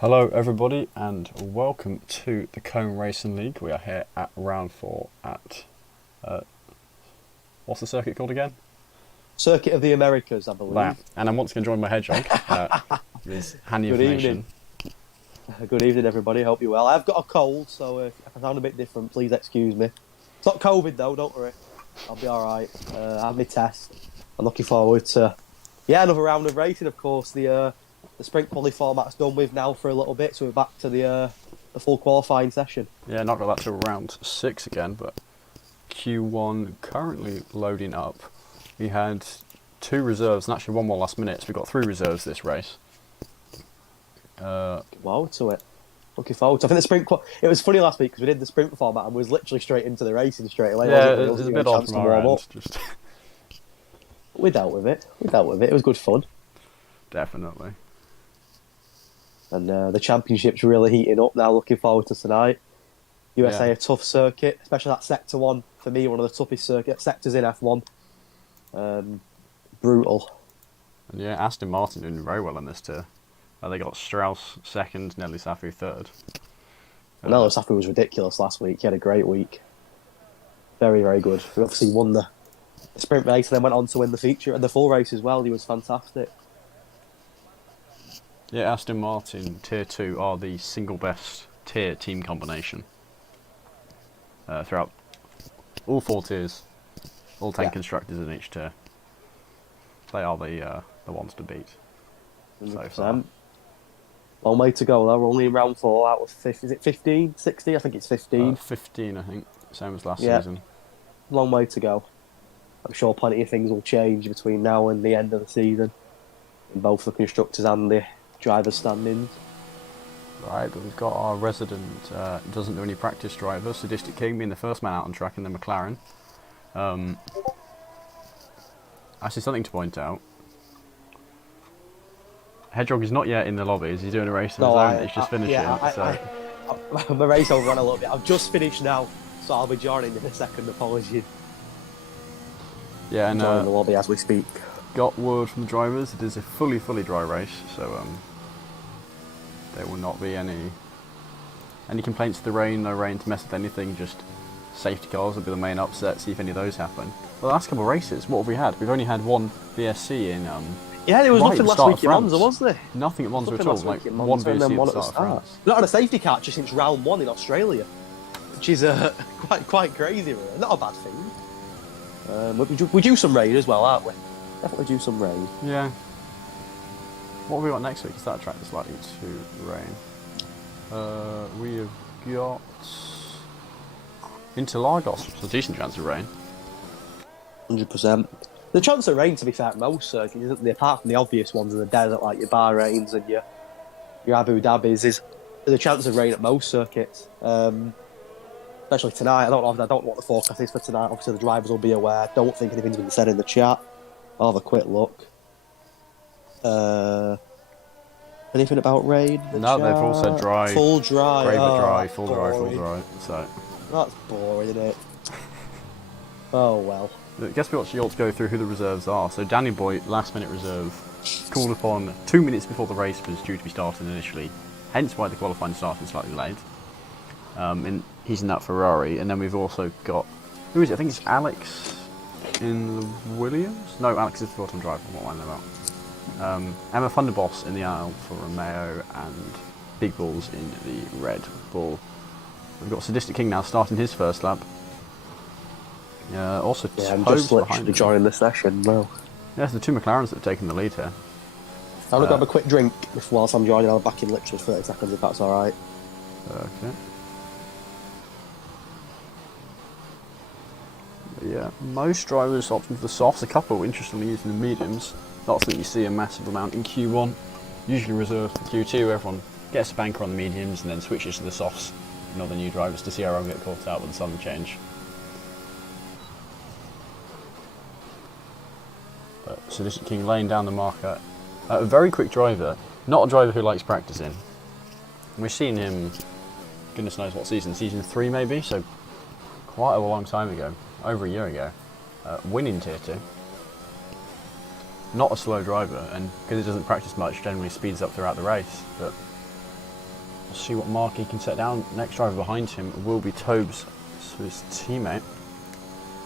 Hello everybody and welcome to the Cone Racing League. We are here at round 4 at, what's the circuit called again? Circuit of the Americas, I believe. That. And I'm once again joined by Hedgehog. His handy Good information. evening. Good evening, everybody. Hope you're well. I've got a cold, so if I sound a bit different, please excuse me. It's not COVID though, don't worry. I'll be alright. I have my test. I'm looking forward to, another round of racing, of course. The sprint quali format's done with now for a little bit, so we're back to the full qualifying session. Yeah, not got that till round 6 again, but Q1 currently loading up. We had 2 reserves and actually one more last minute, so we got 3 reserves this race. Looking forward to it. Looking forward to it. I think the it was funny last week because we did the sprint format and was literally straight into the racing straight away. Yeah, it was a bit odd from our end. Just We dealt with it. It was good fun. Definitely. And the championship's really heating up now. Looking forward to tonight. USA, a tough circuit, especially that sector 1 for me, one of the toughest sectors in F1. Brutal. And yeah, Aston Martin doing very well in this too. They got Strauss second, Nelly Safi third. Nelly Safi was ridiculous last week. He had a great week. Very, very good. We obviously won the sprint race and then went on to win the feature and the full race as well. He was fantastic. Yeah, Aston Martin Tier 2 are the single best tier team combination throughout all 4 tiers, all 10 constructors in each tier. They are the ones to beat. 100%. So far. Long way to go though. We're only in round 4 out of 50. Is it 15? 60? I think it's 15. 15, I think. Same as last season. Long way to go. I'm sure plenty of things will change between now and the end of the season in both the constructors and the drivers' standings. Right, but we've got our resident, doesn't do any practice driver, Sadistic King being the first man out on track in the McLaren. Actually, something to point out. Hedgehog is not yet in the lobby. Is he doing a race of his own? He's just finishing. My race overran a little bit. I've just finished now, so I'll be joining in a second. Apologies. Yeah, and joining the lobby as we speak. Got word from the drivers. It is a fully dry race, so there will not be any complaints of the rain. No rain to mess with anything. Just safety cars will be the main upset. See if any of those happen. Well, the last couple of races, what have we had? We've only had one VSC in. Yeah, there was nothing last week at Monza, was there? Nothing at Monza at all. Like one VSC and then one at the start of France. We've not had a safety car since round 1 in Australia, which is quite crazy. Really. Not a bad thing. We're due some rain as well, aren't we? Definitely due some rain. Yeah. What have we got next week? Is that a track that's likely to rain? We have got Interlagos, so a decent chance of rain. 100%. The chance of rain, to be fair, at most circuits, isn't there? Apart from the obvious ones in the desert, like your Bahrains and your Abu Dhabis, there's a chance of rain at most circuits. Especially tonight. I don't know what the forecast is for tonight. Obviously, the drivers will be aware. I don't think anything's been said in the chat. I'll have a quick look. Anything about rain? No, they've all said dry. Full dry. Dry, full dry. So that's boring, isn't it? Oh well. I guess we actually ought to go through who the reserves are. So Danny Boy, last minute reserve, called upon 2 minutes before the race was due to be started initially. Hence why the qualifying started slightly late. And he's in that Ferrari, and then we've also got, who is it? I think it's Alex in the Williams? No, Alex is the full-time driver, what am I about? Emma Thunderboss in the Alfa Romeo, and Big Balls in the Red Bull. We've got Sadistic King now starting his first lap. Also, I'm just literally joining the session now. Yes, the 2 McLarens that have taken the lead here. I'm going to grab a quick drink whilst I'm joining. I'll be back in literally 30 seconds if that's alright. Okay. But yeah, most drivers opting for the softs, a couple interestingly using the mediums. Not that you see a massive amount in Q1, usually reserved for Q2. Everyone gets a banker on the mediums and then switches to the softs. And all the new drivers to see how everyone get caught out with the sudden change. Sadistic King laying down the marker. A very quick driver, not a driver who likes practicing. We've seen him, goodness knows what season 3 maybe, so quite a long time ago, over a year ago, winning Tier 2. Not a slow driver, and because he doesn't practice much, generally speeds up throughout the race. But We'll see what mark he can set down. Next driver behind him will be Tobes, so his teammate.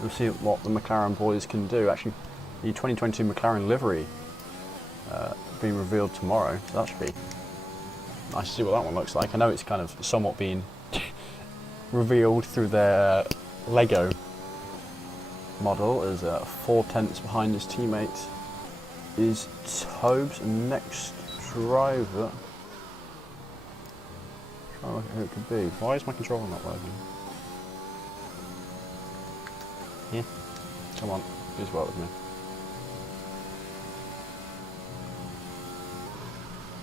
We'll see what the McLaren boys can do. Actually, the 2022 McLaren livery being revealed tomorrow, so that should be nice to see what that one looks like. I know it's kind of somewhat being revealed through their Lego model, as 4/10 behind his teammate is Tobes. Next driver, trying to look at who it could be. Why is my controller not working? Yeah, come on, please work with me.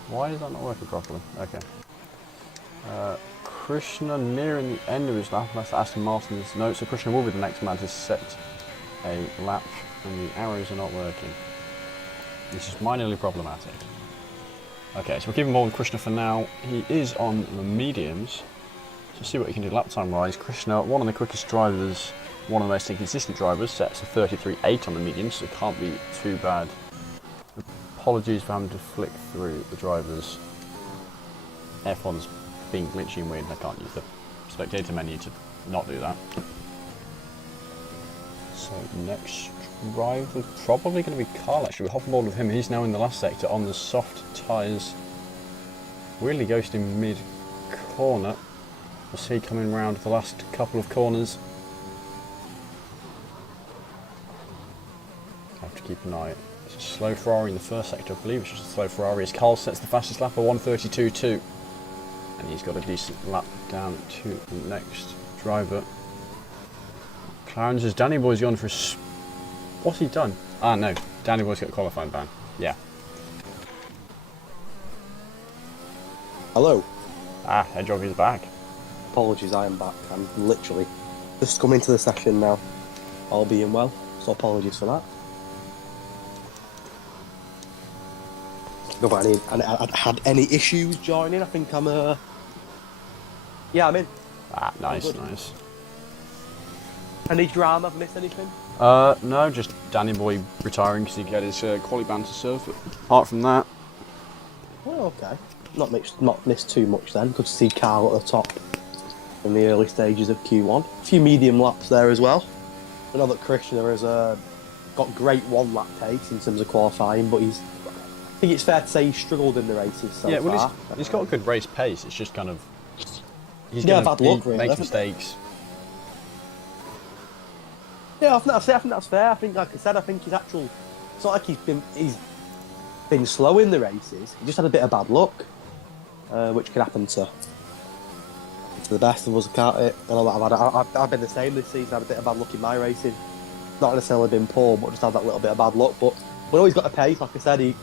Why is that not working properly? Okay. Krishna nearing the end of his lap. That's Aston Martin's note. So Krishna will be the next man to set a lap, and the arrows are not working. This is minorly problematic. Okay, so we'll keep him on Krishna for now. He is on the mediums. So see what he can do lap time wise. Krishna, one of the quickest drivers, one of the most inconsistent drivers, sets a 33.8 on the mediums, so it can't be too bad. Apologies for having to flick through the drivers. F1's being glitchy and weird, and I can't use the spectator menu to not do that. So next driver, probably going to be Carl actually. We'll hop on board with him. He's now in the last sector on the soft tyres. Weirdly ghosting mid-corner. We'll see coming round the last couple of corners. Have to keep an eye. It's a slow Ferrari in the first sector, I believe it's just a slow Ferrari, as Carl sets the fastest lap of 1:32.2. And he's got a decent lap down to the next driver. Clarence, has Danny Boy's gone for a... What's he done? Ah, no. Danny Boy's got a qualifying ban. Yeah. Hello. Ah, head jockey's back. Apologies, I am back. I'm literally just coming to the session now, all being well, so apologies for that. Not had any issues joining. I think I'm yeah, I'm in. Ah, nice, nice. Any drama? Have I missed anything? No, just Danny Boy retiring because he got his quali ban to serve. But apart from that, Oh, okay. Not missed too much then. Good to see Carl at the top in the early stages of Q1. A few medium laps there as well. I know that Krishna has got great one-lap pace in terms of qualifying, but I think it's fair to say he's struggled in the races so yeah, well, far. he's got a good race pace. It's just kind of he's Yeah, going bad luck, really, make hasn't mistakes. Yeah, I think that's fair. I think, like I said, I think his actual... It's not like he's been slow in the races. He just had a bit of bad luck, which can happen to the best of us, can't it? I know that I've been the same this season. I had a bit of bad luck in my racing. Not necessarily been poor, but just had that little bit of bad luck. But we always got a pace. Like I said,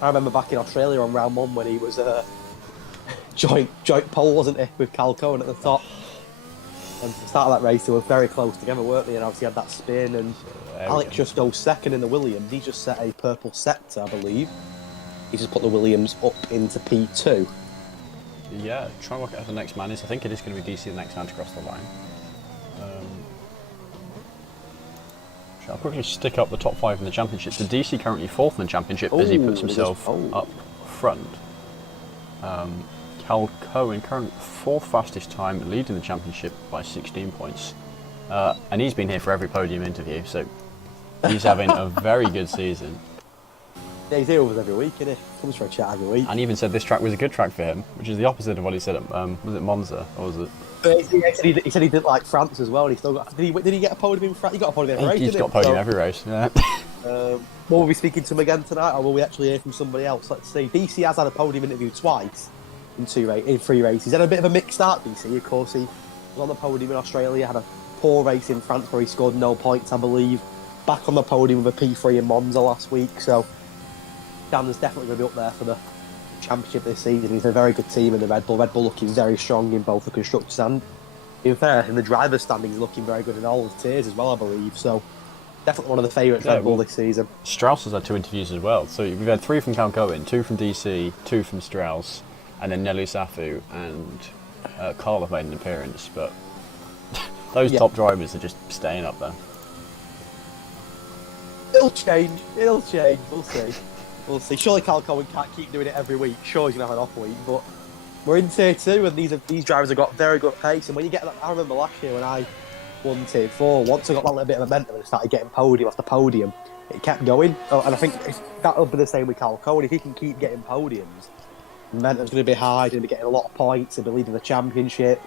I remember back in Australia on round one when he was joint pole, wasn't he, with Cal Cohen at the top. And at the start of that race, they were very close together, weren't they? And obviously had that spin, and Alex just goes second in the Williams. He just set a purple sector, I believe. He just put the Williams up into P2. Yeah, try and work out who the next man is. I think it is going to be DC the next man to cross the line. I'll quickly stick up the top 5 in the championship. So DC currently 4th in the championship as he puts himself up front. Cal Cohen current 4th fastest time, leading the championship by 16 points. And he's been here for every podium interview, so he's having a very good season. Yeah, he's here with us every week, isn't he? Comes for a chat every week. And even said this track was a good track for him, which is the opposite of what he said at, was it Monza, or was it? He said he didn't like France as well, and he still got... Did he get a podium in France? He got a podium every race, He's got a podium every race, yeah. Will we be speaking to him again tonight, or will we actually hear from somebody else? Let's see. DC has had a podium interview twice in 3 races. He's had a bit of a mixed start, DC. Of course, he was on the podium in Australia, had a poor race in France where he scored no points, I believe. Back on the podium with a P3 in Monza last week, so Dan's definitely going to be up there for the championship this season. He's a very good team in the Red Bull. Red Bull looking very strong in both the constructors and, in fairness, in the driver's standings, looking very good in all of the tiers as well, I believe. So definitely one of the favourites Red Bull this season. Strauss has had 2 interviews as well. So we've had 3 from Cal Cohen, 2 from DC, 2 from Strauss, and then Nelly Safu and Carl have made an appearance. But those top drivers are just staying up there. It'll change. We'll see. Surely Cal Cohen can't keep doing it every week. Sure, he's going to have an off week, but we're in tier 2, and these drivers have got very good pace. And when you get that, I remember last year when I won tier 4. Once I got that little bit of momentum and started getting podium after podium, it kept going. And I think that'll be the same with Cal Cole. If he can keep getting podiums, momentum's going to be high. Going to be getting a lot of points. He'll be leading the championship,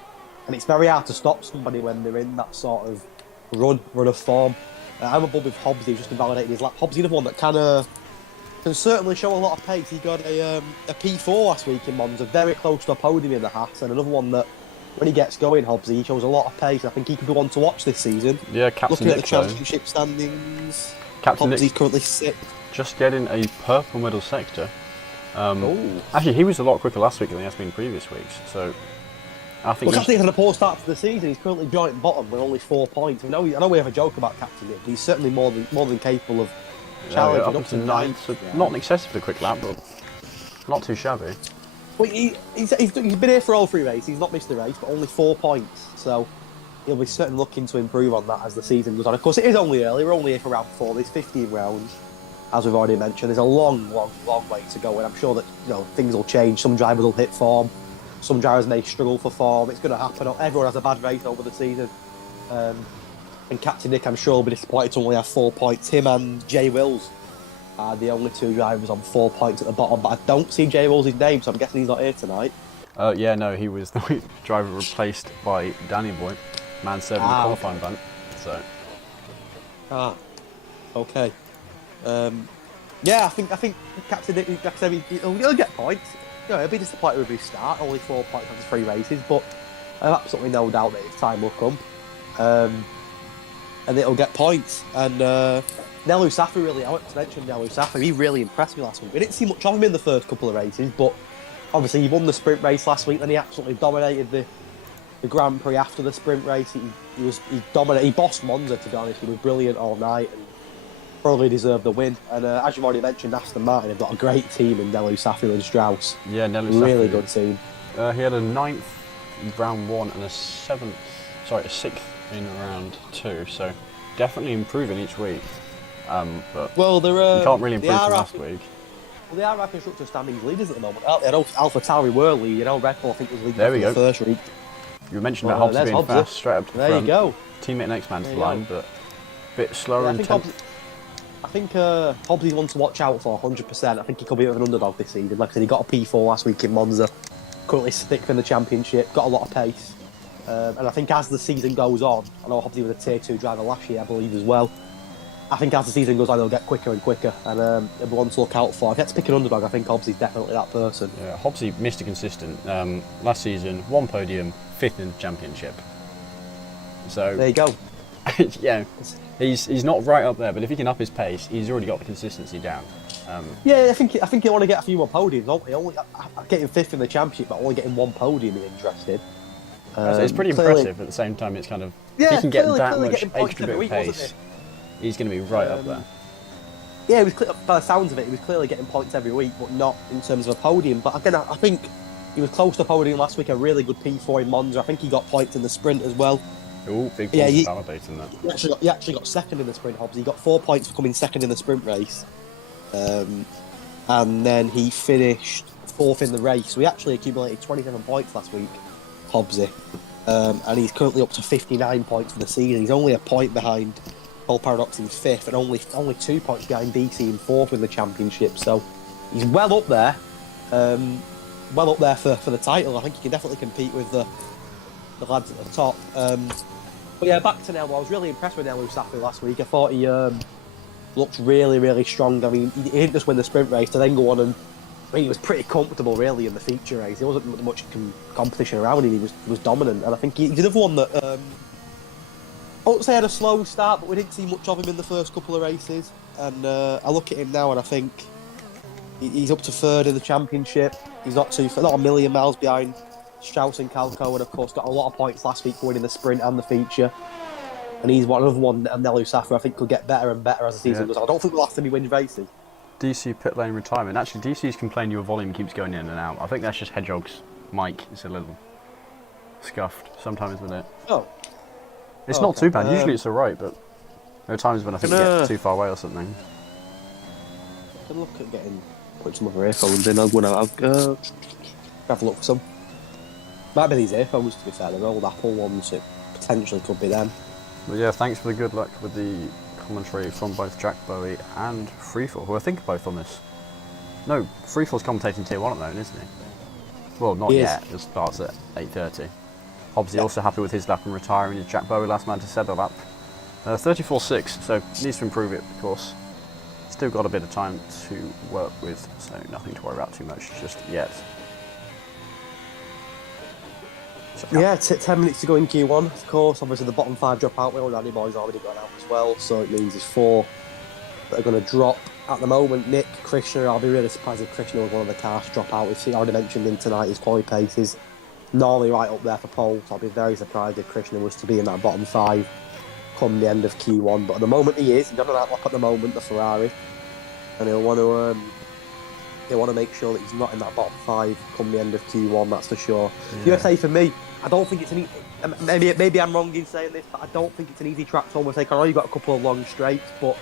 and it's very hard to stop somebody when they're in that sort of run of form. I'm above with Hobbsy, just to validate his lap. Hobbsy's another one that can certainly show a lot of pace. He got a P4 last week in Monza, very close to a podium in the Haas, and another one that, when he gets going, Hobbsy, he shows a lot of pace. I think he could be one to watch this season. Yeah, Captain Looking at Nick, the championship standings, Captain Hobbsy's Nick currently 6th. just getting a purple medal sector. Actually, he was a lot quicker last week than he has been in previous weeks, so I think... Well, Captain Nick had a poor start to the season. He's currently joint bottom with only 4 points. I know we have a joke about Captain Nick, but he's certainly more than capable of challenging up to 9th. So not an excessive for the quick lap, but not too shabby. Well, he's been here for all 3 races. He's not missed a race, but only 4 points. So he'll be certainly looking to improve on that as the season goes on. Of course, it is only early. We're only here for round 4. There's 15 rounds, as we've already mentioned. There's a long way to go, and I'm sure that things will change. Some drivers will hit form. Some drivers may struggle for form. It's going to happen. Everyone has a bad race over the season. And Captain Nick, I'm sure, will be disappointed to only have 4 points. Him and Jay Wills are the only 2 drivers on 4 points at the bottom. But I don't see Jay Wills' name, so I'm guessing he's not here tonight. Yeah, no, he was the driver replaced by Danny Boy, man 7 in the qualifying ban. So. Okay. Yeah, I think Captain Nick, like I said, he'll get points. He'll be disappointed with his start, only 4 points after 3 races, but I have absolutely no doubt that his time will come. And it'll get points. And Nelu Safi, really, I want to mention Nelu Safi, he really impressed me last week. We didn't see much of him in the first couple of races, but obviously he won the sprint race last week, then he absolutely dominated the Grand Prix after the sprint race. He dominated, he bossed Monza, to be honest. He was brilliant all night and probably deserved the win. And as you've already mentioned, Aston Martin have got a great team in Nelu Safi and Strauss. Yeah, Nelu Safi. Really good team. He had a 9th in round 1 and a 6th in round 2, so definitely improving each week. But you can't really improve from last week. Well, they are our constructor standings leaders at the moment. Alpha Tauri were leading. Red Bull, I think, was leading there we the go. first week. You mentioned about Hobbs being fast, straight up to the front. There you go. Teammate next man to the line, but a bit slower and I think Hobbsy's one to watch out for 100%. I think he could be a bit of an underdog this season. Like I said, he got a P4 last week in Monza. Currently 6th in the championship, got a lot of pace. And I think as the season goes on, I know Hobbsy was a tier 2 driver last year, I believe, as well. I think as the season goes on, he'll get quicker and quicker, and he'll be one to look out for. If you had to pick an underdog, I think Hobbsy's definitely that person. Yeah, Hobbsy, Mr. Consistent. Last season, 1 podium, 5th in the championship. So there you go. Yeah, he's not right up there, but if he can up his pace, he's already got the consistency down. Yeah, I think he'll want to get a few more podiums. Only getting 5th in the championship, but only getting 1 podium is interested. So it's pretty impressive. At the same time, it's kind of if he can get that much extra bit of pace, he's going to be right up there. Yeah, by the sounds of it, he was clearly getting points every week, but not in terms of a podium. But again, I think he was close to podium last week. A really good P4 in Monza. I think he got points in the sprint as well. Oh, big points validating that. He actually got 2nd in the sprint, Hobbs. He got 4 points for coming 2nd in the sprint race. And then he finished 4th in the race. So he actually accumulated 27 points last week, Hobbsy. And he's currently up to 59 points for the season. He's only a point behind Paul Paradox in 5th and only 2 points behind DC in 4th in the championship. So he's well up there. For the title. I think he can definitely compete with the lads at the top. But yeah, back to Nelu. I was really impressed with Nelu Safi last week. I thought he looked really, really strong. I mean, he didn't just win the sprint race to then go on and... I mean, he was pretty comfortable, really, in the feature race. There wasn't much competition around him. He was dominant. And I think he's another one that... I won't say had a slow start, but we didn't see much of him in the first couple of races. And I look at him now and I think he's up to 3rd in the championship. He's not a million miles behind Strauss and Calco, and of course got a lot of points last week going in the sprint and the feature. And he's another one, Nelu Safi, I think could get better and better as the season goes on. I don't think the last time he wins races. DC pit lane retirement. Actually, DC's complaining your volume keeps going in and out. I think that's just Hedgehog's mic. It's a little scuffed sometimes with it. Oh. It's not too bad. Usually it's alright, but there are times when I think you get too far away or something. I can look at putting some other earphones in. I'll have a look for some. Might be these earphones, to be fair, the old Apple ones, it potentially could be them. But yeah, thanks for the good luck with the commentary from both Jack Bowie and Freefall, who I think are both on this. No, Freefall's commentating Tier 1 at the moment, isn't he? Well, not yet, it starts at 8:30. Hobbsy also happy with his lap and retiring as Jack Bowie last man to set the lap. 34.6, so needs to improve it, of course. Still got a bit of time to work with, so nothing to worry about too much just yet. So, yeah, 10 minutes to go in Q1, of course. Obviously, the bottom 5 drop out. Well, Danny Boy's already gone out as well, so it means there's 4 that are going to drop. At the moment, Nick, Krishna, I'll be really surprised if Krishna was one of the cars to drop out. We've already mentioned in tonight his quality pace is normally right up there for pole, so I'll be very surprised if Krishna was to be in that bottom 5 come the end of Q1. But at the moment he is. He's got an outlap at the moment, the Ferrari, and he'll want to make sure that he's not in that bottom 5 come the end of Q1, that's for sure. Yeah. USA, for me, I don't think it's an maybe I'm wrong in saying this, but I don't think it's an easy track to overtake. I know you've got a couple of long straights, but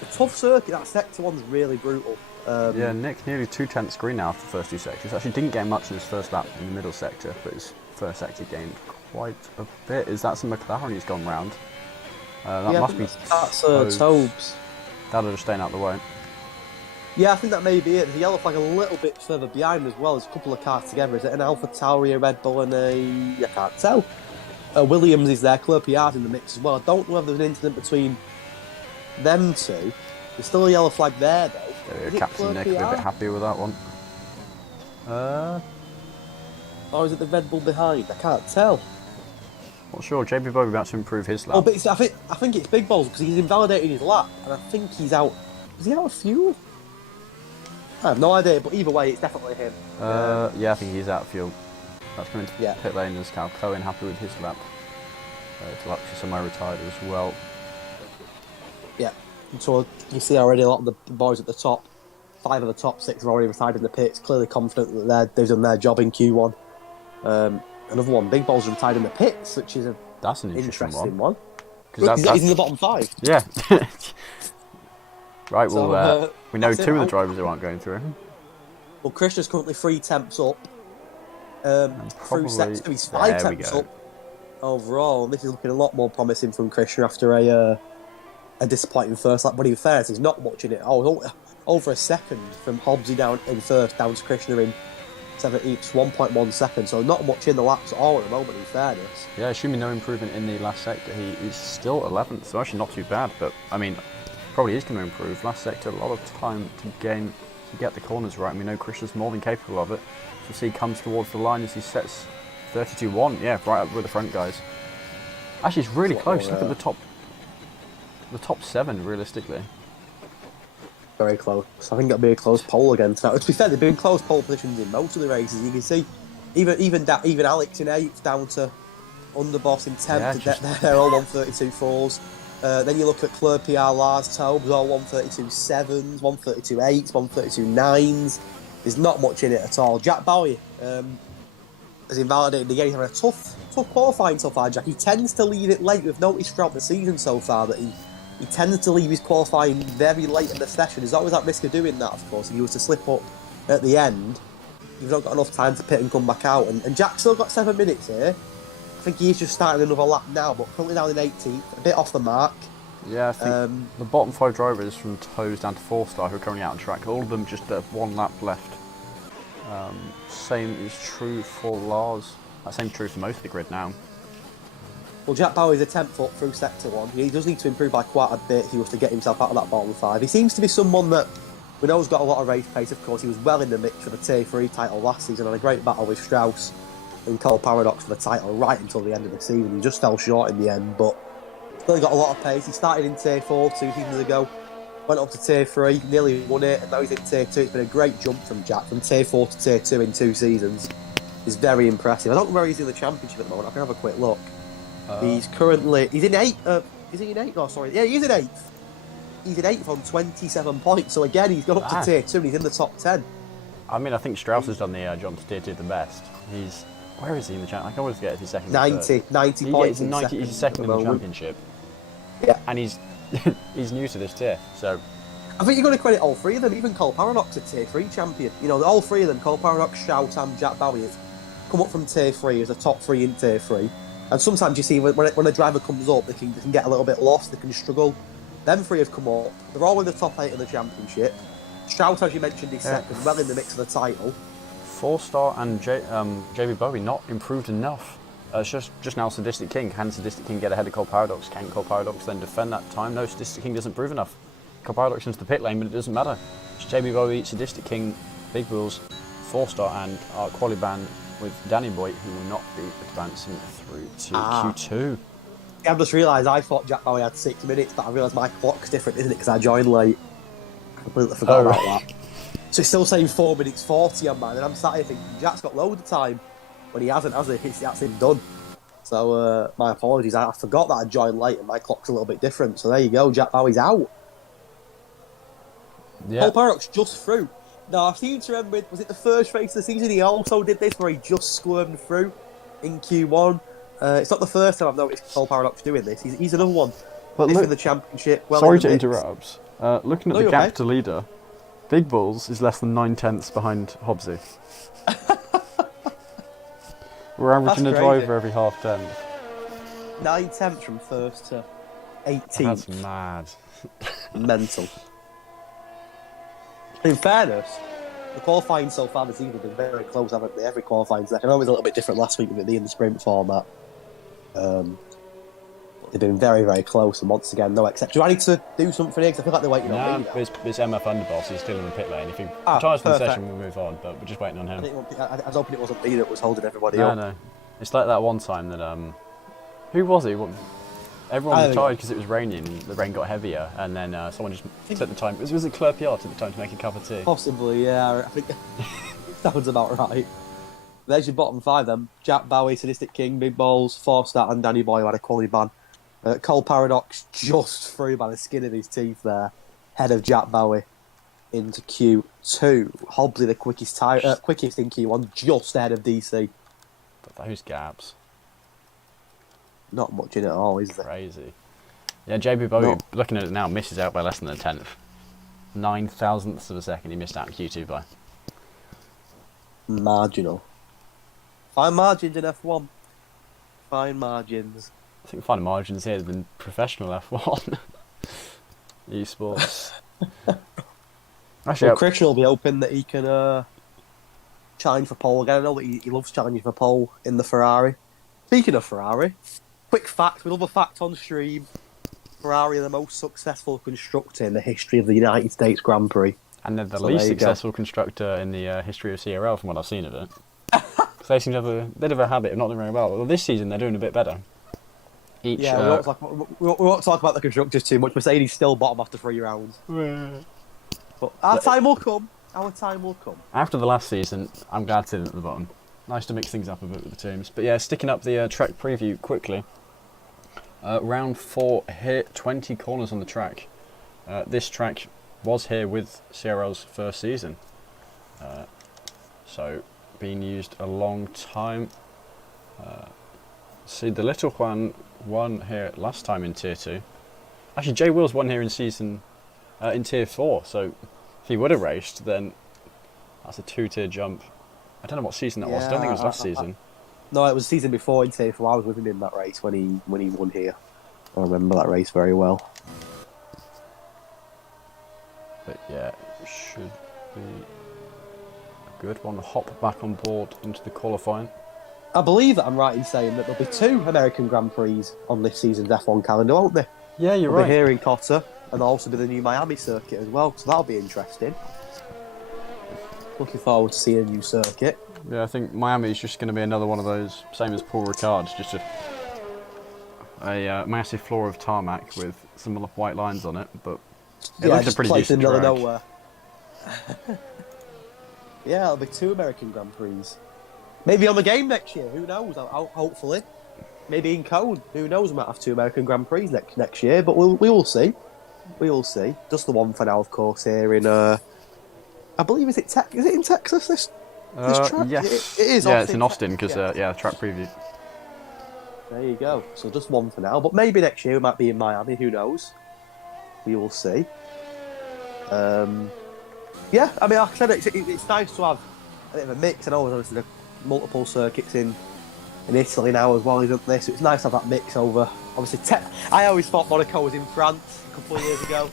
it's a tough circuit. That sector one's really brutal. Yeah, Nick nearly 2/10 green now after the first 2 sectors. Actually didn't gain much in his first lap in the middle sector, but his first sector gained quite a bit. Is that some McLaren he's gone round? That must be Tobes. That'll just staying out of the way. Yeah, I think that may be it. The yellow flag a little bit further behind as well. There's a couple of cars together. Is it an Alpha Tauri, a Red Bull, and I can't tell. Williams is there. Clerpiard's in the mix as well. I don't know if there's an incident between them two. There's still a yellow flag there, though. Captain Nick will be a bit happier with that one. Or is it the Red Bull behind? I can't tell. Not sure. JB Bowie about to improve his lap. Oh, but I think it's Big Balls because he's invalidated his lap, and I think he's out. Is he out of fuel? I have no idea, but either way, it's definitely him. Yeah, I think he's out of fuel. That's coming to pit lane as Cal Cohen happy with his lap. Deluxe somewhere retired as well. Yeah, so you see already a lot of the boys at the top, 5 of the top 6 have already retired in the pits, clearly confident that they've done their job in Q1. Another one, Big Balls retired in the pits, which is that's an interesting one. Because he's in the bottom 5. Yeah. Right, so, well, we know 2 of the drivers who aren't going through. Well, Krishna's currently 3 temps up. Through sector, he's 5 temps up overall. And this is looking a lot more promising from Krishna after a disappointing first lap. But in fairness, he's not much in it. Over a second from Hobbsy down in first, down to Krishna in 17th, 1.1 seconds. So not much in the laps at all at the moment, in fairness. Yeah, assuming no improvement in the last sector, he is still 11th. So actually not too bad. But, I mean, probably is going to improve. Last sector, a lot of time to get the corners right, and we know Krishna's more than capable of it. So see, comes towards the line as he sets 32.1. Yeah, right up with the front guys. Actually, it's really close. Look at the top 7, realistically. Very close. I think it'll be a close pole again tonight. To be fair, they've been close pole positions in most of the races. You can see, even Alex in 8th down to Underboss in 10th. They're all 132.4s. Then you look at Clerpiard, Lars Tobes, all 132.7s, 132.8s, 132.9s. There's not much in it at all. Jack Bowie has invalidated again. He's having a tough qualifying so far, Jack. He tends to leave it late. We've noticed throughout the season so far that he tends to leave his qualifying very late in the session. There's always that risk of doing that, of course. If he was to slip up at the end, you've not got enough time to pit and come back out. And Jack's still got 7 minutes here. I think he's just starting another lap now, but currently down in 18th, a bit off the mark. Yeah, I think the bottom 5 drivers from Toes down to 4-star who are currently out on track, all of them just 1 lap left. Same is true for Lars. Same true for most of the grid now. Well, Jack Bowie's a 10th up through sector 1. He does need to improve by quite a bit if he was to get himself out of that bottom 5. He seems to be someone that we know has got a lot of race pace, of course. He was well in the mix for the Tier 3 title last season, and a great battle with Strauss and Cole Paradox for the title right until the end of the season. He just fell short in the end, but still got a lot of pace. He started in Tier 4 2 seasons ago, went up to Tier 3, nearly won it, and now he's in Tier 2. It's been a great jump from Jack, from Tier 4 to Tier 2 in 2 seasons. It's very impressive. I don't know where he's in the championship at the moment. I can have a quick look. He's in 8th. Is he in 8th? Oh, sorry. Yeah, he's in 8th. He's in 8th on 27 points. So again, he's gone up to Tier 2 and he's in the top 10. I mean, I think Strauss has done the jump to Tier 2 the best. Where is he in the championship? I can always forget if he's second. 90 points. He's second in the championship. Yeah. And he's new to this tier, so. I think you're going to credit all 3 of them. Even Cole Paradox, a Tier 3 champion. You know, all 3 of them, Cole Paradox, Shout and Jack Bowie, come up from Tier 3 as a top 3 in Tier 3. And sometimes you see when a driver comes up, they can get a little bit lost, they can struggle. Them 3 have come up. They're all in the top 8 of the championship. Strout, as you mentioned, is second, well in the mix of the title. 4-star and JB Bowie not improved enough. It's just now Sadistic King. Can Sadistic King get ahead of Cole Paradox? Can Cole Paradox then defend that time? No, Sadistic King doesn't prove enough. Cole Paradox into the pit lane, but it doesn't matter. It's JB Bowie, Sadistic King, Big Wheels, 4-star, and our quali ban with Danny Boy, who will not be advancing through to Q2. Yeah, I've just realised I thought Jack Bowie had 6 minutes, but I realised my clock's different, isn't it? Because I joined late. I completely forgot about that. So it's still saying 4 minutes 40 on mine, and I'm sat here thinking Jack's got loads of time when he hasn't, has he? That's him done. So my apologies, I forgot that I joined late and my clock's a little bit different. So there you go, Jack Bowie's out. Yeah. Cole Paradox just through. Now I seem to remember, was it the first race of the season he also did this where he just squirmed through in Q1? It's not the first time I've noticed Cole Paradox doing this. He's another one. But look, in the championship. Well, sorry to interrupt. Looking at the gap to leader, Big Bulls is less than 9/10 behind Hobbsy. We're averaging a driver every half 10. 9/10 from first to 18th. That's mad. Mental. In fairness, the qualifying so far this season has been very close, haven't they? Every qualifying second. I know it was a little bit different last week with the in the sprint format. They've been very, very close, and once again, no exception. Do I need to do something here? Because I feel like they're waiting on me now. It's MF Underboss. He's still in the pit lane. If he retires from the session, we'll move on, but we're just waiting on him. I was hoping it wasn't me that was holding everybody up. No. It's like that one time that, who was he? Everyone retired because it was raining, and the rain got heavier, and then someone just took the time. Was it Claire PR took the time to make a cup of tea? Possibly, yeah. I think sounds about right. There's your bottom 5 then. Jack Bowie, Sadistic King, Big Balls, 4-star, and Danny Boy who had a quality ban. Cole Paradox just through by the skin of his teeth there, head of Jack Bowie into Q2. Hobbsy the quickest in Q1, just ahead of DC. But those gaps. Not much in it at all, is there? Crazy. Yeah, JB Bowie, looking at it now, misses out by less than a 10th. 9,000ths of a second he missed out in Q2 by. Marginal. Fine margins in F1. Fine margins. I think finer margins here than professional F1. Esports. Actually, well, Christian will be hoping that he can challenge for pole again. I know that he loves challenging for pole in the Ferrari. Speaking of Ferrari, quick fact, we love a fact on stream. Ferrari are the most successful constructor in the history of the United States Grand Prix. And they're the least successful constructor in the history of CRL from what I've seen of it. So they seem to have a bit of a habit of not doing very well. Well, this season they're doing a bit better. We won't talk about the constructors too much. Mercedes still bottom after 3 rounds. But our time will come. Our time will come. After the last season, I'm glad to see them at the bottom. Nice to mix things up a bit with the teams. But yeah, sticking up the track preview quickly. Round 4 here, 20 corners on the track. This track was here with CRL's first season. So, being used a long time. See, the little Juan won here last time in Tier 2. Actually, Jay Wills won here in in Tier 4, so if he would have raced, then that's a 2-tier jump. I don't know what season that was. I don't think it was last season. No, it was the season before in Tier 4. I was with him in that race when he won here. I remember that race very well. But yeah, it should be a good one. Hop back on board into the qualifying. I believe that I'm right in saying that there'll be 2 American Grand Prix on this season's F1 calendar, won't there? Yeah, you're right. We'll be here in Cotter, and there'll also be the new Miami circuit as well, so that'll be interesting. Looking forward to seeing a new circuit. Yeah, I think Miami's just going to be another one of those, same as Paul Ricard's, just a massive floor of tarmac with some white lines on it, but it looks a pretty decent track. Nowhere. Yeah, there'll be 2 American Grand Prix. Maybe on the game next year, who knows? Hopefully. Maybe in Cone, who knows? We might have 2 American Grand Prix next year, but we will see. We will see. Just the one for now, of course, here in, I believe, is it in Texas, this track? Yes. It is. Yeah, it's in Austin, because, track preview. There you go. So just one for now, but maybe next year we might be in Miami, who knows? We will see. Yeah, I mean, like I said, it's nice to have a bit of a mix. I know obviously multiple circuits in Italy now as well, isn't there? So it's nice to have that mix over. Obviously, I always thought Monaco was in France a couple of years ago.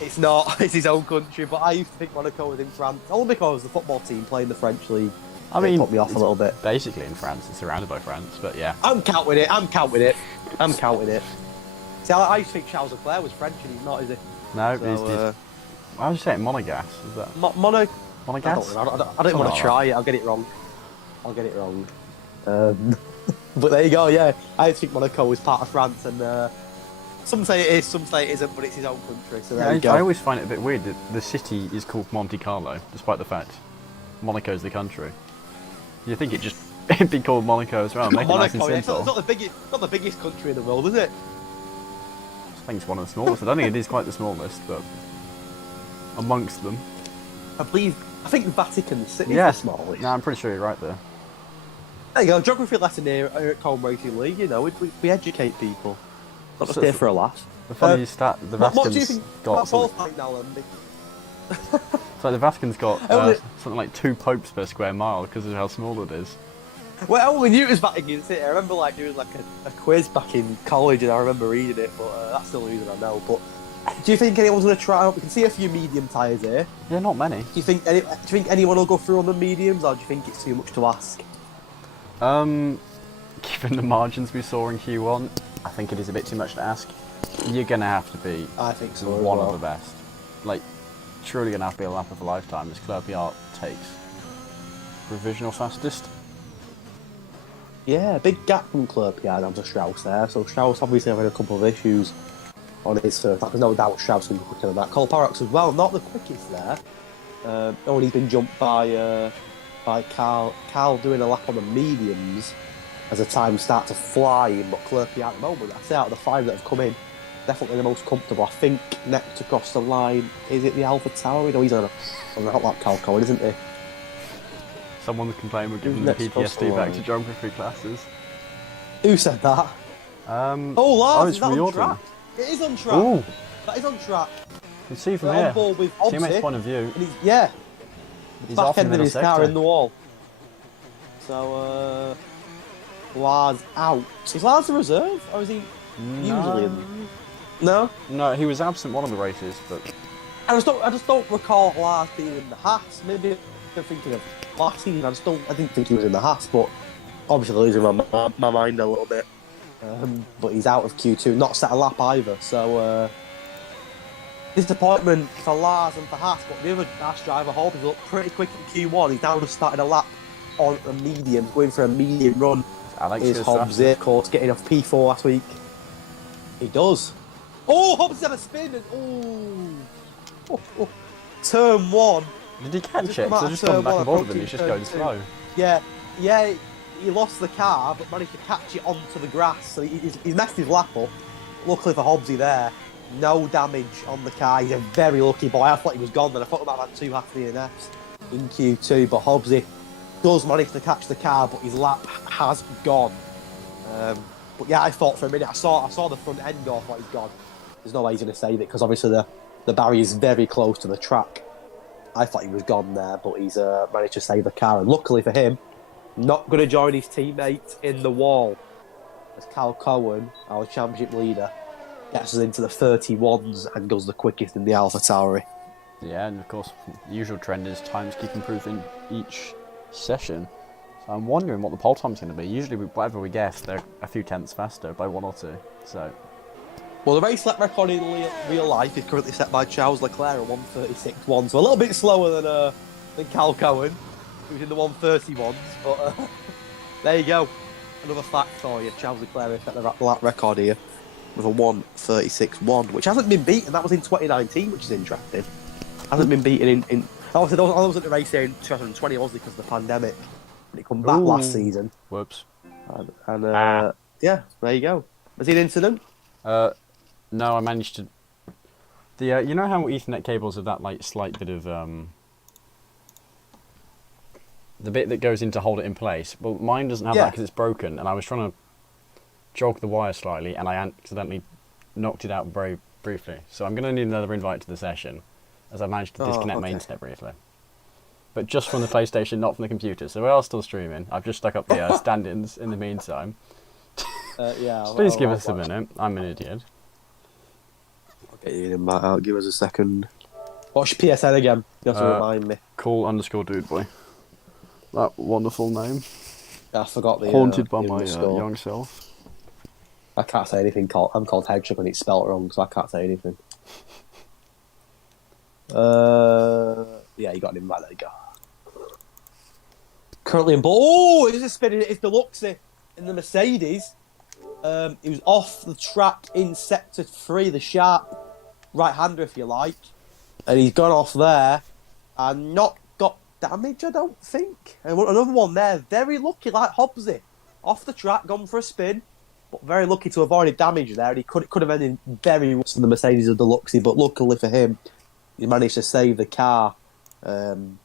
It's not. It's his own country, but I used to think Monaco was in France. Only because the football team playing the French league. I mean, it put me off a little bit. Basically in France, it's surrounded by France, but yeah. I'm counting it. See, I used to think Charles Leclerc was French, and he's not, is he? No, So, I was saying Monegas. Is that Monaco. Monegas? I don't want to try it. I'll get it wrong. But there you go. Yeah, I think Monaco is part of France, and some say it is, some say it isn't, but it's his own country. So there you go. I always find it a bit weird that the city is called Monte Carlo, despite the fact Monaco's the country. You think it'd be called Monaco as well? Make it nice and simple. It's not the biggest country in the world, is it? I think it's one of the smallest. I don't think it is quite the smallest, but amongst them. I think the Vatican City is the smallest. No, I'm pretty sure you're right there. There you go, geography lesson here at Colm Racing League. You know, we educate people. Not just here for a laugh. The funny stat, the Vatican's what do you think got about Paul's now, Andy? So the Vatican's got something like 2 popes per square mile because of how small it is. Well, I only knew it was Vatican City. I remember doing a quiz back in college, and I remember reading it, but that's the only reason I know. But do you think anyone's going to try out? We can see a few medium tyres here. Yeah, not many. Do you think anyone will go through on the mediums, or do you think it's too much to ask? Given the margins we saw in Q1, I think it is a bit too much to ask. You're going to have to be I think so, one of the best. Truly going to have to be a lap of a lifetime as Clerpiart takes provisional fastest. Yeah, big gap from Clerpiart down to Strauss there. So Strauss obviously having a couple of issues on his first lap. There's no doubt Strauss can be quicker than that. Cole Parrox as well, not the quickest there. Only been jumped by Carl. Carl doing a lap on the mediums as the time start to fly in, but Clerpiart at the moment, I'd say out of the 5 that have come in, definitely the most comfortable. I think next across the line, is it the Alpha Tower? No, he's on the hot lap, Carl Cohen, isn't he? Someone complained we're giving the PTSD back to geography classes. Who said that? Lars, is that on track? It is on track. Ooh. That is on track. You can see from They're here, on board with teammate's point of view. And He's back off in end the of middle his sector. car in the wall. So, Lars out. Is Lars the reserve, or is he usually in? No? No, he was absent one of the races, but I just don't recall Lars being in the Haas. Maybe I'm thinking of last season. I didn't think he was in the Haas, but obviously losing my mind a little bit. But he's out of Q2, not set a lap either. So disappointment for Lars and for Haas. But the other Haas driver, Hobbs, looked pretty quick in Q1. He's now just started a lap on a medium, going for a medium run. Alex is Hobbs here, of course, getting off P4 last week. He does. Oh, Hobbs had a spin and turn 1. did he catch it? So just gone back and forth with him, he's just going slow. Yeah, he lost the car, but managed to catch it onto the grass. So he's messed his lap up. Luckily for Hobbsy there, no damage on the car. He's a very lucky boy. I thought he was gone then. I thought he might have had 2 half DNFs in Q2, but Hobbsy does manage to catch the car, but his lap has gone. But yeah, I thought for a minute, I saw the front end off, like he's gone. There's no way he's going to save it, because obviously the barrier is very close to the track. I thought he was gone there, but he's managed to save the car, and luckily for him, not going to join his teammate in the wall, as Cal Cohen, our championship leader, gets us into the 31s and goes the quickest in the Alpha Tauri. Yeah, and of course, the usual trend is times keep improving each session. So I'm wondering what the pole time's going to be. Usually, whatever we guess, they're a few tenths faster by 1 or 2. So, well, the race lap record in real life is currently set by Charles Leclerc at 1:36.1, so a little bit slower than Cal Cohen, who's in the 1:31s. But there you go, another fact for you. Charles Leclerc set the lap record here with a 1:36.1, which hasn't been beaten. That was in 2019, which is interesting. Hasn't been beaten in obviously I was at the race here in 2020, obviously because of the pandemic. When it come back last season. Whoops. And yeah, there you go. Was it an incident? No, I managed to. You know how Ethernet cables have that slight bit of the bit that goes in to hold it in place. Well, mine doesn't have that because it's broken, and I was trying to jog the wire slightly, and I accidentally knocked it out very briefly. So I'm going to need another invite to the session, as I managed to disconnect my internet briefly. but just from the PlayStation, not from the computer. So we are still streaming. I've just stuck up the stand-ins in the meantime. Yeah. Please give us a minute. I'm an idiot. I'll get you in that out. Give us a second. What's your PSN again? You have to remind me. Cool_dude boy. That wonderful name. I forgot the Haunted by the my underscore. young self. I can't say anything. I'm called Hedgehog and it's spelled wrong, so I can't say anything. Yeah, you got him right. There you go. Currently in ball. Oh, it's a spinning. It's Deluxe in the Mercedes. He was off the track in sector 3, the sharp right-hander, if you like, and he's gone off there and not got damage, I don't think. And another one there, very lucky, like Hobbsy, off the track, gone for a spin, but very lucky to avoid damage there. And he could have ended very worse than the Mercedes of Deluxe, but luckily for him, he managed to save the car.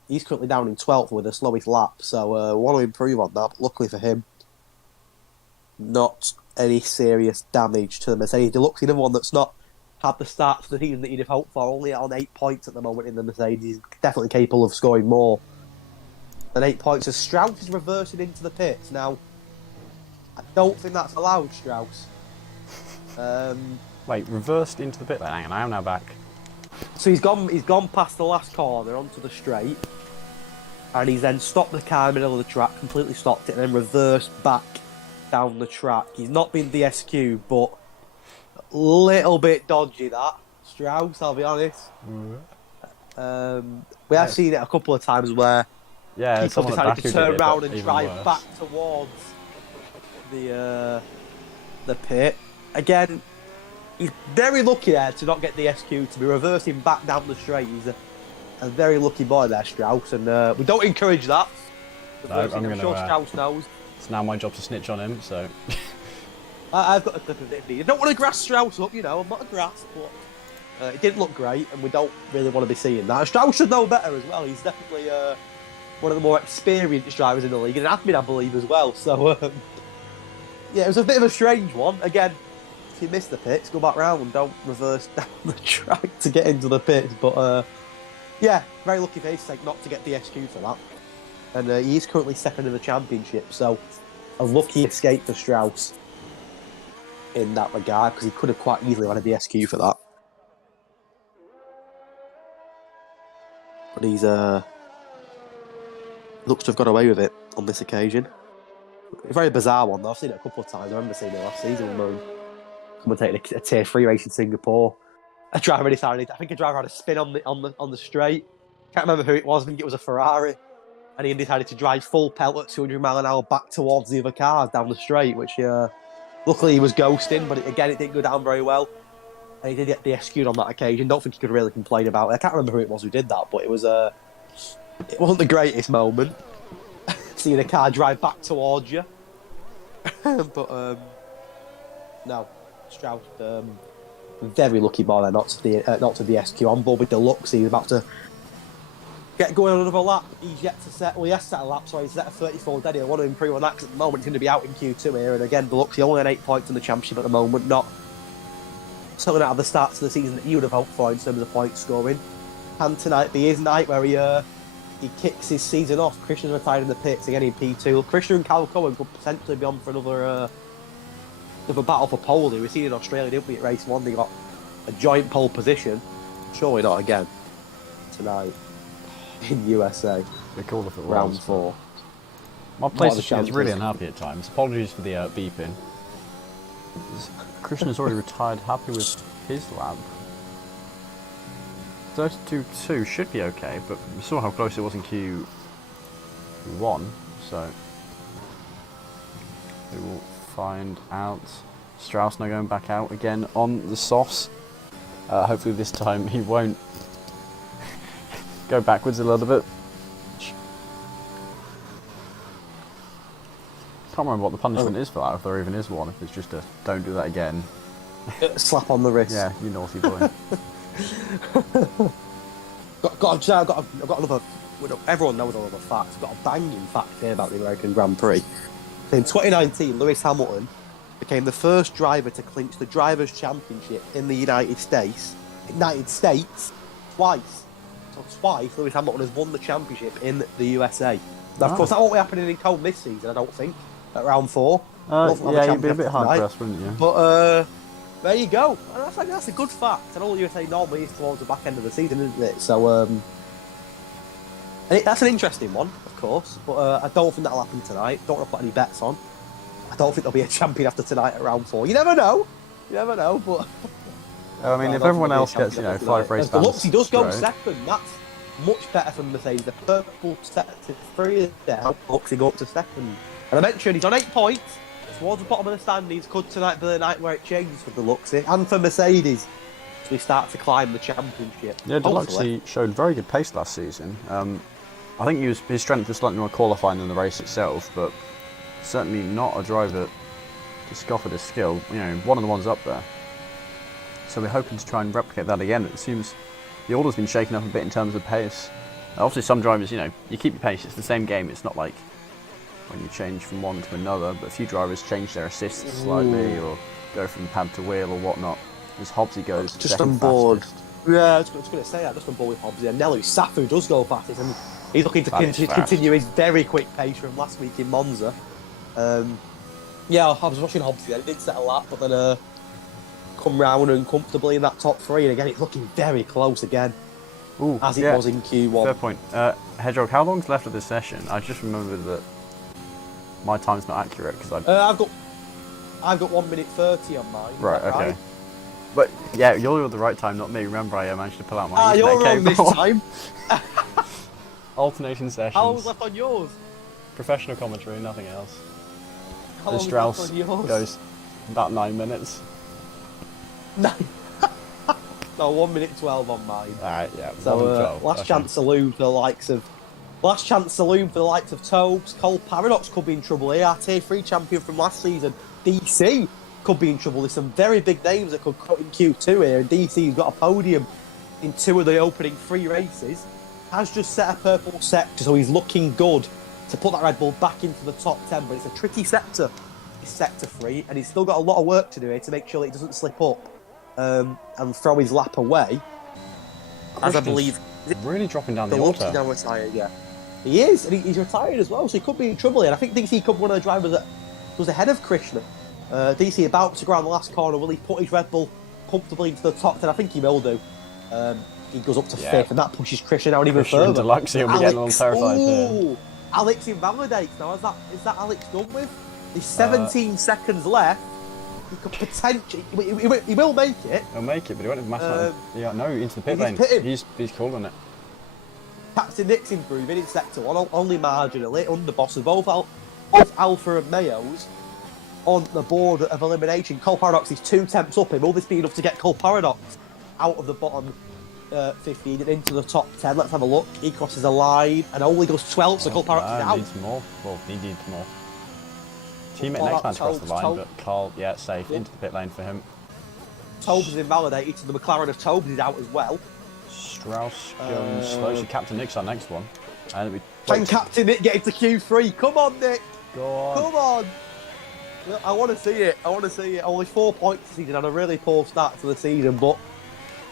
He's currently down in 12th with the slowest lap, so want to improve on that. But luckily for him, not any serious damage to the Mercedes Deluxe. Another one that's not had the start to the season that you'd have hoped for, only on 8 points at the moment in the Mercedes. He's definitely capable of scoring more than 8 points. As Strauss is reversing into the pits. Now, I don't think that's allowed, Strauss. Wait, reversed into the pit lane. Hang on, I am now back. So he's gone past the last corner onto the straight, and he's then stopped the car in the middle of the track, completely stopped it, and then reversed back down the track. He's not been DSQ, but a little bit dodgy that, Strauss, I'll be honest. We have seen it a couple of times where people decided to turn around and drive back towards the pit. Again, he's very lucky there to not get the SQ, to be reversing back down the straight. He's a very lucky boy there, Strauss, and we don't encourage that. No, I'm sure Strauss knows. It's now my job to snitch on him, so... I've got a clip of it. I don't want to grass Strauss up, you know, I'm not a grass, but it didn't look great, and we don't really want to be seeing that. Strauss should know better as well. He's definitely one of the more experienced drivers in the league, and an admin, I believe, as well. So, yeah, it was a bit of a strange one. Again, if you miss the pits, go back round and don't reverse down the track to get into the pits. But, yeah, very lucky for his sake not to get the SQ for that. And he is currently second in the championship, so a lucky escape for Strauss in that regard, because he could have quite easily had a SQ for that. But he's looks to have got away with it on this occasion. A very bizarre one, though. I've seen it a couple of times. I remember seeing it last season when commentating a Tier 3 race in Singapore. A driver decided, I think a driver had a spin on the straight. Can't remember who it was. I think it was a Ferrari. And he decided to drive full pelt at 200 mile an hour back towards the other cars down the straight, which luckily he was ghosting, but again, it didn't go down very well. And he did get DSQ'd on that occasion. Don't think he could really complain about it. I can't remember who it was who did that, but it wasn't the greatest moment. Seeing a car drive back towards you. But, no. Strauss, very lucky boy there, not to the SQ. On board with Deluxe, he's about to get going on another lap. He's yet to set, well, he has set a lap, so he's set a 34 dead. I want to improve on that, because at the moment he's going to be out in Q2 here. And again, Deluxe, he only had 8 points in the championship at the moment, certainly not have the starts of the season that you would have hoped for in terms of point scoring. And tonight be his night where he kicks his season off. Christian's retired in the pits again in P2. Christian and Cal Cohen could potentially be on for another battle for pole. We seen in Australia, didn't we, at race 1? They got a joint pole position. Surely not again tonight in USA. Be cool if it was. Round 4. My PlayStation is really unhappy at times. Apologies for the beeping. Christian has already retired, happy with his lap. 32.2 should be okay, but we saw how close it was in Q1, so we will find out. Strauss now going back out again on the sauce. Hopefully this time he won't go backwards a little bit. Can't remember what the punishment is for that, if there even is one, if it's just a don't do that again. Slap on the wrist. Yeah, you naughty boy. I've got another. Everyone knows another fact. I've got a banging fact here about the American Grand Prix. In 2019, Lewis Hamilton became the first driver to clinch the Drivers' Championship in the United States twice. So so twice Lewis Hamilton has won the championship in the USA. Now, of course, that won't be happening in Cone this season, I don't think, at round 4. Yeah, you'd be a bit hard-pressed, wouldn't you? But there you go. And that's a good fact. I know the USA normally is towards the back end of the season, isn't it? So, that's an interesting one, of course, but I don't think that'll happen tonight. Don't want to put any bets on. I don't think there'll be a champion after tonight at round 4. You never know. But I mean, if everyone else gets, 5 race bans, Looks, he does go second. That's much better for Mercedes. The purple set to 3 there. Looks, he go up to second. And I mentioned he's on 8 points. Towards the bottom of the standings. Could tonight be the night where it changes for the Luxie and for Mercedes. So we start to climb the championship. Yeah, Deluxie showed very good pace last season. I think his strength was slightly more qualifying than the race itself, but certainly not a driver to scoff at his skill. One of the ones up there. So we're hoping to try and replicate that again. It seems the order's been shaken up a bit in terms of pace. Obviously, some drivers, you keep your pace. It's the same game. It's not like when you change from one to another, but a few drivers change their assists slightly or go from pad to wheel or whatnot. As Hobbsy goes just on board. Yeah, I was going to say that, just on board with Hobbsy. And Nelly Safu does go fastest, and he's looking to continue his very quick pace from last week in Monza. Yeah, I was watching Hobbsy then, he did settle that, but then come round and comfortably in that top 3, and again it's looking very close again, as it was in Q1. Fair point. Hedgehog, how long's left of this session? I just remembered that my time's not accurate because I've got 1 minute 30 on mine. Right, okay. Right? But yeah, you're the right time, not me. Remember, I managed to pull out my Ethernet you're wrong cable. this time. Alternation sessions. How long's left on yours? Professional commentary, nothing else. How the Strauss goes about 9 minutes. 9. No, 1 minute 12 on mine. Alright, yeah. So last chance saloon for the likes of Tobes. Cole Paradox could be in trouble here. Our Tier 3 champion from last season, DC, could be in trouble. There's some very big names that could cut in Q2 here, and DC's got a podium in 2 of the opening 3 races. Has just set a purple sector, so he's looking good to put that Red Bull back into the top 10, but it's a tricky sector. It's sector 3, and he's still got a lot of work to do here to make sure that he doesn't slip up and throw his lap away. As I believe... really dropping down the order. He's now retired, yeah. He is, and he's retired as well, so he could be in trouble here. And I think DC could be one of the drivers that was ahead of Krishna. DC about to go around the last corner. Will he put his Red Bull comfortably into the top 10? I think he will do. He goes up to 5th, and that pushes Krishna down even further. And Deluxie will be getting all terrified here. Alex invalidates now. Is that Alex done with? There's 17 seconds left. He could potentially... He will make it. He'll make it, but he won't have massive... into the pit lane. He's calling it. Captain Nick's improving in Sector 1, only marginally, under bosses. Both Alpha and Mayo's on the board of elimination. Cole Paradox is 2 tenths up him. Will this be enough to get Cole Paradox out of the bottom 15 and into the top 10? Let's have a look. He crosses a line and only goes 12, so Cole Paradox is out. Needs more. Well, he needs more. Teammate next man's crossed the line, but Carl, safe. Into the pit lane for him. Tobes is invalidated, so the McLaren of Tobes is out as well. Strauss going slow. So Captain Nick's our next one. Can Captain Nick get into Q3? Come on, Nick! Go on. Come on! I want to see it. Only 4 points this season and a really poor start to the season, but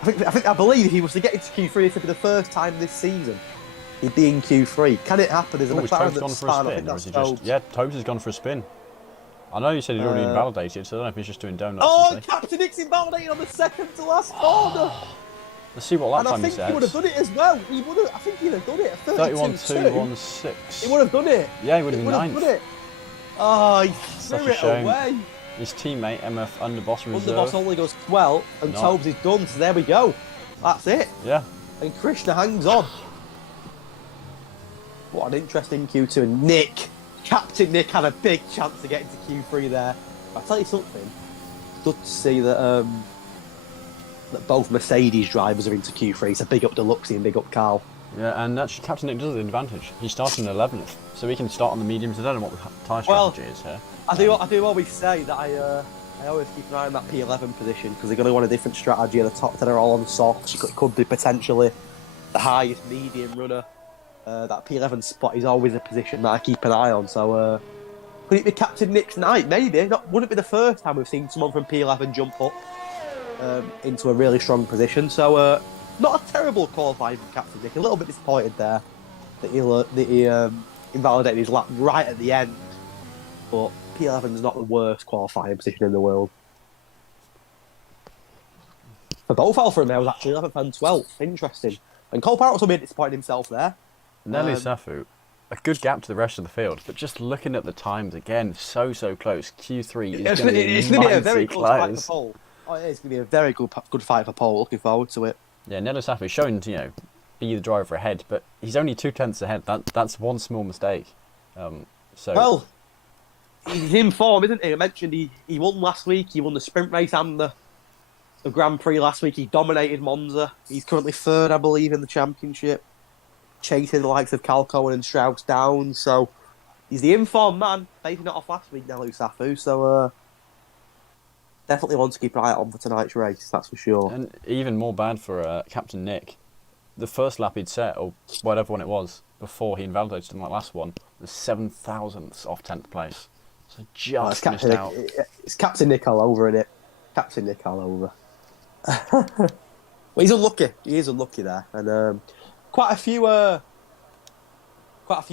I believe if he was to get into Q3, this would be the first time this season he'd be in Q3. Can it happen? Is Tobes gone for a spin, or is he just... Yeah, Tobes has gone for a spin. I know you said he'd already invalidated, so I don't know if he's just doing donuts. Oh, Captain Nick's invalidated on the second to last corner. Let's see what lap time he says. And I think he would have done it as well. I think he'd have done it at 31.216. He would have done it. Yeah, he would have been ninth. Done it. Oh, he threw it away. His teammate, MF Underboss Reserve. Underboss only goes 12, and Tobes is done, so there we go. That's it. Yeah. And Krishna hangs on. What an interesting Q2. And Captain Nick had a big chance to get into Q3 there. I'll tell you something. It's good to see that both Mercedes drivers are into Q3. So big up Deluxie and big up Carl. Yeah, and actually Captain Nick does have the advantage. He's starting 11th, so he can start on the mediums. I don't know what the tyre strategy is here. I do always say that I always keep an eye on that P11 position because they're going to want a different strategy. The top 10 are all on softs. It could be potentially the highest medium runner. That P11 spot is always a position that I keep an eye on. So could it be Captain Nick's night? Maybe. Wouldn't it be the first time we've seen someone from P11 jump up into a really strong position? So not a terrible qualifying from Captain Nick. A little bit disappointed there that he invalidated his lap right at the end. But P11 is not the worst qualifying position in the world. For both Alfa Romeos, actually, 11th and 12th. Interesting. And Cole Parrott was a bit disappointed himself there. Nelly Safu, a good gap to the rest of the field, but just looking at the times again, so close. Q3 is going to be a very close. Fight for pole. Oh, it is going to be a very good fight for pole. Looking forward to it. Yeah, Nelly Safu showing to be the driver ahead, but he's only 2/10 ahead. That's one small mistake. Well, he's in form, isn't he? I mentioned he won last week. He won the sprint race and the Grand Prix last week. He dominated Monza. He's currently third, I believe, in the championship, chasing the likes of Cal Cohen and Strauss down. So he's the informed man, facing it off last week, Nelu Safu. So definitely one to keep an eye on for tonight's race, that's for sure. And even more bad for Captain Nick. The first lap he'd set, or whatever one it was, before he invalidated in that last one, was 7,000ths off 10th place. So just missed out. It's Captain Nick all over, isn't it? Captain Nick all over. Well, he's unlucky. He is unlucky there, and quite a few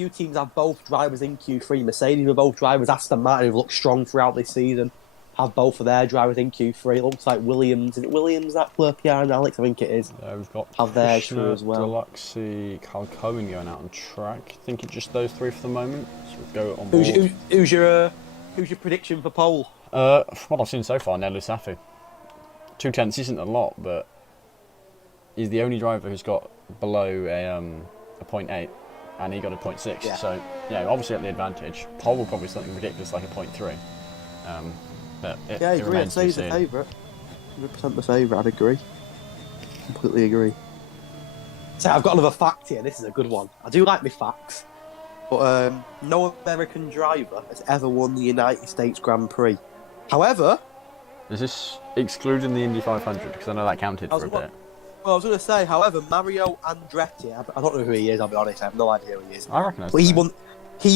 teams have both drivers in Q3. Mercedes with both drivers. Aston Martin, who've looked strong throughout this season, have both of their drivers in Q3. It looks like Williams. Is it Williams that Pierre and Alex? I think it is. We've got have theirs through as well. Deluxe, Carl Cohen going out on track. I think it's just those three for the moment. So we'll go on board. Who's your prediction for pole? From what I've seen so far, Nelu Safi. 2/10 isn't a lot, but he's the only driver who's got below a 0.8, and he got a 0.6. Yeah. So yeah, obviously at the advantage. Pole will probably something ridiculous like a 0.3. But it, I it agree. remains I'd to be say he's seen. the favourite. 100% the favourite. I'd agree. Completely agree. So I've got another fact here. This is a good one. I do like my facts, but no American driver has ever won the United States Grand Prix. However, is this excluding the Indy 500? Because I know that counted for a bit. Well, I was going to say, however, Mario Andretti, I don't know who he is, I'll be honest, I have no idea who he is. I recognise But he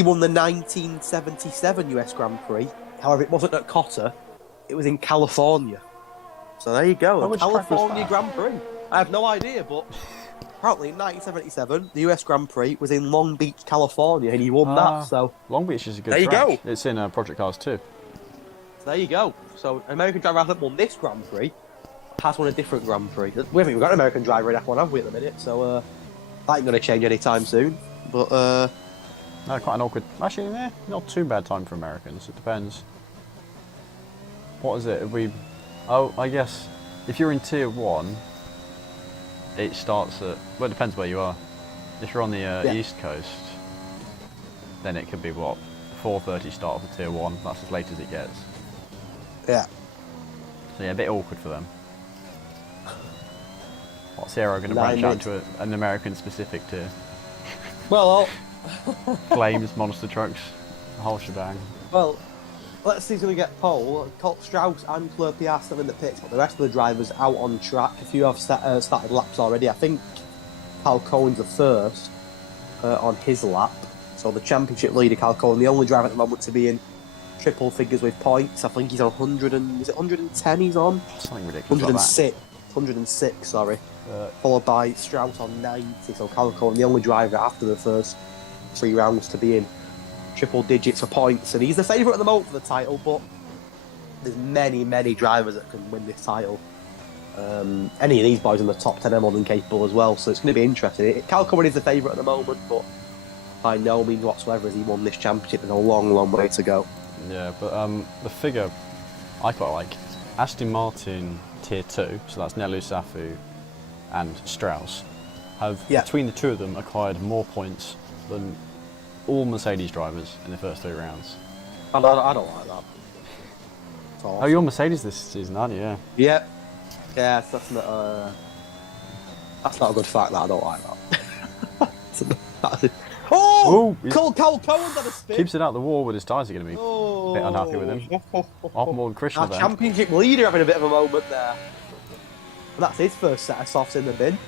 won the 1977 US Grand Prix. However, it wasn't at Cotter, it was in California. So there you go, which California track was Grand Prix. I have no idea, but apparently in 1977, the US Grand Prix was in Long Beach, California, and he won that. So Long Beach is a good there you track. go. It's in Project Cars 2. So there you go. So an American driver hasn't won this Grand Prix, has won a different Grand Prix. We haven't even got an American driver in F1, have we, at the minute? So that ain't going to change anytime soon. But no, quite an awkward. Actually, not too bad time for Americans. It depends. What is it? I guess if you're in Tier 1, it starts at. Well, it depends where you are. If you're on the East Coast, then it could be what 4:30 start of the Tier 1. That's as late as it gets. yeah. So yeah, a bit awkward for them. What's Sierra going to branch out to an American-specific tier? Well, Flames, monster trucks, the whole shebang. well, let's see who's going to get pole. Colt Strauss and Fleur Pierre still in the pits, but the rest of the drivers out on track. A few have started laps already. I think Cal Cohen's the first on his lap. So the championship leader, Cal Cohen, the only driver at the moment to be in triple figures with points. I think he's on 100 and is it 110 he's on? Something ridiculous. 106, sorry. Followed by Strauss on 90. So Cal Cohen, the only driver after the first 3 rounds to be in triple digits for points, and he's the favourite at the moment for the title. But there's many drivers that can win this title. Any of these boys in the top 10 are more than capable as well. So it's going to be interesting. Cal Cohen is the favourite at the moment, but by no means whatsoever has he won this championship. There's a long way to go. Yeah, but the figure I quite like. Aston Martin Tier 2, so that's Nelu Safu and Strauss, have between the two of them acquired more points than all Mercedes drivers in the first 3 rounds. I don't like that. Oh, you're Mercedes this season, aren't you? Yeah. Yeah, that's not a good fact. That I don't like that. Oh! Cal Cohen's had a spin. Keeps it out the wall with his tyres are going to be a bit unhappy with him. Off more than Christian Our then. championship leader having a bit of a moment there. And that's his first set of softs in the bin.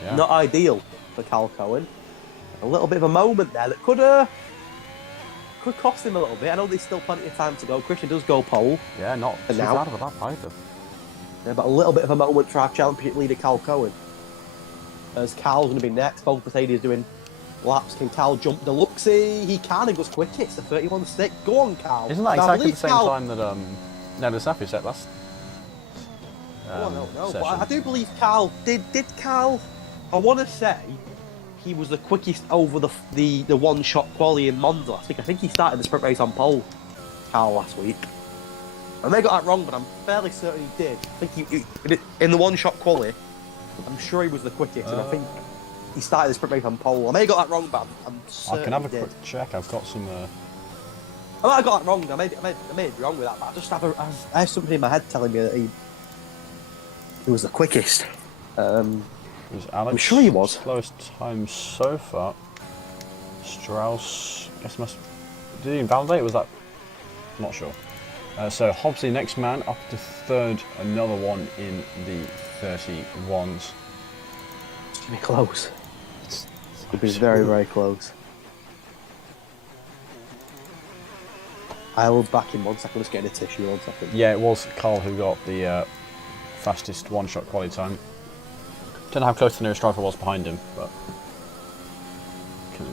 Yeah. Not ideal for Cal Cohen. A little bit of a moment there that could cost him a little bit. I know there's still plenty of time to go. Christian does go pole. Yeah, not too now. bad of a lap either. But a little bit of a moment for our championship leader, Cal Cohen. As Cal's going to be next. Both Mercedes doing laps. Can Cal jump Deluxey? He can. He goes quickest. A 31.6. Go on, Cal. Isn't that Now, I exactly believe the same Cal... time that Nella Safi set last? I don't know, but session? I do believe Cal did Cal. I want to say he was the quickest over the one-shot quali in Monza last week. I think he started the sprint race on pole, Cal, last week. I may have got that wrong, but I'm fairly certain he did. I think he in the one-shot quali, I'm sure he was the quickest, and I think he started the sprint race on pole. I may have got that wrong, but I'm certain I can have a he did. quick check. I've got some. I might have got that wrong. I may be wrong with that, but I have something in my head telling me that he was the quickest. Was Alex I'm sure he was. Slowest time so far. Strauss, I guess did he invalidate? Was that? I'm not sure. So Hobbsy, next man, up to third, another one in the 31s. It's going to be close. It'll be very, very close. I will back in 1 second, just getting a tissue 1 second. Yeah, it was Carl who got the fastest one-shot quality time. Don't know how close the nearest driver was behind him, but can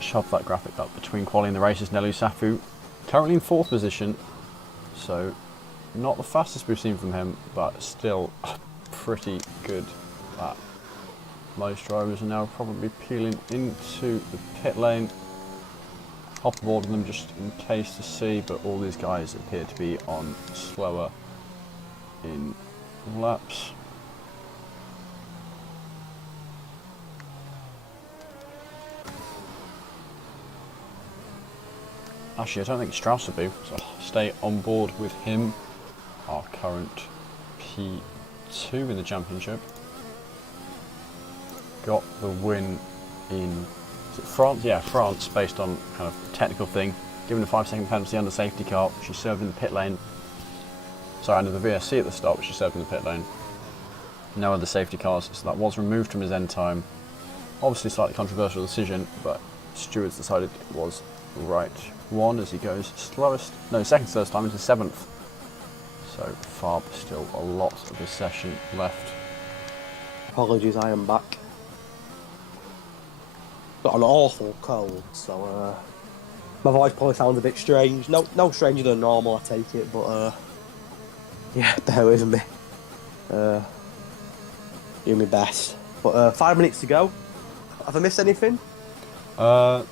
shove that graphic up between quali and the races. Nelu Safu currently in 4th position, so not the fastest we've seen from him, but still pretty good lap. Most drivers are now probably peeling into the pit lane. Hop aboard them just in case to see, but all these guys appear to be on slower in laps. Actually, I don't think Strauss will be, so stay on board with him. Our current P2 in the championship. Got the win in France? Yeah, France, based on kind of technical thing. Given a 5-second penalty under safety car, she served in the pit lane. Sorry, under the VSC at the start, but she served in the pit lane. No other safety cars, so that was removed from his end time. Obviously, slightly controversial decision, but stewards decided it was the right one as he goes second slowest time into 7th. So far, still a lot of the session left. Apologies, I am back. Got an awful cold, so my voice probably sounds a bit strange. No stranger than normal, I take it, but yeah, bear with me. Do my best. But 5 minutes to go. Have I missed anything? Not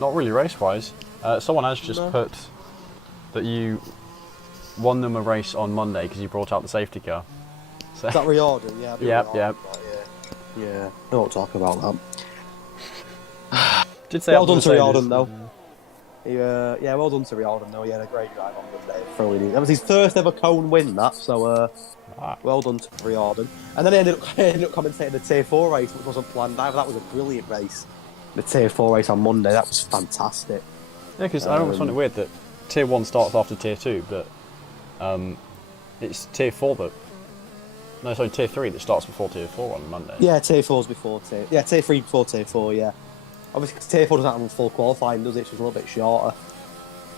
really race-wise. Someone has just put that you won them a race on Monday because you brought out the safety car. So Is that reorder? Yeah. Yep. Yeah. I won't talk about that. Did say well done to Riordan though. Yeah, well done to Riordan though. He had a great drive on Monday. That was his first ever cone win. So well done to Riordan. And then he ended up commentating the Tier 4 race, which wasn't planned either. That was a brilliant race. The Tier 4 race on Monday. That was fantastic. Yeah, because I always find it weird that Tier 1 starts after Tier 2, but it's Tier 4 that... No, sorry, Tier 3 that starts before Tier 4 on Monday. Yeah, Tier 4's before Tier... Yeah, Tier 3 before Tier 4, yeah. Obviously, because Tier 4 doesn't have a full qualifying, does it? It's a little bit shorter.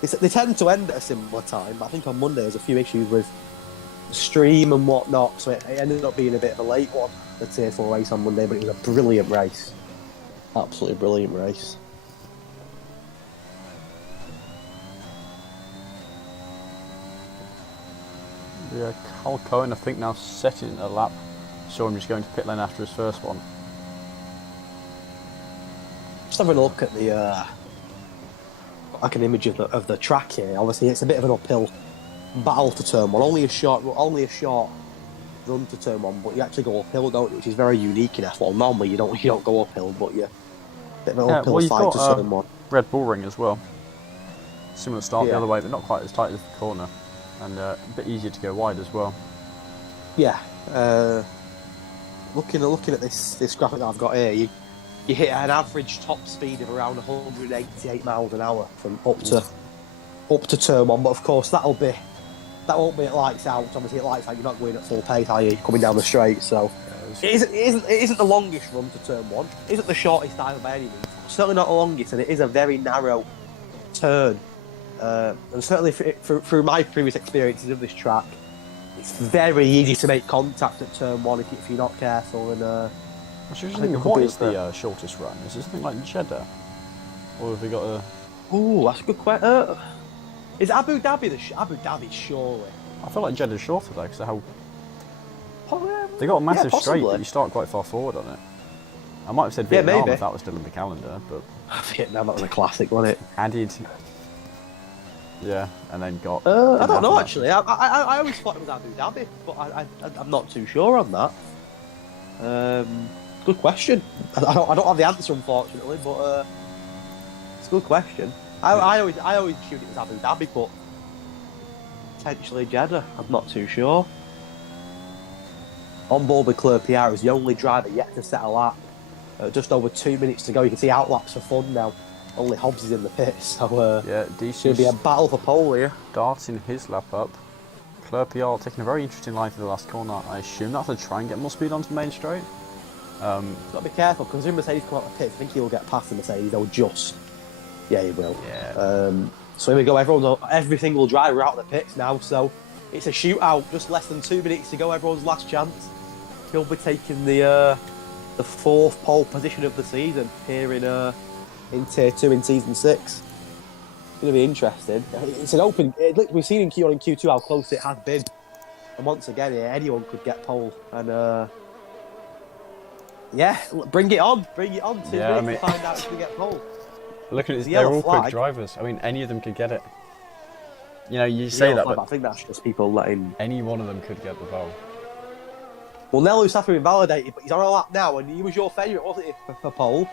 They tend to end at a similar time, but I think on Monday there's a few issues with the stream and whatnot, so it ended up being a bit of a late one, the Tier 4 race on Monday, but it was a brilliant race. Absolutely brilliant race. Yeah, Carl Cohen, I think, now setting a lap. Saw him just going to pit lane after his first one. Just having a look at the like an image of the track here. Obviously, it's a bit of an uphill battle to turn one. Only a short run to turn one, but you actually go uphill, don't you? Which is very unique in F1. Normally, you don't go uphill, but you bit of an uphill side to turn one. Red Bull Ring as well. Similar start the Yeah. other way, but not quite as tight as the corner, and a bit easier to go wide as well. Yeah. Looking at this graphic that I've got here, you hit an average top speed of around 188 miles an hour from up to turn one, but of course that won't be at lights out. Obviously at lights out you're not going at full pace, are you? Coming down the straight, so it isn't the longest run to turn one. It isn't the shortest either by any means. Certainly not the longest, and it is a very narrow turn. And certainly through my previous experiences of this track, it's very easy to make contact at turn 1 if you're not careful. And what is the shortest run? Is it something like Jeddah? Or have we got a... Oh, that's a good question. Is Abu Dhabi Abu Dhabi, surely? I feel like Jeddah's shorter though, because they got a massive straight, but you start quite far forward on it. I might have said Vietnam if that was still in the calendar, but... Vietnam, that was a classic, wasn't it? Added... Yeah, and then got... I don't know, actually. I always thought it was Abu Dhabi, but I'm not too sure on that. Good question. I don't have the answer, unfortunately, but it's a good question. I always assumed it was Abu Dhabi, but potentially Jeddah. I'm not too sure. On board with Claire Pierre is the only driver yet to set a lap. Just over 2 minutes to go. You can see outlaps for fun now. Only Hobbs is in the pit, so yeah, it's going to be a battle for pole here. Darting his lap up. Claire Pierre taking a very interesting line to the last corner. I assume that's to try and get more speed onto the main straight. Got to be careful, because when Mercedes come out of the pit, I think he'll get past the Mercedes. They'll just... Yeah, he will. Yeah. So here we go. Every single driver out of the pits now, so it's a shootout. Just less than 2 minutes to go. Everyone's last chance. He'll be taking the 4th pole position of the season here in Tier 2 in Season 6. It's going to be interesting. It's an open... We've seen in Q1 and Q2 how close it has been. And once again, anyone could get pole. And, yeah, bring it on. Bring it on. 2 minutes to find out who can get pole. Look at it, they're all quick drivers. I mean, any of them could get it. You know, you say that, but I think that's just people letting... Any one of them could get the pole. Well, Nelu's have to be invalidated, but he's on a lap now, and he was your favourite, wasn't he, for pole?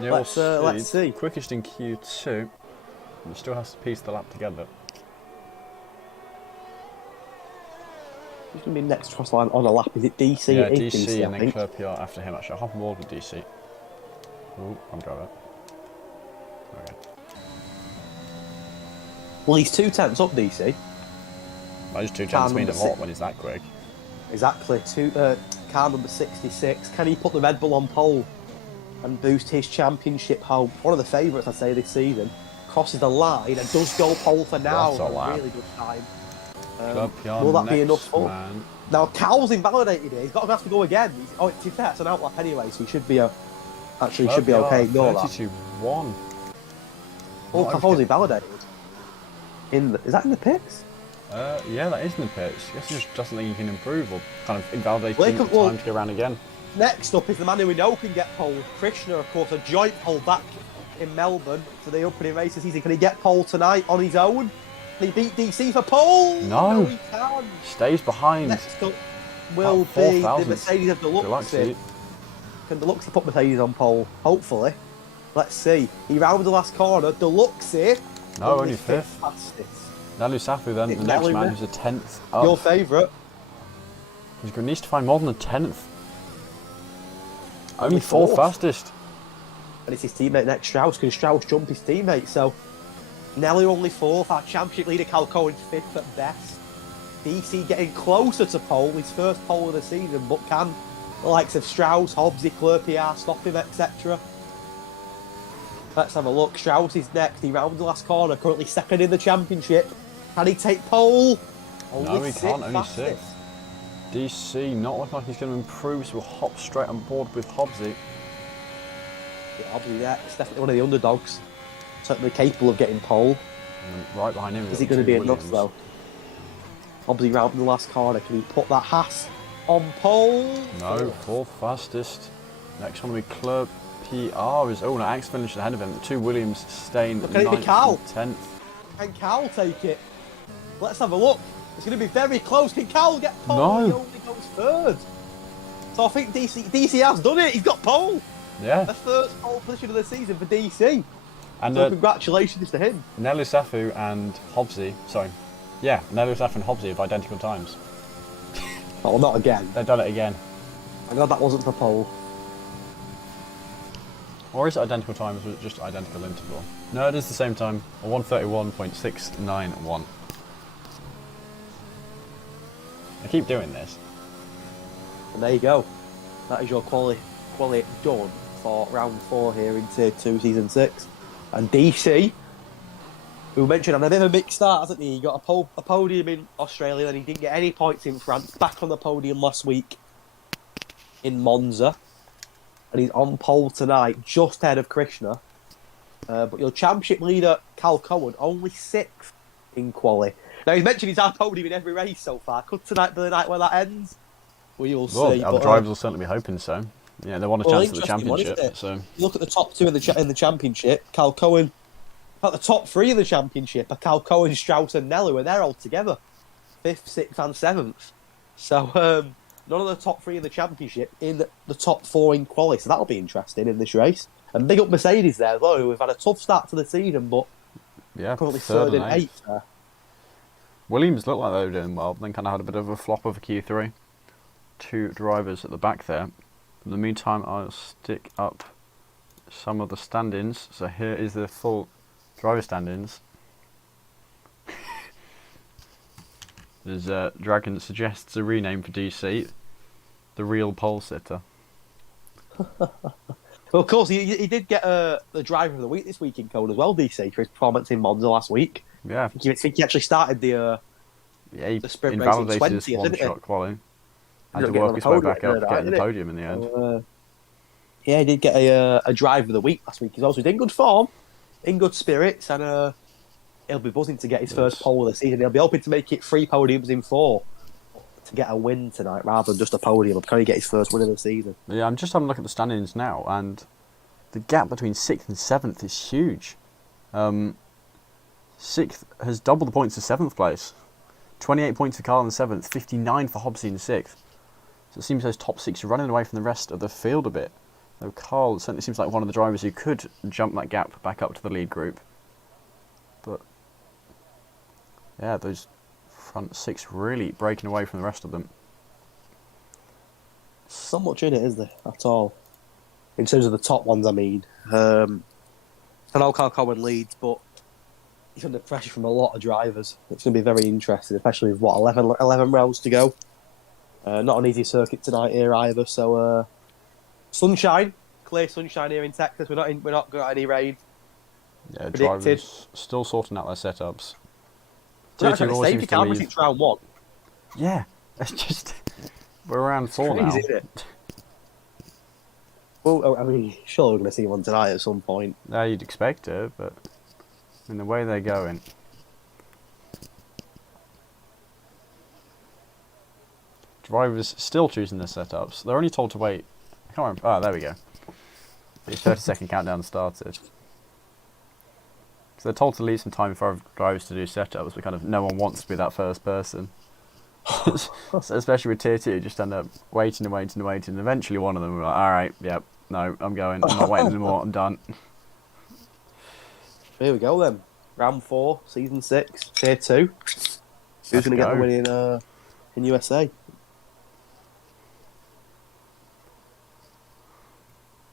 Yeah, let's see. Quickest in Q2. He still has to piece the lap together. Who's going to be next cross line on a lap? Is it DC? Yeah, it is DC and I then think. Claire PR after him, actually. I'll hop on board with DC. Oh, I'm driving. Okay. Well, he's 2 tenths up, DC. Well, just 2 tenths mean a lot when he's that quick. Exactly. Car number 66. Can he put the Red Bull on pole and boost his championship home? One of the favourites, I'd say, this season. Crosses the line and does go pole for now. That's a lap. Really good time. Will that be enough? Now, Cal's invalidated here. He's got to have to go again. To be fair, it's an outlap anyway, so he should be should be okay. Ignore that. 32-1. Oh, Cal's invalidated. Is that in the pits? Yeah, that is in the pits. I guess he just doesn't think he can improve, or kind of invalidating time to go around again. Next up is the man who we know can get pole. Krishna, of course, a joint pole back in Melbourne for the opening race this season. Can he get pole tonight on his own? Can he beat DC for pole? No, he can. Stays behind. Next up will be the Mercedes of Deluxe. Can Deluxe put Mercedes on pole? Hopefully. Let's see. He rounds the last corner. Deluxe here. No, only 5th. Nelu Safu then, the next man who's a 10th up. Your favourite. He needs to find more than a 10th. Only 4th fastest. And it's his teammate next, Strauss. Can Strauss jump his teammate? So, Nelu only 4th. Our championship leader, Cal Cohen, 5th at best. DC getting closer to pole, his first pole of the season, but can the likes of Strauss, Hobbsy, Claire PR stop him, etc.? Let's have a look. Strauss is next. He rounds the last corner, currently 2nd in the championship. Can he take pole? No, he can't. Only 6th. DC not looking like he's going to improve, so we'll hop straight on board with Hobbsy. Yeah, Hobbsy, yeah, it's definitely one of the underdogs. Certainly capable of getting pole. And right behind him, is he going to be enough though? Hobbsy rounding the last corner. Can he put that Haas on pole? No, 4th fastest. Next one will be Claire PR. No, Axe finished ahead of him. The 2 Williams staying 9th and 10th. Can Cal take it? Let's have a look. It's going to be very close. Can Cal get pole? No. He only goes 3rd. So I think DC has done it. He's got pole. Yeah. The first pole position of the season for DC. And so congratulations to him. Nelu Safu and Hobbsy, Nelu Safu and Hobbsy have identical times. Oh, not again. They've done it again. I know that wasn't for pole. Or is it identical times with just identical interval? No, it is the same time. A 1:31.691. I keep doing this. And there you go. That is your quali done for round 4 here in Tier 2 Season 6. And DC, who mentioned on a bit of a mixed start, hasn't he? He got a podium in Australia, then he didn't get any points in France. Back on the podium last week in Monza, and he's on pole tonight, just ahead of Krishna. But your championship leader, Cal Cohen, only 6th in quali. Now, he's mentioned he's had podium in every race so far. Could tonight be the night where that ends? We will see. Well, the drivers will certainly be hoping so. Yeah, they want a chance at the championship. So you look at the top 2 in the championship. Cal Cohen, at the top 3 in the championship are Cal Cohen, Strauss, and Nellu, and they're all together 5th, 6th, and 7th. So none of the top 3 in the championship in the top 4 in quali. So that'll be interesting in this race. And big up Mercedes there as well, who have had a tough start to the season, but yeah, probably 3rd and 8th there. Williams looked like they were doing well, then kind of had a bit of a flop of a Q3. 2 drivers at the back there. In the meantime, I'll stick up some of the stand-ins. So here is the full driver stand-ins. There's Dragon suggests a rename for DC, the real pole sitter. Well, of course, he did get the driver of the week this week in Code as well, DC, for his performance in Monza last week. Yeah. I think he actually started the sprint race in 20, his one-shot quali. Had to Ended up work his way back up, getting getting the podium in the end. Yeah, he did get a driver of the week last week. He's also in good form, in good spirits, and he'll be buzzing to get his first pole of the season. He'll be hoping to make it 3 podiums in 4 to get a win tonight, rather than just a podium. Can he get his first win of the season? Yeah, I'm just having a look at the standings now, and the gap between 6th and 7th is huge. 6th has double the points to 7th place. 28 points for Carl in 7th, 59 for Hobbsy in 6th. So it seems those top 6 are running away from the rest of the field a bit. Though Carl certainly seems like one of the drivers who could jump that gap back up to the lead group. But yeah, those front 6 really breaking away from the rest of them. So much in it, is there, at all? In terms of the top ones, I mean. I know Carl Cohen leads, but he's under pressure from a lot of drivers. It's going to be very interesting, especially with, 11 rounds to go. Not an easy circuit tonight here either, so sunshine, clear sunshine here in Texas. We're not got any rain. Yeah, predicted. Drivers still sorting out their setups. We're not trying safety car since round 1. Yeah, it's just we're around 4 crazy, now. Isn't it? Well, I mean, sure we're going to see one tonight at some point. Yeah, you'd expect it, but in the way they're going. Drivers still choosing their setups. They're only told to wait. I can't remember. Oh, there we go. The 30-second countdown started. So they're told to leave some time for other drivers to do setups, but kind of no one wants to be that first person. So especially with Tier 2, you just end up waiting and waiting and waiting. And eventually one of them will be like, alright, yep, no, I'm going. I'm not waiting anymore, I'm done. Here we go then. Round 4, Season 6, Tier 2. Who's going to get the win in USA?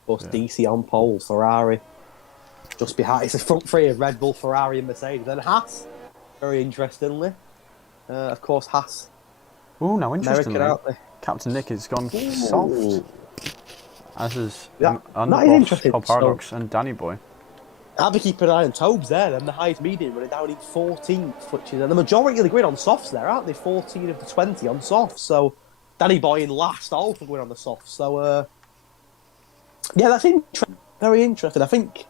Of course, DC on pole, Ferrari just behind. It's the front 3 of Red Bull, Ferrari and Mercedes. Then Haas, very interestingly. Of course, Haas. Oh, no, interestingly, American, Captain Nick has gone soft. As is that is interesting. Paradox and Danny Boy. I'll be keeping an eye on Tobes there, then the highest medium running down in 14th, which is, and the majority of the grid on softs there, aren't they? 14 of the 20 on softs. So Danny Boy in last, all for going on the softs. So yeah, that's very interesting. I think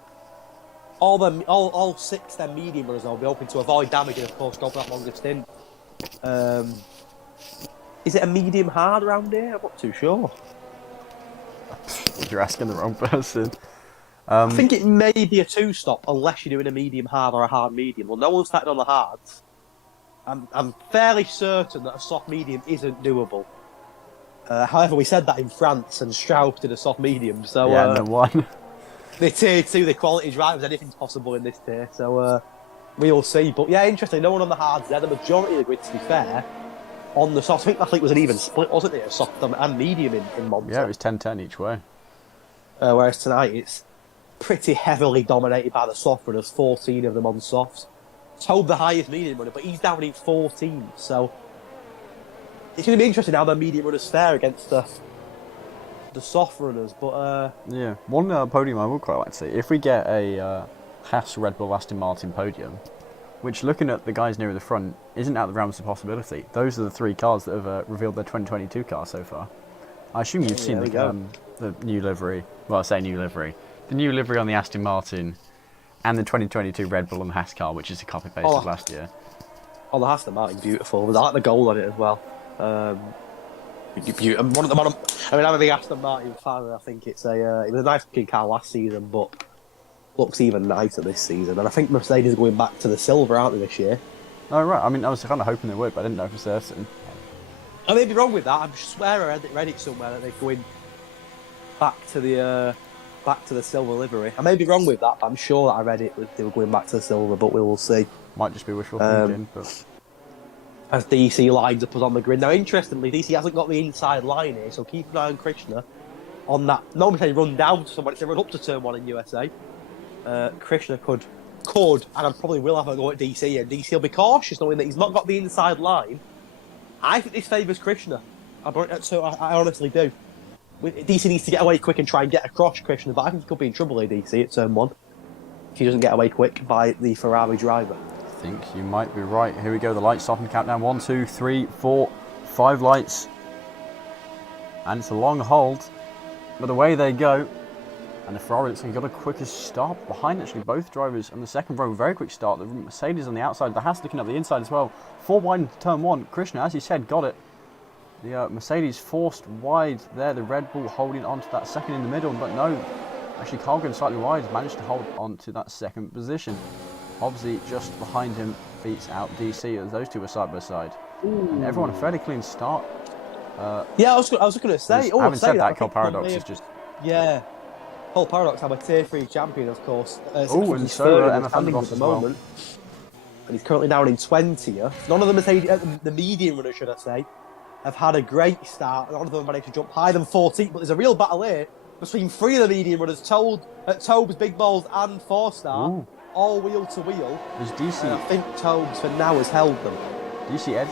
all 6 then medium runners will be hoping to avoid damage and of course go for that longer stint. Is it a medium hard around here? I'm not too sure. You're asking the wrong person. I think it may be a 2-stop unless you're doing a medium hard or a hard medium. Well, no one's started on the hards. I'm fairly certain that a soft medium isn't doable. However, we said that in France and Strauss did a soft medium. So yeah, no one. The Tier 2, the quality drivers, anything's possible in this tier. So we will see. But yeah, interesting. No one on the hards there. The majority of the grid, to be fair, on the soft. I think last week was an even split, wasn't it? A soft and medium in Monza. Yeah, it was 10-10 each way. Whereas tonight it's pretty heavily dominated by the soft runners, 14 of them on softs. Tobe the highest medium runner, but he's down in 14. So it's going to be interesting how the medium runners fare against the soft runners. But yeah, one podium I would quite like to see. If we get a Haas Red Bull Aston Martin podium, which, looking at the guys near the front, isn't out of the realms of possibility. Those are the 3 cars that have revealed their 2022 cars so far. I assume you've seen the new livery. Well, I say new livery. The new livery on the Aston Martin and the 2022 Red Bull on the Haas car, which is a copy-paste of last year. Oh, the Aston Martin's beautiful. I like the gold on it as well. Beautiful. I'm a big Aston Martin fan, and I think it was a nice looking car last season, but looks even nicer this season. And I think Mercedes are going back to the silver, aren't they, this year? Oh, right. I mean, I was kind of hoping they would, but I didn't know for certain. I may be wrong with that. I swear I read it somewhere that they're going back to the silver livery. I may be wrong with that, but I'm sure that I read it they were going back to the silver, but we will see. Might just be wishful thinking, but... As DC lines up us on the grid. Now, interestingly, DC hasn't got the inside line here, so keep an eye on Krishna on that. Normally say run down to someone, it's a run up to turn 1 in USA. Krishna could, and I probably will have a go at DC, and DC will be cautious knowing that he's not got the inside line. I think this favours Krishna. I honestly do. DC needs to get away quick and try and get across Krishna, but I think he could be in trouble here, DC, at turn 1. If he doesn't get away quick by the Ferrari driver. I think you might be right. Here we go, the lights starting to count down. 1, 2, 3, 4, 5 lights. And it's a long hold, but away they go. And the Ferrari looks like he got a quicker start behind actually both drivers on the second row. Very quick start. The Mercedes on the outside, the Haas looking up the inside as well. 4 wide into turn 1. Krishna, as you said, got it. The Mercedes forced wide there. The Red Bull holding on to that second in the middle, but no. Actually, Carl going slightly wide managed to hold on to that second position. Hobbsy just behind him beats out DC as those two were side by side. Ooh. And everyone a fairly clean start. Yeah, I was going to say. Having said that, Cole Paradox is just... Yeah. Cole Paradox, I'm a tier 3 champion, of course. Oh, and so Emma Vanderboss as well. And he's currently down in 20th. None of the Mercedes, the medium runners, should I say, have had a great start. None of them have managed to jump higher than 14th, but there's a real battle here between 3 of the medium runners, Tobes, Big Balls, and 4-star. All wheel to wheel. There's DC. And I think Tobes for now has held them. DC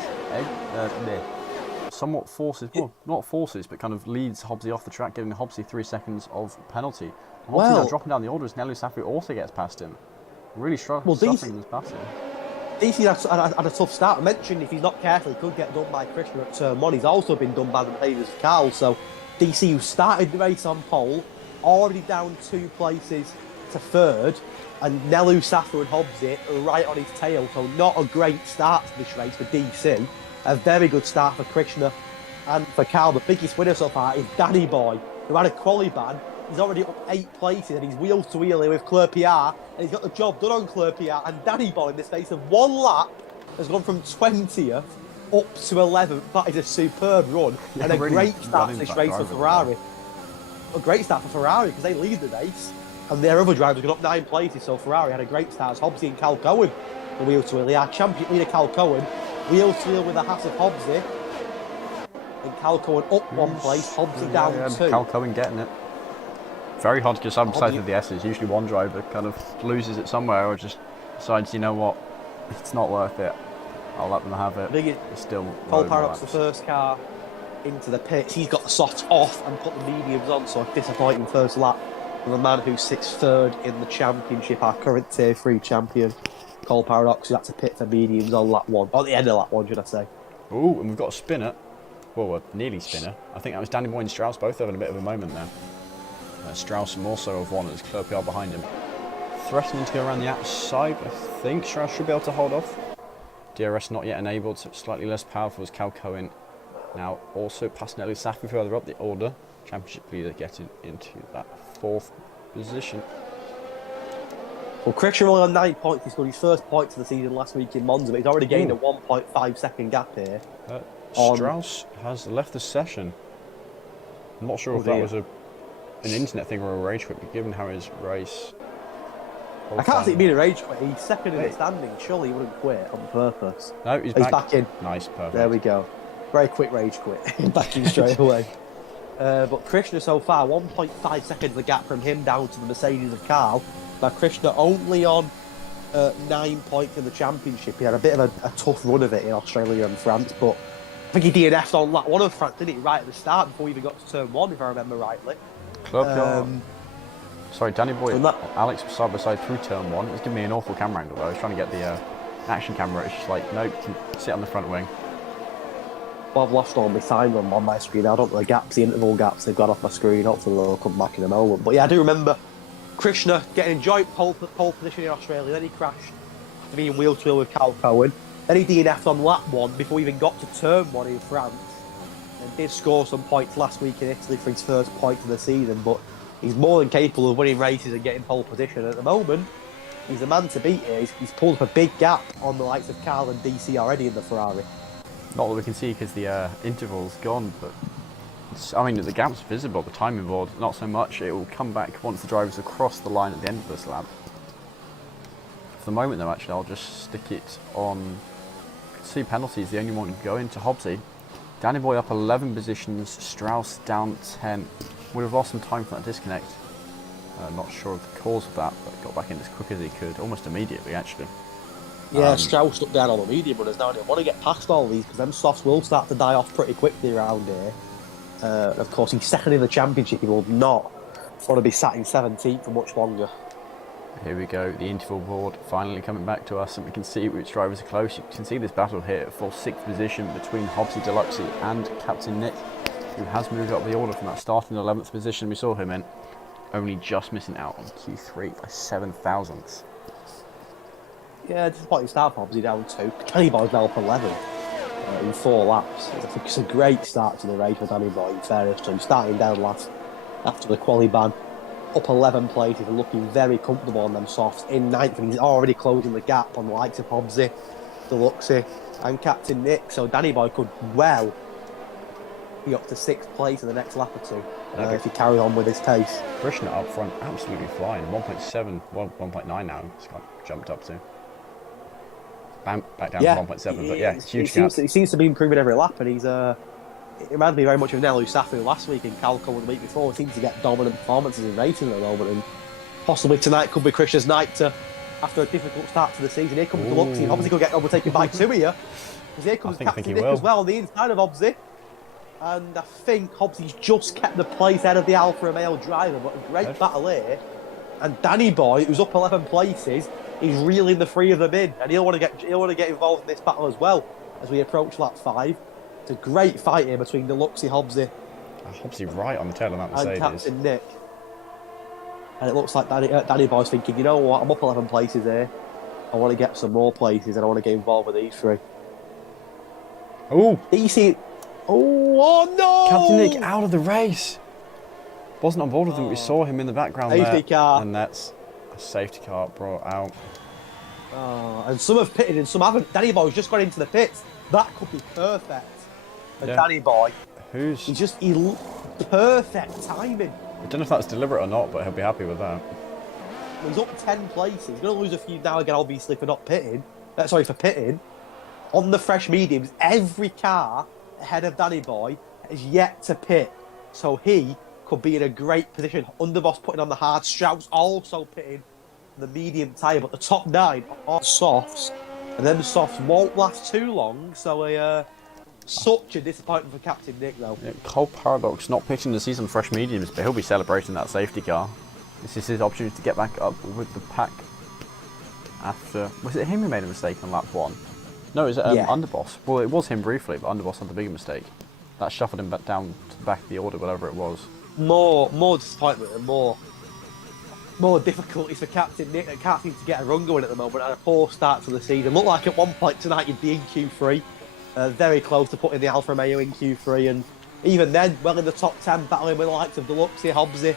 somewhat forces, well, not forces, but kind of leads Hobbsy off the track, giving Hobbsy 3 seconds of penalty. Hobbsy now dropping down the order as Nelly Safri also gets past him. Really suffering this battle. DC had a tough start. I mentioned if he's not careful, he could get done by Krishna at turn 1. He's also been done by the Mercedes Carl. So DC, who started the race on pole, already down 2 places to 3rd. And Nelu, Safa and Hobbsy are right on his tail, so not a great start to this race for DC. A very good start for Krishna and for Carl. The biggest winner so far is Danny Boy, who had a quali ban. He's already up 8 places and he's wheel to wheel here with Claire Pierre, and he's got the job done on Claire Pierre. And Danny Boy, in the space of 1 lap, has gone from 20th up to 11th. That is a superb run and a great start to this race for Ferrari. A great start for Ferrari because they lead the race. And their other drivers got up 9 places, so Ferrari had a great start. It's Hobbsy and Cal Cohen, the wheel to wheel. They are champion leader Cal Cohen, wheel to wheel with a Haas of Hobbsy. And Cal Cohen up 1 place, Hobbsy down 2. Cal Cohen getting it. Very hard to get side by side with the S's. Usually one driver kind of loses it somewhere or just decides, you know what, it's not worth it. I'll let them have it. It's still Cole Paradox, the first car into the pits. He's got the softs off and put the mediums on, so a disappointing first lap. The man who sits 3rd in the championship, our current tier 3 champion, Cole Paradox, who had to pit for mediums on lap 1, or the end of lap 1, should I say. Ooh, and we've got a spinner. Well, a nearly spinner. I think that was Danny Boy and Strauss both having a bit of a moment there. Strauss more so of one as Claire Pierre behind him. Threatening to go around the outside, I think Strauss should be able to hold off. DRS not yet enabled, so slightly less powerful as Cal Cohen. Now also past Nelly Safi further up the order. Championship leader getting into that 4th position. Well, Krishna only on 9 points. He scored his first points of the season last week in Monza, but he's already gained a 1.5 second gap here. Strauss has left the session. I'm not sure if that was an internet thing or a rage quit, but given how his race... I can't see it being a rage quit. He's second in the standing. Surely he wouldn't quit on purpose. No, he's back in. Nice, perfect. There we go. Very quick rage quit. Back in straight away. But Krishna so far, 1.5 seconds the gap from him down to the Mercedes of Carl. Now Krishna only on 9 points in the championship. He had a bit of a tough run of it in Australia and France, but I think he DNF'd on lap 1 of France, didn't he, right at the start before he even got to turn 1, if I remember rightly. Sorry, Danny Boy and Alex side by side through turn 1. It's giving me an awful camera angle though. I was trying to get the action camera, it's just like, nope, you can sit on the front wing. Well, I've lost all my time on my screen. I don't know the gaps, the interval gaps they've got off my screen. Hopefully they'll come back in a moment. But yeah, I do remember Krishna getting in joint pole position in Australia. Then he crashed to be in wheel to wheel with Cal Cohen. Then he DNF'd on lap 1 before he even got to turn 1 in France. And did score some points last week in Italy for his first point of the season. But he's more than capable of winning races and getting pole position. At the moment, he's the man to beat here. He's pulled up a big gap on the likes of Carl and DC already in the Ferrari. Not that we can see because the interval's gone, but I mean the gap's visible. The timing board, not so much. It will come back once the driver's across the line at the end of this lap. For the moment, though, actually, I'll just stick it on. See penalties. The only one going to Hobbsy. Danny Boy up 11 positions. Strauss down 10. Would have lost some time for that disconnect. Not sure of the cause of that, but got back in as quick as he could, almost immediately, actually. Yeah, Strauss stuck down all the medium runners now. I want to get past all these because them softs will start to die off pretty quickly around here. Of course, he's second in the championship. He will not want to be sat in 17th for much longer. Here we go, the interval board finally coming back to us, and we can see which drivers are close. You can see this battle here for 6th position between Hobbsy Deluxe and Captain Nick, who has moved up the order from that starting 11th position we saw him in, only just missing out on Q3 by 7 thousandths. Yeah, disappointing start for Hobbsy down 2. Danny Boy's now up 11 in 4 laps. I think it's a great start to the race for Danny Boy, in fairness to him. Starting down last after the quali ban, up 11 places and looking very comfortable on them softs. In 9th, and he's already closing the gap on the likes of Hobbsy, Deluxe and Captain Nick. So Danny Boy could well be up to 6th place in the next lap or 2 if he carries on with his pace. Krishna up front, absolutely flying. 1.7, well, 1.9 now. It's got jumped up to. Back down to 1.7, but yeah, it's huge gap. He seems to be improving every lap, and he's it reminds me very much of Nelu Safu last week in Calco the week before. He seems to get dominant performances in racing at the moment, and possibly tonight could be Krishna's night to, after a difficult start to the season. Here comes Deluxe, and obviously could get overtaken by 2 here, because here comes Captain Nick as well on the inside of Hobbsy. And I think Hobbsy's just kept the place ahead of the Alfa Romeo driver, but a great battle here. And Danny Boy, who's up 11 places, is reeling the 3 of them in, and he'll want to get involved in this battle as well as we approach lap 5. It's a great fight here between Deluxe, Hobbsy, Hobbsy right on the tail of that Mercedes, and Captain Nick. And it looks like Danny Boy's thinking, you know what, I'm up 11 places here. I want to get some more places, and I want to get involved with these 3. Oh, DC. Oh no! Captain Nick out of the race. Wasn't on board with him. We saw him in the background safety there, car. and that's a safety car brought out. Oh, and some have pitted and some haven't. Danny Boy's just got into the pits. That could be perfect for Danny Boy. He's perfect timing. I don't know if that's deliberate or not, but he'll be happy with that. He's up 10 places. He's going to lose a few now again, obviously, for not pitting. For pitting. On the fresh mediums, every car ahead of Danny Boy is yet to pit. So he could be in a great position. Underboss putting on the hard. Strauss also pitting the medium tyre, but the top 9 are softs, and then the softs won't last too long. So such a disappointment for Captain Nick, though. Yeah, Cole Paradox not pitching the season fresh mediums, but he'll be celebrating that safety car. This is his opportunity to get back up with the pack. After, was it him who made a mistake on lap 1? No, it was Underboss. Well, it was him briefly, but Underboss had the bigger mistake. That shuffled him back down to the back of the order, whatever it was. More disappointment and more difficulties for Captain Nick, that can't seem to get a run going at the moment, and a poor start to the season. Looked like at one point tonight he'd be in Q3, very close to putting the Alfa Romeo in Q3, and even then, well in the top 10, battling with the likes of Deluxe, Hobbsy.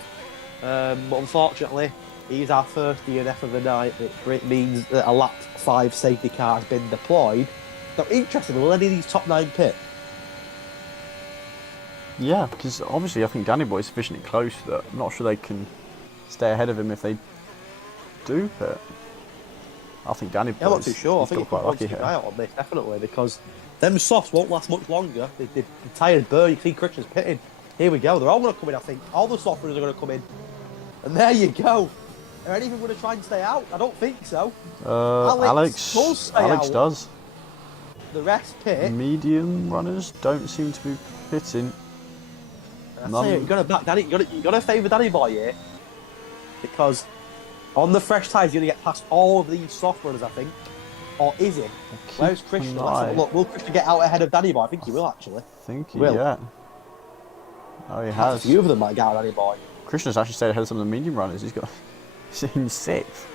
But unfortunately, he's our first DNF of the night, which means that a lap 5 safety car has been deployed. So interesting, will any of these top 9 pit? Yeah, because obviously I think Danny Boy is sufficiently close that I'm not sure they can stay ahead of him if they do pit. I think Danny Boy. I'm not too sure. I think he's quite lucky here. Eye out on this, definitely, because them softs won't last much longer. The tyres burn. You can see Christian's pitting. Here we go. They're all going to come in, I think. All the soft runners are going to come in. And there you go. Are any of them going to try and stay out? I don't think so. Alex does. The rest pit. Medium runners don't seem to be pitting. You've got to back Danny. You got to favour Danny Boy here, because on the fresh tyres you're going to get past all of these soft runners, I think. or is he? Where's Krishna? Let's have a look. Will Krishna get out ahead of Danny Boy? I think he will, actually. I think he will. Yeah. Oh, he has. A few of them might get out of Danny Boy. Krishna's actually stayed ahead of some of the medium runners. He's got... He's in 6th.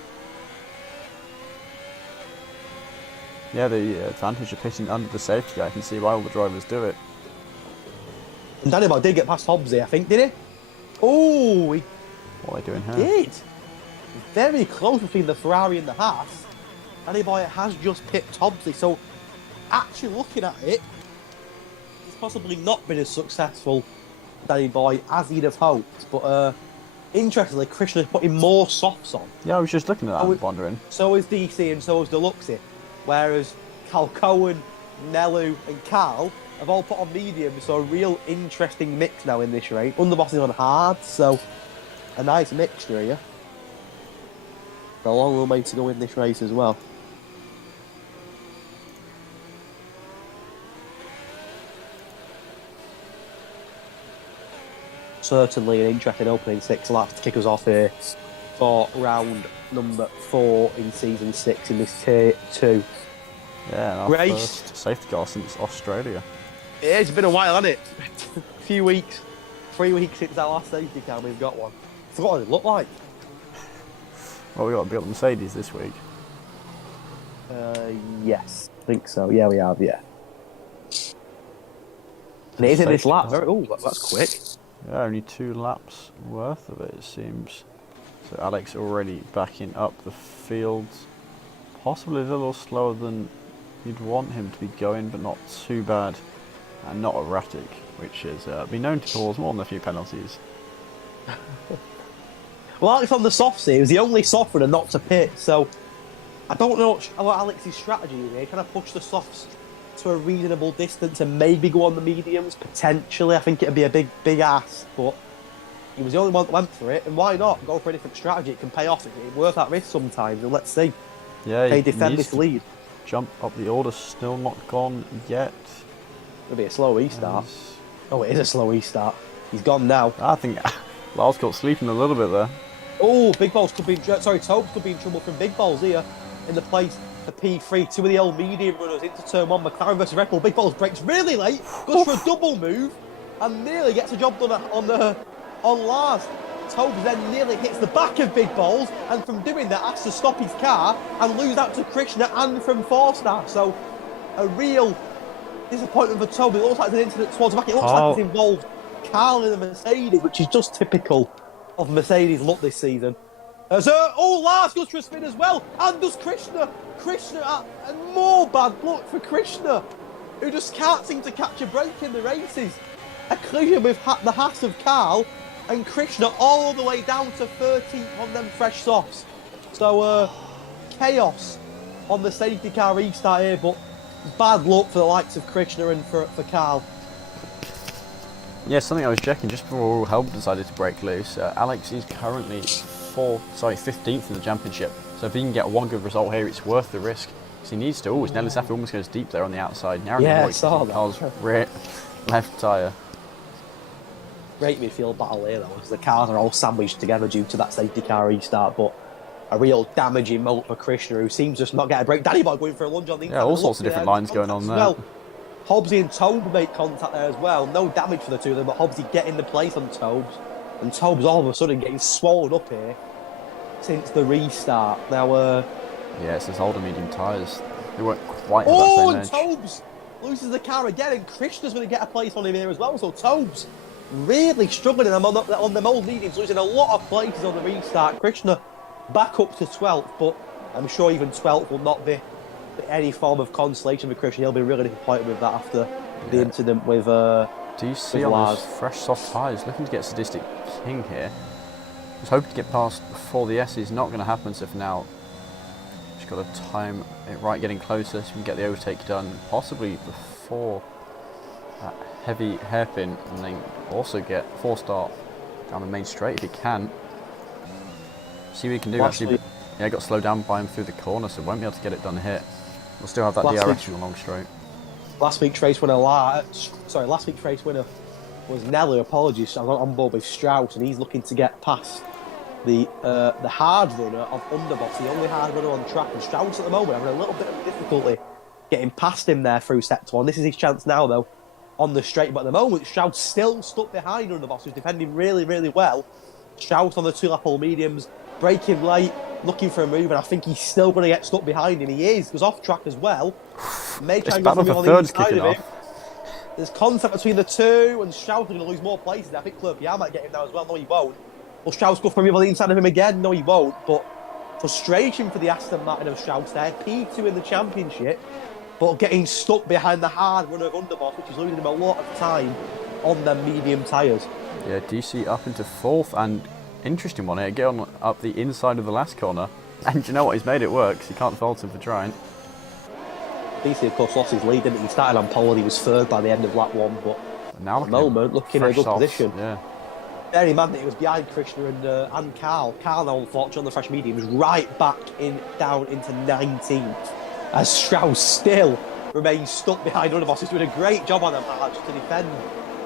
Yeah, the advantage of pitting under the safety guy. I can see why all the drivers do it. And Danny Boy did get past Hobbsy, I think, did he? Oh, he What are they doing here? did. Very close between the Ferrari and the Haas. Danny Boy has just pipped Hobbsy, so actually looking at it, it's possibly not been as successful, Danny Boy, as he'd have hoped. But interestingly, Krishna's putting more softs on. Yeah, I was just looking at that and wondering. So is DC and so is Deluxe. Whereas Cal Cohen, Nelu and Carl have all put on mediums, so a real interesting mix now in this race. Underboss is on hard, so a nice mixture here. A long way to go in this race as well. Certainly an interesting opening 6 laps to kick us off here for round number 4 in season 6 in this tier 2. Yeah, our first safety car since Australia. Yeah, it's been a while, hasn't it? A few weeks, 3 weeks since our last safety car, we've got one. I forgot what it looked like. Well, we got to build Mercedes this week. Yes, I think so. Yeah, we have, yeah. And it is in this lap. Oh, that's quick. Yeah, only 2 laps worth of it seems. So Alex already backing up the field. Possibly a little slower than you'd want him to be going, but not too bad. And not erratic, which has been known to cause more than a few penalties. Well, Alex on the softs here, he was the only soft runner not to pit, so I don't know what Alex's strategy is here. Can I push the softs to a reasonable distance and maybe go on the mediums? Potentially. I think it'd be a big ask, but he was the only one that went for it, and why not? Go for a different strategy. It can pay off. It's worth that risk sometimes, and let's see. Yeah, they defend this lead. Jump up the order, still not gone yet. It'll be a slow restart. Oh, it is a slow restart. He's gone now. I think Lars got sleeping a little bit there. Oh, Big Balls could be Tobes could be in trouble from Big Balls here in the place for P3. 2 of the old medium runners into turn 1. McLaren versus Red Bull. Big Balls breaks really late, goes for a double move, and nearly gets a job done on Lars. Tobes then nearly hits the back of Big Balls, and from doing that has to stop his car and lose out to Krishna and from Forster. So a real disappointment for Tobes. It looks like there's an incident towards the back. It looks like it's involved Carl in the Mercedes, which is just typical of Mercedes luck this season. Lars goes for a spin as well, and does Krishna, and more bad luck for Krishna, who just can't seem to catch a break in the races. A collision with the Haas of Carl, and Krishna all the way down to 13th on them fresh softs. So chaos on the safety car restart here, but bad luck for the likes of Krishna and for Carl. Yeah, something I was checking just before Helm decided to break loose. Alex is currently 15th in the championship. So if he can get one good result here, it's worth the risk. Because he needs to. Oh, his Nelly Safi almost goes deep there on the outside. Now I saw that. Carl's left tyre. Great midfield battle here, though, as the cars are all sandwiched together due to that safety car restart. But a real damaging moment for Krishna, who seems just not get a break. Danny Boy going for a lunge on the inside. Yeah, all sorts of different lines going on there. Well. Hobbsy and Tobe make contact there as well. No damage for the two of them, but Hobbsy getting the place on Tobes. And Tobe's all of a sudden getting swollen up here since the restart. Now, yeah, it's those older medium tyres. They weren't quite at that same edge. Tobes loses the car again, and Krishna's going to get a place on him here as well. So Tobes really struggling on them old mediums, losing a lot of places on the restart. Krishna back up to 12th, but I'm sure even 12th will not be any form of consolation for Krishna. He'll be really disappointed with that after the incident with Do you see on those fresh soft tyres, looking to get Sadistic King here. Was hoping to get past before the S is not going to happen, so for now just got to time it right, getting closer so we can get the overtake done, possibly before that heavy hairpin, and then also get 4-star down the main straight if he can. See what he can do. Actually, yeah, got slowed down by him through the corner, so won't be able to get it done here. We'll still have that DRS in the long straight. Last week's race winner was Nelly. Apologies, I'm on board with Strauss, and he's looking to get past the hard runner of Underboss, the only hard runner on track, and Strauss at the moment having a little bit of difficulty getting past him there through sector one. This is his chance now, though, on the straight. But at the moment, Strauss still stuck behind Underboss, who's defending really, really well. Strauss on the 2-lap all mediums, braking late, looking for a move, and I think he's still going to get stuck behind him. He is, because off track as well. May try and go for the inside of him. There's contact between the two, and Strauss is going to lose more places. I think Pierre might get him now as well. No, he won't. Will Strauss go for him on the inside of him again? No, he won't. But frustration for the Aston Martin of Strauss there. P2 in the championship, but getting stuck behind the hard runner of Underboss, which is losing him a lot of time on their medium tyres. Yeah, DC up into 4th, and interesting one here. Get on up the inside of the last corner. And you know what? He's made it work, so you can't fault him for trying. DC, of course, lost his lead, didn't he? He started on pole and he was third by the end of lap 1, but now at the moment, looking in a good position. Yeah. Very mad that he was behind Krishna and Carl. Carl, now, unfortunately, on the fresh medium, was right back down into 19th, as Strauss still remains stuck behind Underboss. He's doing a great job on them hard to defend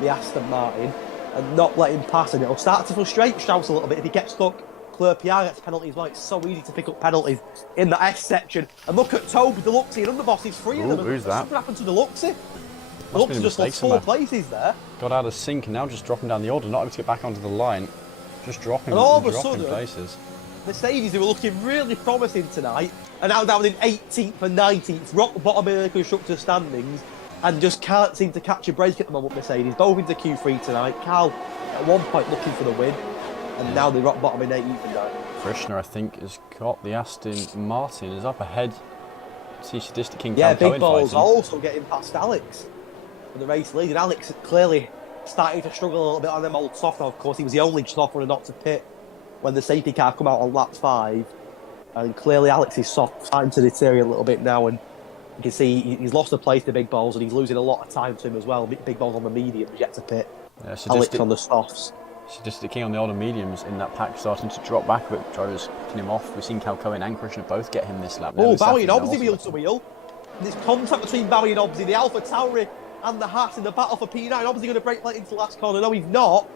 the Aston Martin and not let him pass, and it'll start to frustrate Strauss a little bit if he gets stuck. Pierre gets penalties. Well, it's so easy to pick up penalties in the S section. And look at Toby, Deluxe, and Underboss. He's free of them. Who's that? Something happened to Deluxe. Deluxe just lost 4 places there. Got out of sync and now just dropping down the order, not able to get back onto the line. Just dropping, and all of a sudden, places. Mercedes, who were looking really promising tonight, are now down in 18th and 19th, rock bottom in the constructors' standings, and just can't seem to catch a break at the moment, Mercedes. Both into Q3 tonight. Carl, at one point, looking for the win. And now they rock bottom in 18th and 9th. Krishna, I think, has got the Aston Martin, is up ahead. See Sadistic King. Yeah, Big Balls also getting past Alex for the race lead. And Alex clearly starting to struggle a little bit on them old soft. Of course, he was the only soft runner not to pit when the safety car come out on lap 5. And clearly Alex's soft starting to deteriorate a little bit now. And you can see he's lost a place to Big Balls and he's losing a lot of time to him as well. Big Balls on the medium, yet to pit. Yeah, Alex on the softs. Sadistic King on the older mediums in that pack starting to drop back a bit. Drivers picking him off. We've seen Calcoen and Krishna both get him this lap. Oh, Bowie and Obsy wheel to wheel. There's contact between Bowie and Obsy, the Alpha Tauri and the Haas in the battle for P9. Obsy going to break late into the last corner. No, he's not.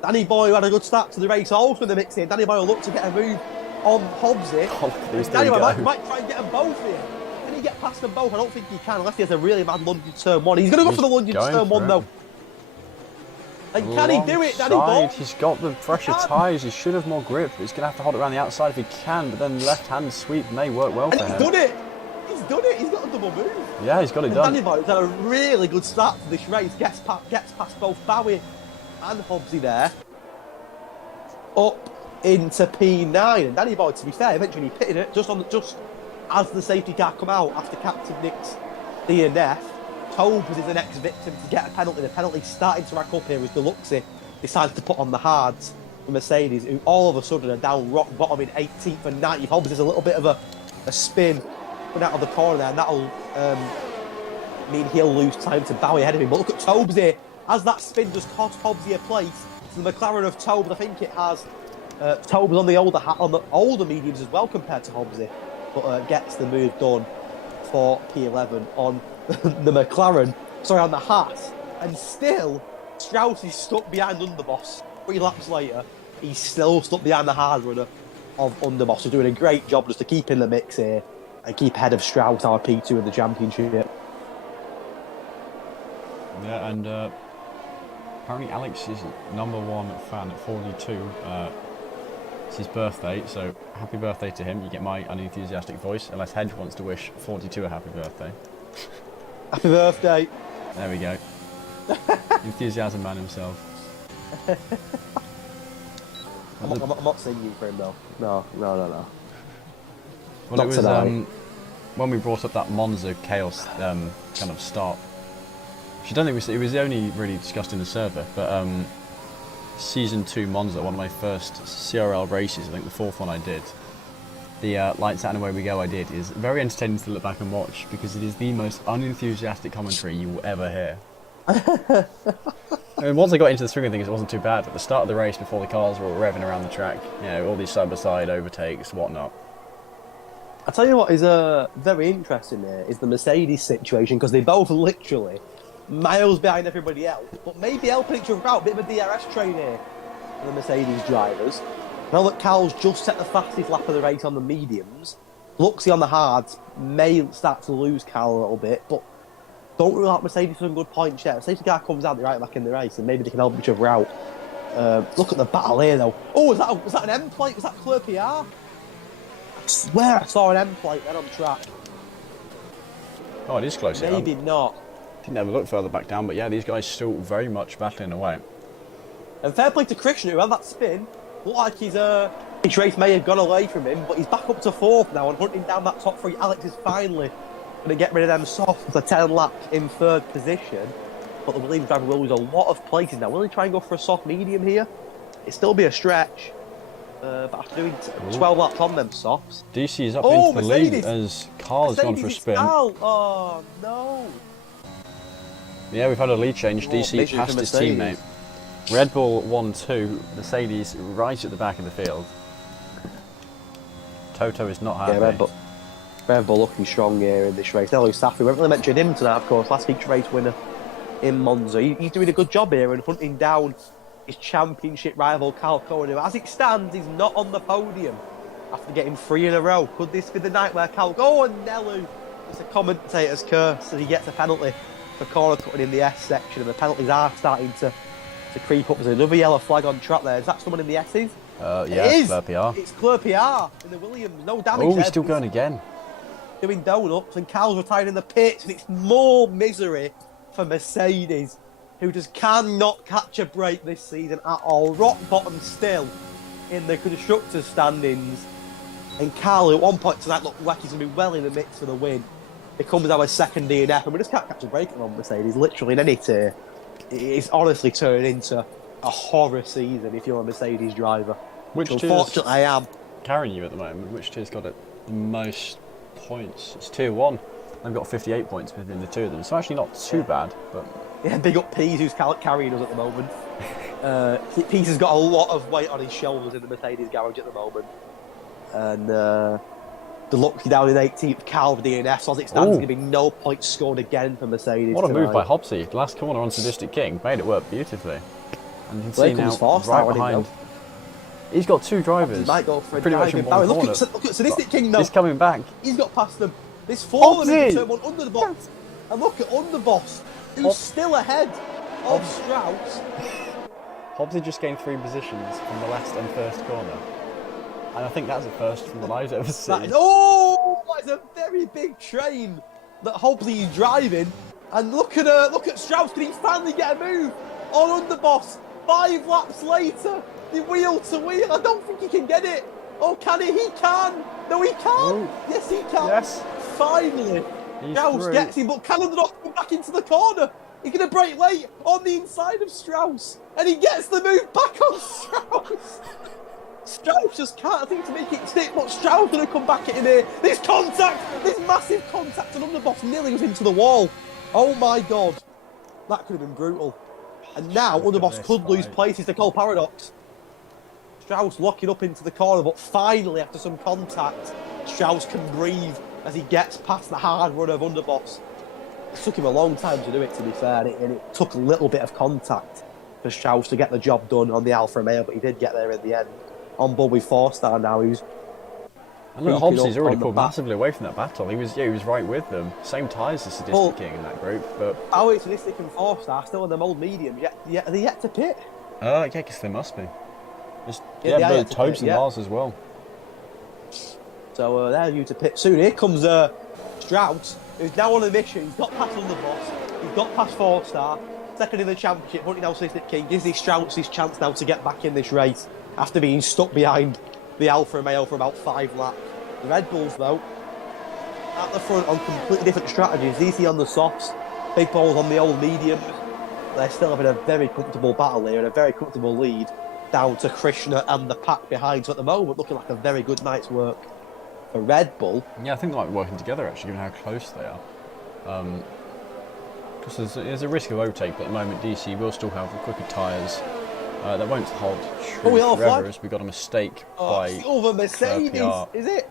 Danny Boy, who had a good start to the race, also in the mix here. Danny Boy will look to get a move on Hobbsy. Danny Boy might try and get them both here. Can he get past them both? I don't think he can, unless he has a really mad lunge in turn 1. He's going to go for the lunge in turn 1, though. And can he do it, Danny Boy? He's got the fresher tyres, he should have more grip, but he's going to have to hold it around the outside if he can, but then left-hand sweep may work well for him. He's done it! He's done it! He's got a double move. Yeah, he's got it done. Danny Boy's had a really good start to this race, gets past both Bowie and Hobbsy there, up into P9. And Danny Boy, to be fair, eventually pitted it just as the safety car come out after Captain Nick's DNF. Tobes is the next victim to get a penalty. The penalty starting to rack up here as Deluxe decides to put on the hards for Mercedes, who all of a sudden are down rock bottom in 18th and 19th. Hobbs is a little bit of a spin out of the corner there, and that'll mean he'll lose time to Bowie ahead of him. But look at Tobes here, as that spin just cost Hobbsy a place. So the McLaren of Tobes, I think it has Tobes on the older mediums as well compared to Hobbsy, but gets the move done for P11 on the McLaren, on the Haas, and still Strauss is stuck behind Underboss. 3 laps later, he's still stuck behind the hard runner of Underboss. He's doing a great job just to keep in the mix here and keep ahead of Strauss, our P2 in the championship. Yeah, and apparently Alex is #1 fan at 42. It's his birthday, so happy birthday to him. You get my unenthusiastic voice, unless Hedge wants to wish 42 a happy birthday. Happy birthday. There we go. Enthusiasm man himself. I'm not singing for him though. No. Well, Not it was tonight. when we brought up that Monza chaos kind of start. I don't think it was only really discussed in the server, but Season 2 Monza, one of my first CRL races, I think the 4th one I did. The Lights Out and Away We Go I did is very entertaining to look back and watch because it is the most unenthusiastic commentary you will ever hear. I mean, once I got into the swing of things, it wasn't too bad. At the start of the race, before the cars were all revving around the track, all these side-by-side overtakes, whatnot. I tell you what is very interesting here is the Mercedes situation, because they both literally miles behind everybody else, but maybe helping each other out. A bit of a DRS train here for the Mercedes drivers. Now that Carl's just set the fastest lap of the race on the mediums, Luxy on the hards may start to lose Carl a little bit, but don't rule out Mercedes for some good points yet. Mercedes car comes out, they're right back in the race, and maybe they can help each other out. Look at the battle here, though. Oh, was that an M plate? Was that Clear PR? I swear I saw an M plate then on track. Oh, it is close. Maybe not. Didn't have a look further back down, but yeah, these guys still very much battling away. And fair play to Krishna, who had that spin. Looked like his race may have gone away from him, but he's back up to 4th now and hunting down that top 3. Alex is finally going to get rid of them softs for 10 laps in 3rd position. But the Williams driver will lose a lot of places now. Will he try and go for a soft medium here? It'll still be a stretch. But after doing 12 laps on them softs... DC is up into the Mercedes. lead as Carl has gone for a spin. Oh, no. Yeah, we've had a lead change. DC passed his teammate. Red Bull 1-2, Mercedes right at the back of the field. Toto is not happy. Yeah, Red Bull looking strong here in this race. Hello, Safi. We haven't really mentioned him tonight, of course. Last week's race winner in Monza. He's doing a good job here and hunting down his championship rival, Carl Cohen, who, as it stands, is not on the podium after getting 3 in a row. Could this be the night where Carl... Oh, and Nelu! It's a commentator's curse, and he gets a penalty for corner cutting in the S section, and the penalties are starting to creep up. There's another yellow flag on track there. Is that someone in the S's? Yeah, it is. Clear PR. It's Clear PR in the Williams. No damage. Oh, he's still going again. Doing donuts, and Carl's retired in the pits, and it's more misery for Mercedes, who just cannot catch a break this season at all. Rock bottom still in the constructors' standings. And Carl, at one point tonight, looked like he's going to be well in the mix for the win. Becomes our second DNF, and we just can't catch a break on Mercedes, literally in any tier. It's honestly turned into a horror season if you're a Mercedes driver. Which unfortunately I am. Carrying you at the moment? Which tier's got it the most points? It's tier 1. They've got 58 points within the two of them. So actually not too bad, but... Yeah, big up Pease, who's carrying us at the moment. Pease has got a lot of weight on his shoulders in the Mercedes garage at the moment. And the Luxy down in 18th, Cal DNF, so as it stands, there's going to be no points scored again for Mercedes. What a move by Hobbsy. Last corner on Sadistic King. Made it work beautifully. And you can see now, right behind... He's got 2 drivers. He might go for a pretty much in one corner. Look at Sadistic King now. He's coming back. He's got past them. There's 4 of them in turn 1 under the box. And look at Underboss, who's still ahead of Strauss. Hobbsy just gained 3 positions from the last and first corner. And I think that's a first from the I've ever seen. That's a very big train that Hobbsy is driving. And look at Strauss, can he finally get a move on Underboss? 5 laps later, the wheel to wheel. I don't think he can get it. Oh, can he? He can. No, he can't. Oh. Yes, he can. Yes. Finally. Strauss gets him, but Callum not come back into the corner. He's going to break late on the inside of Strauss. And he gets the move back on Strauss. Strauss just can't think to make it stick, but Strauss going to come back at him here. This massive contact, and Underboss nearly was into the wall. Oh my God. That could have been brutal. And now Underboss could lose places to Cole Paradox. Strauss locking up into the corner, but finally, after some contact, Strauss can breathe as he gets past the hard run of Underboss. It took him a long time to do it, to be fair, and it took a little bit of contact for Strauss to get the job done on the Alfa Romeo, but he did get there in the end. On board with 4-star now, he's... And look, Hobbsy's already pulled massively away from that battle. He was right with them. Same tyres as Sadistic King in that group, but... Oh, it's Sadistic and 4-star, still in them old mediums. Are they yet to pit? Yeah, I guess they must be. Both Tobes and Lars as well. So they're due to pit soon. Here comes Strauss, who's now on a mission. He's got past Underboss. He's got past 4-star. Second in the championship, hunting down Sadistic King. Gives this Strauss his chance now to get back in this race after being stuck behind the Alfa Romeo for about 5 laps. The Red Bulls, though, at the front on completely different strategies. DC on the softs, Big Balls on the old mediums. They're still having a very comfortable battle here and a very comfortable lead down to Krishna and the pack behind. So at the moment, looking like a very good night's work for Red Bull. Yeah, I think they might be working together, actually, given how close they are. Because there's a risk of overtake, but at the moment DC will still have the quicker tyres. That won't hold true forever, as we got a mistake by Silver Mercedes, is it?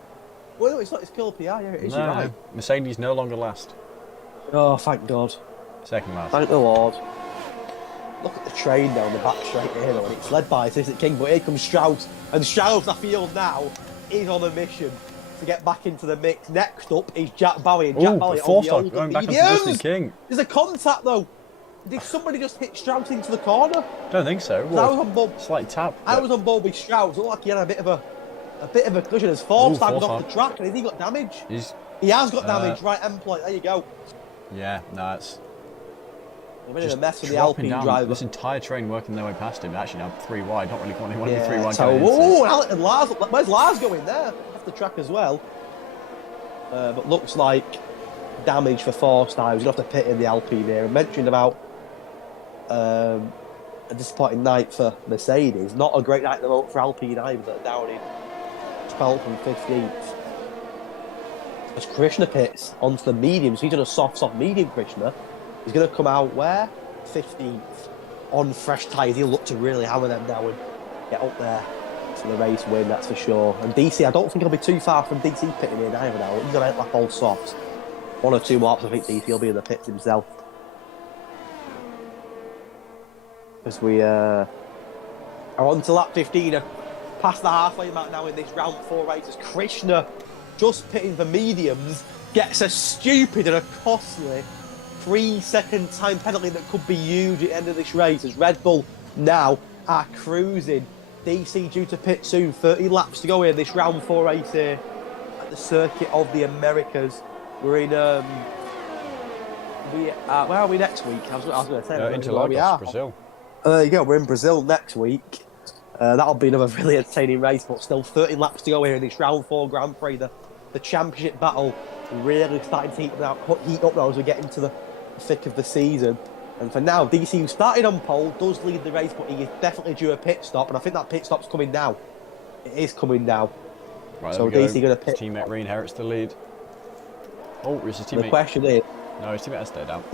Well, no, it's not. It's Kill PR. Yeah, it is. No, right. Mercedes no longer last. Oh, thank God. Second last. Thank the Lord. Look at the train down the back straight here, though, and it's led by Assistant King, but here comes Strauss, and Strauss, I feel now, is on a mission to get back into the mix. Next up is Jack Bowie, and Jack Bowie on the older going back onto mediums. Assistant King. There's a contact, though. Did somebody just hit Strauss into the corner? Don't think so. I was on board. Slight tap. I was on board with Strauss. It looked like he had a bit of a collision as Forstad was off the track, and has he got damage? He has got damage. Right, end plate. There you go. Yeah, no, it's. They're really a mess for the Alpine driver. This entire train working their way past him. Actually, now 3 wide. Not really wanting to be 3 wide. Oh, and Lars, where's Lars going there? Off the track as well. But looks like damage for Forstad. He's going to have to pit in the Alpine here. I mentioned about a disappointing night for Mercedes. Not a great night at the moment for Alpine either. They're down in 12th and 15th. As Krishna pits onto the medium, so he's on a soft medium, Krishna. He's going to come out where? 15th. On fresh tyres, he'll look to really hammer them now and get up there for the race win, that's for sure. And DC, I don't think he'll be too far from DC pitting in either now. He's going to lap all softs. 1 or 2 laps, I think DC will be in the pits himself. As we are on to lap 15, past the halfway mark now in this round 4 race, as Krishna, just pitting for mediums, gets a stupid and a costly 3-second time penalty that could be huge at the end of this race, as Red Bull now are cruising. DC due to pit soon, 30 laps to go in this round 4 race here at the Circuit of the Americas. We're in where are we next week? I was going to say Interlagos, Brazil. There you go, we're in Brazil next week. That'll be another really entertaining race, but still 30 laps to go here in this round 4 Grand Prix. The championship battle really starting to heat up now as we get into the thick of the season. And for now, DC, who started on pole, does lead the race, but he is definitely due a pit stop, and I think that pit stop's coming now. It is coming now. Right, so DC going to pit. His teammate re-inherits the lead. Oh, is his teammate? The question is... No, his teammate has stayed out.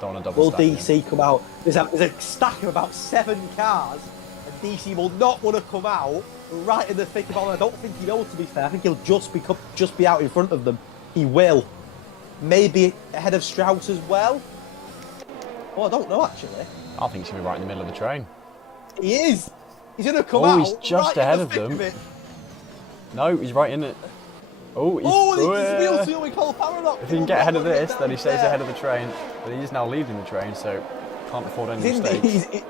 Don't want to double Will stack DC him. come out? There's a stack of about 7 cars, and DC will not want to come out right in the thick of it. I don't think he knows, to be fair. I think he'll just be out in front of them. He will. Maybe ahead of Strauss as well. Oh, I don't know, actually. I think he's going to be right in the middle of the train. He is. He's going to come out. Oh, he's just right ahead of them. No, he's right in it. Oh, he's real sealing cold paradox. If he can get ahead of this, then he stays ahead of the train. But he is now leading the train, so can't afford any mistakes.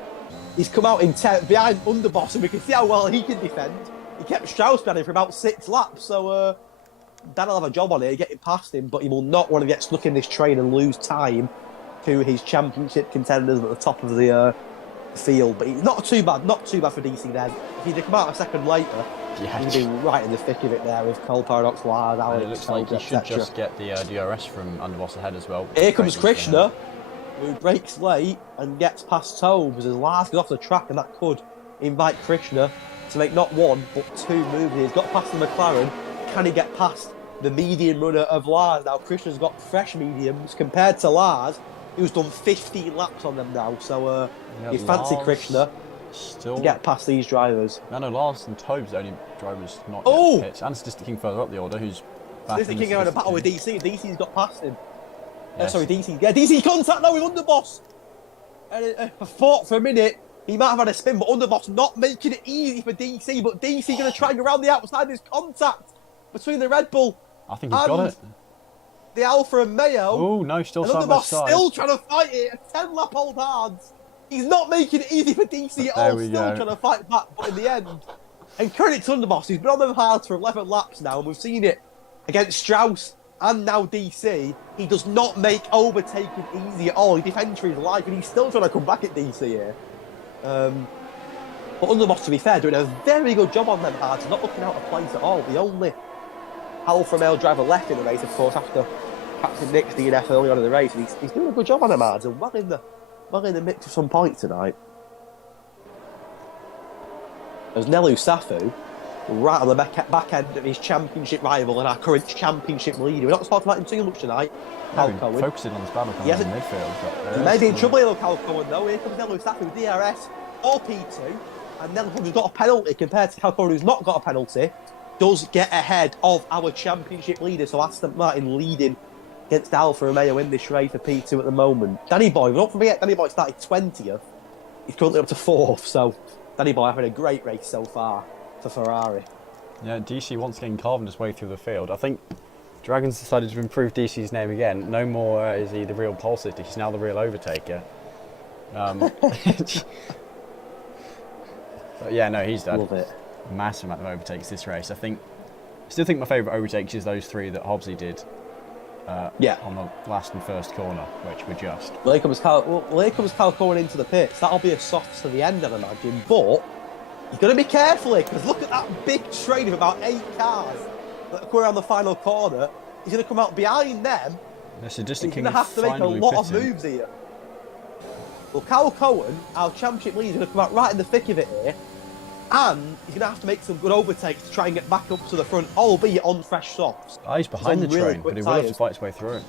He's come out in 10 behind Underboss, and we can see how well he can defend. He kept Strauss behind him for about 6 laps, so Dan will have a job on here, getting past him, but he will not want to get stuck in this train and lose time to his championship contenders at the top of the field. But he's not too bad for DC there. If he'd come out a second later, he'd be right in the thick of it there with Cole Paradox, Lars, Alex, it looks like he should just get the DRS from Underboss ahead as well. Here comes Krishna, who breaks late and gets past Tobes as Lars goes off the track, and that could invite Krishna to make not 1 but 2 moves. He's got past the McLaren. Can he get past the medium runner of Lars? Now Krishna's got fresh mediums compared to Lars, who's done 15 laps on them now. So you fancy Krishna to get past these drivers. No, Lars and Tobes are the only drivers not yet pits. And Statistic King further up the order, who's Statistic King are in a battle with DC. DC's got past him. Yes. Sorry, DC. Yeah, DC contact now with Underboss. And I thought for a minute he might have had a spin, but Underboss not making it easy for DC. But DC going to try and go around the outside. There's contact between the Red Bull. I think he's got it. The Alfa Romeo. Oh no, still side by side. Still trying to fight it. A 10-lap old Hards. He's not making it easy for DC at all. Still trying to fight back, but in the end. And credit to Underboss, he's been on them Hards for 11 laps now, and we've seen it against Strauss and now DC. He does not make overtaking easy at all. He defends for his life, and he's still trying to come back at DC here. But Underboss, to be fair, doing a very good job on them Hards, not looking out of place at all. The only Alfa Romeo driver left in the race, of course, after Captain Nick's DNF early on in the race. And he's doing a good job on them Hards, and well in the mix of some points tonight. As Nelu Safu, right on the back end of his championship rival and our current championship leader. We're not talking about him too much tonight. Focusing on this battle in midfield. He may be in trouble here, Cal Cohen, though. Here comes Nelu Safu, DRS, or P2. And Nelu, who's got a penalty compared to Cal Cohen, who's not got a penalty, does get ahead of our championship leader. So Aston Martin leading against Alfa Romeo in this race for P2 at the moment. Danny Boy, don't forget, Danny Boy started 20th. He's currently up to 4th, so Danny Boy having a great race so far for Ferrari. Yeah, DC once again carving his way through the field. I think Dragons decided to improve DC's name again. No more is he the real pole sitter, he's now the real overtaker. But yeah, no, he's done. Love it. Massive amount of overtakes this race. I still think my favourite overtakes is those 3 that Hobbsy did on the last and first corner, which were just. Well, here comes Cal going into the pits. That'll be a soft to the end, I'd imagine. But you've got to be careful here, because look at that big train of about 8 cars that are coming around the final corner. He's going to come out behind them. He's going to have to make a lot of moves here. Well, Cal Cohen, our championship leader, is going to come out right in the thick of it here. And he's going to have to make some good overtakes to try and get back up to the front, albeit on fresh softs. Oh, he's behind the train, but he will have to fight his way through it.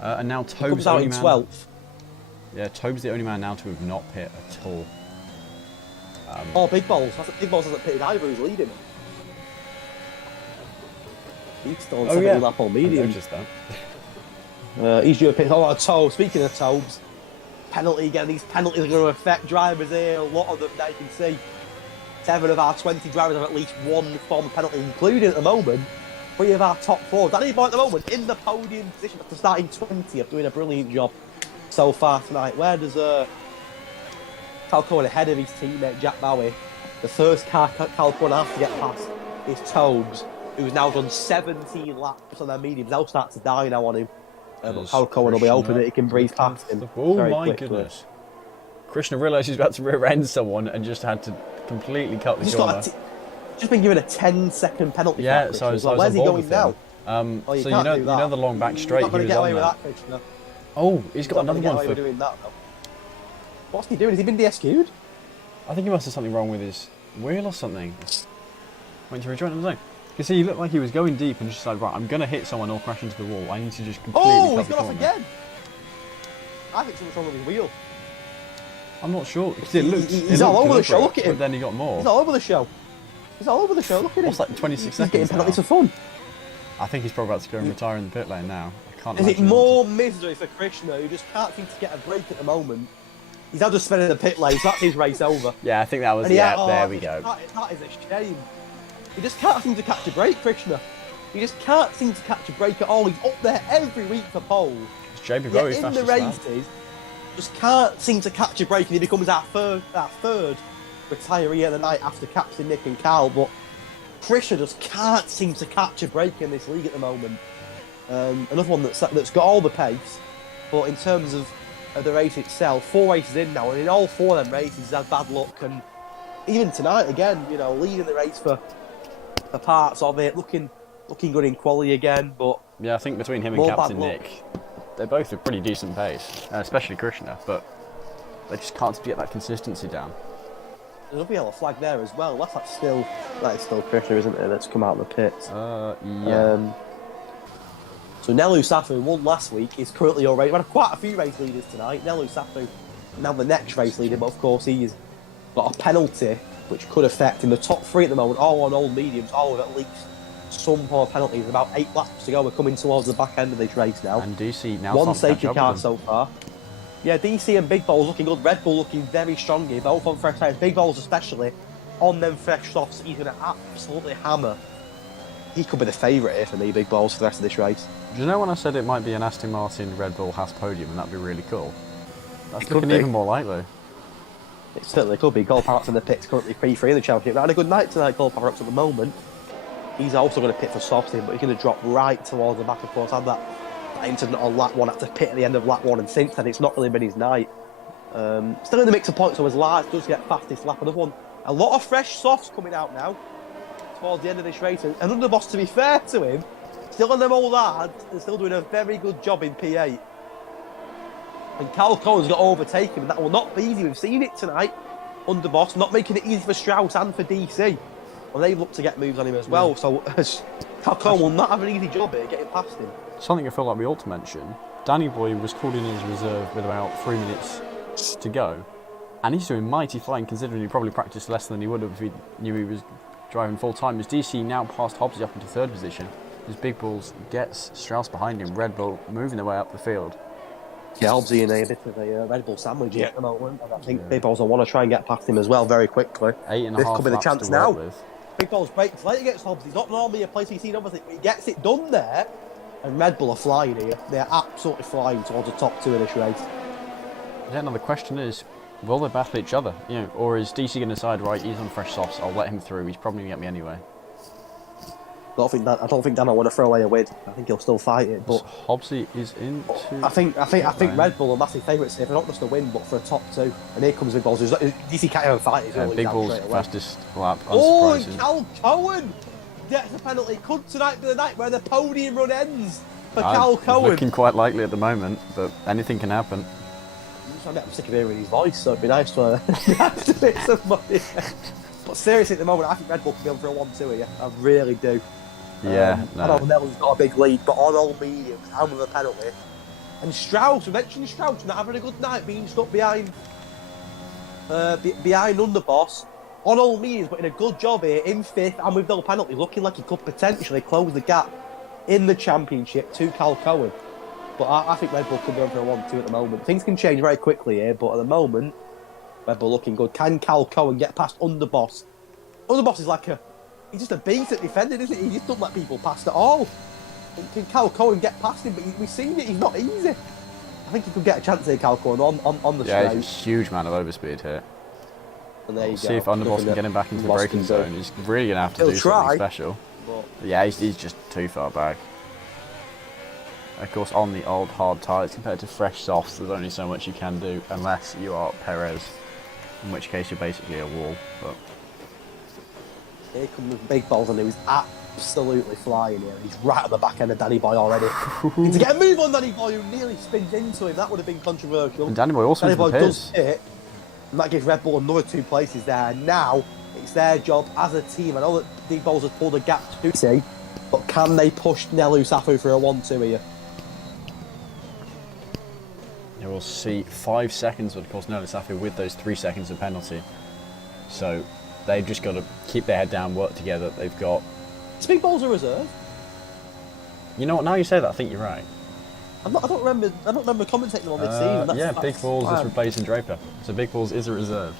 And now Tobe's out in 12th. Yeah, Tobe's the only man now to have not pit at all. Big Balls. Big Balls hasn't pitted either, he's leading. He's still on 7 lap on medium. I noticed that. He's due a pit. Tobes. Speaking of Tobes, penalty again. These penalties are going to affect drivers here. A lot of them now you can see. 7 of our 20 drivers have at least one form of penalty, including at the moment 3 of our top 4. Danny Boy at the moment in the podium position after starting 20th, doing a brilliant job so far tonight. Where does Cal Cohen ahead of his teammate Jack Bowie? The first car Cal Cohen has to get past is Tobes, who's now done 17 laps on their mediums. They'll start to die now on him. But Cal Cohen will be hoping that he can breeze past him. Oh my goodness. Krishna realised he's about to rear end someone and just had to completely cut the corner. Just been given a 10-second penalty. Yeah, so where's he going now? So you know the long back straight. He was get away with that, Krishna. Oh, he's got another one for doing that. What's he doing? Has he been DSQ'd? I think he must have something wrong with his wheel or something. Went to rejoin the zone. Because he looked like he was going deep and just decided, right, I'm going to hit someone or crash into the wall. I need to just completely cut he's the gone corner. off again. I think something's wrong with his wheel. I'm not sure. He's all over the show. Look at him. But then he got more. He's all over the show. Look at him. What's like 26 seconds? He's getting penalties for fun. I think he's probably about to go and retire in the pit lane now. I can't. Is it more misery for Krishna, who just can't seem to get a break at the moment? He's now just spending the pit lane, so that's his race over. Yeah, I think that was. There we go. That is a shame. He just can't seem to catch a break, Krishna. He just can't seem to catch a break at all. He's up there every week for pole. It's JB very fast in the races. Just can't seem to catch a break, and he becomes our third retiree of the night after captain Nick and Cal. But Krishna just can't seem to catch a break in this league at the moment. Another one that's got all the pace, but in terms of the race itself, 4 races in now, and in all 4 of them races he's had bad luck. And even tonight again, leading the race for parts of it, looking good in quali again. But yeah, I think between him and Captain Nick, they're both a pretty decent pace, especially Krishna, but they just can't get that consistency down. There's another yellow flag there as well. That is still Krishna, isn't it? That's come out of the pits. Yeah. So Nelu Safu won last week. Is currently already. We had quite a few race leaders tonight. Nelu Safu now the next race leader, but of course he's got a penalty which could affect him. The top 3 at the moment, all on old mediums, all with at least some poor penalties. About 8 laps to go. We're coming towards the back end of this race now. And DC now one safety car so far. Yeah, DC and Big Balls looking good. Red Bull looking very strong here, both on fresh tyres. Big Balls especially on them fresh softs. He's going to absolutely hammer. He could be the favourite here for me, Big Balls, for the rest of this race. Do you know when I said it might be an Aston Martin Red Bull Haas podium, and that'd be really cool? That's looking even more likely. It certainly could be. Gold Paradox in the pit's currently P3 in the championship. Had a good night tonight, Gold Paradox at the moment. He's also going to pit for softing, but he's going to drop right towards the back, of course. Had that incident on lap 1, had to pit at the end of lap 1, and since then it's not really been his night. Still in the mix of points, so as Lars does get fastest lap. Another one. A lot of fresh softs coming out now towards the end of this race. And Underboss, to be fair to him, still on them old lads, and still doing a very good job in P8. And Cal Cohen's got to overtake him, and that will not be easy. We've seen it tonight. Underboss not making it easy for Strauss and for DC. Well, they've looked to get moves on him as well. So Cal Cohen will not have an easy job here getting past him. Something I feel like we ought to mention, Danny Boy was called in as reserve with about 3 minutes to go. And he's doing mighty fine, considering he probably practiced less than he would have if he knew he was driving full time. As DC now passed Hobbs up into 3rd position, as Big Balls gets Strauss behind him, Red Bull moving their way up the field. Yeah, Hobbsy in a bit of a Red Bull sandwich here at the moment, and I think Big Balls will want to try and get past him as well very quickly. 8.5 This could be the laps chance to work now. with. Big Balls breaks late against Hobbs. He's not normally a place he's seen obviously, but he gets it done there. And Red Bull are flying here. They're absolutely flying towards the top two in this race. Yeah, now the question is, will they battle each other? You know, or is DC going to decide, right, he's on fresh softs, I'll let him through, he's probably going to get me anyway. I don't think Dan will want to throw away a win. I think he'll still fight it, but Hobbsy is into... I think Red Bull are massive favourites here, for not just a win, but for a top two. And here comes Big Balls. DC can't even fight it. Yeah, Big Balls fastest lap, Oh, and unsurprising. Cal Cohen gets a penalty. Could tonight be the night where the podium run ends for Cal Cohen? Looking quite likely at the moment, but anything can happen. I'm sick of hearing his voice, so it'd be nice to make some money. But seriously, at the moment, I think Red Bull can go for a 1-2 here. I really do. Yeah, I know Nell's got a big lead, but on all mediums, and with a penalty. And Strauss, we mentioned Strauss not having a good night, being stuck behind Underboss. On all mediums, but in a good job here, in fifth, and with no penalty, looking like he could potentially close the gap in the championship to Cal Cohen. But I think Red Bull could go for a 1-2 at the moment. Things can change very quickly here, but at the moment, Red Bull looking good. Can Cal Cohen get past Underboss? Underboss is he's just a beast at defending, isn't he? He just doesn't let people pass at all. Can Cal Cohen get past him? But we've seen it, he's not easy. I think he could get a chance here, Cal Cohen, on the straight. Yeah, he's a huge amount of overspeed here. And there you See go. if Underboss can get him back into the braking zone. He's really going to have to do something special. But yeah, he's just too far back. Of course, on the old hard tyres compared to fresh softs, there's only so much you can do unless you are Perez, in which case you're basically a wall. But here comes Big Balls, and he's absolutely flying here. He's right on the back end of Danny Boy already. To get a move on Danny Boy, who nearly spins into him, that would have been controversial. And Danny Boy also does hit, and that gives Red Bull another 2 places there. And now it's their job as a team. I know that Big Balls has pulled a gap to see, but can they push Nelu Safu for a 1-2 here? Yeah, we'll see 5 seconds, but of course Nolan Safi with those 3 seconds of penalty. So they've just got to keep their head down, work together. They've got... Is Big Balls a reserve? You know what, now you say that, I think you're right. I don't remember commentating on mid-season. Yeah, Big Balls is replacing Draper. So Big Balls is a reserve.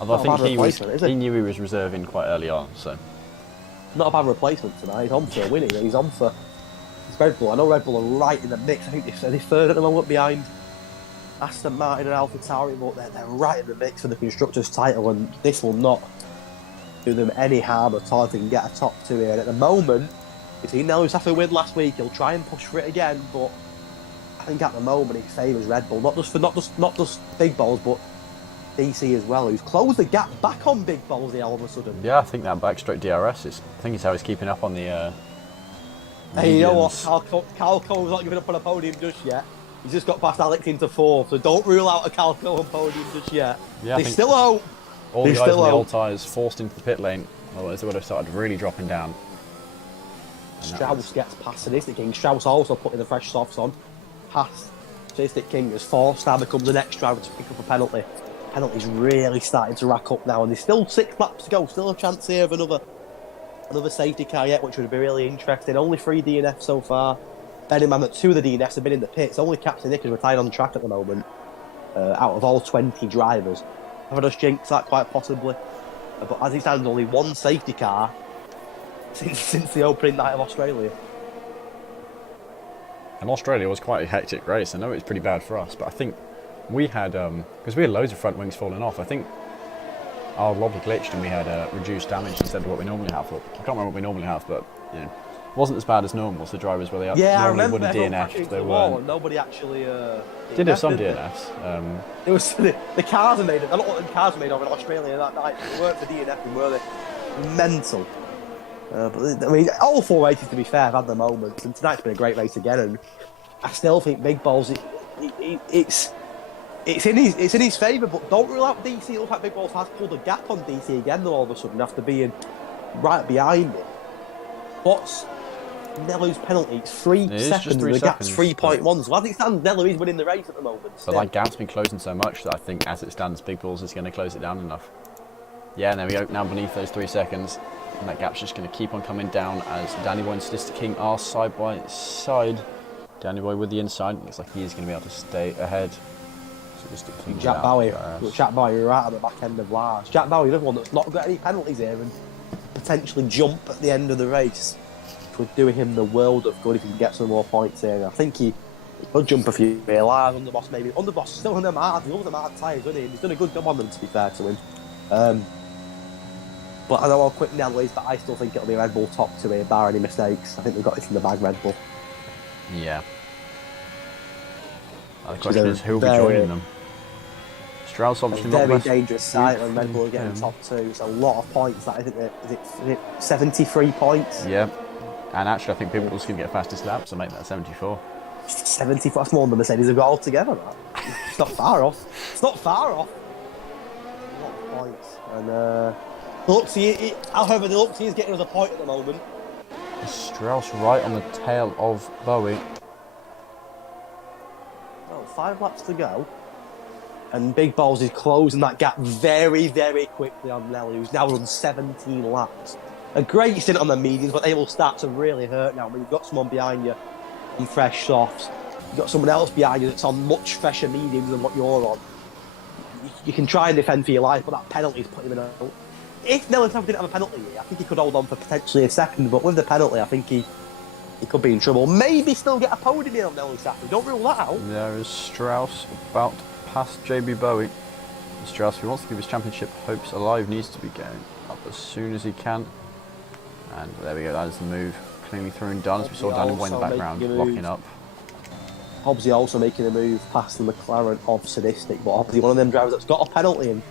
Although I think he knew he was reserving quite early on, so... Not a bad replacement tonight. He's on for a win. He's on for... It's Red Bull. I know Red Bull are right in the mix. I think they're third at the moment behind Aston Martin and AlphaTauri, but they're right in the mix for the Constructors' title, and this will not do them any harm at all if they can get a top 2 here. And at the moment, if he knows after a win last week, he'll try and push for it again, but I think at the moment he favours Red Bull, not just Big Balls, but DC as well, who's closed the gap back on Big Balls here all of a sudden. Yeah, I think that backstroke DRS is, I think it's how he's keeping up on the Hey, you know what? Cal Cohen's not giving up on a podium just yet. He's just got past Alex into 4th, so don't rule out a Cal Cohen podium just yet. Yeah, There's still hope. All the guys in the old tyres forced into the pit lane, otherwise they would have started really dropping down. Strauss gets past Sadistic King. Strauss also putting the fresh softs on. Past Sadistic King as 4-star becomes the next driver to pick up a penalty. Penalties really starting to rack up now, and there's still 6 laps to go. Still a chance here of another safety car yet, which would be really interesting. Only 3 DNFs so far. Bear in mind that 2 of the DNFs have been in the pits. Only Captain Nick is retired on track at the moment, out of all 20 drivers. Have I just jinxed that quite possibly? But as it stands, only 1 safety car since the opening night of Australia. And Australia was quite a hectic race. I know it was pretty bad for us, but I think we had, because we had loads of front wings falling off, I think our lobby glitched and we had reduced damage instead of what we normally have. I can't remember what we normally have, but you know, it wasn't as bad as normal. So the drivers where they normally would have DNF'd, they weren't. Nobody actually did have some DNFs. It was the cars are made. A lot of the cars made over in Australia that night. They weren't for DNF, were they? Mental. But I mean, all 4 races, to be fair, have had their moments, and tonight's been a great race again. And I still think Big Balls, it's in his favour, but don't rule out DC. It looks like Big Balls has pulled a gap on DC again, though, all of a sudden, after being right behind it. What's Nello's penalty? It's 3 seconds, and the gap's 3.1. So as it stands, Nello is winning the race at the moment. But that gap's been closing so much that I think, as it stands, Big Balls is going to close it down enough. Yeah, and there we go, now beneath those 3 seconds. And that gap's just going to keep on coming down as Danny Boy and Sadistic King are side by side. Danny Boy with the inside. Looks like he is going to be able to stay ahead. So just to clean Jack it Bowie. out. Jack Bowie right at the back end of Lars. Jack Bowie, another one that's not got any penalties here and potentially jump at the end of the race. Which would do him the world of good if he can get some more points here. And I think he could jump a few here. Lars, Underboss maybe. Underboss still on them hard. He loves them hard tyres, doesn't he? And he's done a good job on them, to be fair to him. But I know how quick Nell is, but I still think it'll be Red Bull top 2 here, bar any mistakes. I think they've got it in the bag, Red Bull. Yeah. The question is, who will be joining them? Strauss obviously not very dangerous sight when Red Bull are getting top 2. It's a lot of points. That, is it 73 points? Yeah. And actually, I think people are just going to get fastest laps and make that 74. 74? That's more than the Mercedes have got altogether, that. It's not far off. It's not far off. A lot of points. And, however, the looks he is getting us a point at the moment. Strauss right on the tail of Bowie. Well, 5 laps to go. And Big Balls is closing that gap very, very quickly on Nelly, who's now run 17 laps. A great stint on the mediums, but they will start to really hurt now when you've got someone behind you on fresh softs. You've got someone else behind you that's on much fresher mediums than what you're on. You can try and defend for your life, but that penalty's put him in a... If Nelly didn't have a penalty, I think he could hold on for potentially a second, but with the penalty, I think he could be in trouble. Maybe still get a podium here on Nelly Saturday. Don't rule that out. There is Strauss about past JB Bowie. Strauss, who wants to keep his championship hopes alive, needs to be going up as soon as he can. And there we go, that is the move. Cleanly through and done, as we saw Daniel Boy in the background, locking up. Obviously also making a move past the McLaren of Sadistic, but obviously one of them drivers that's got a penalty and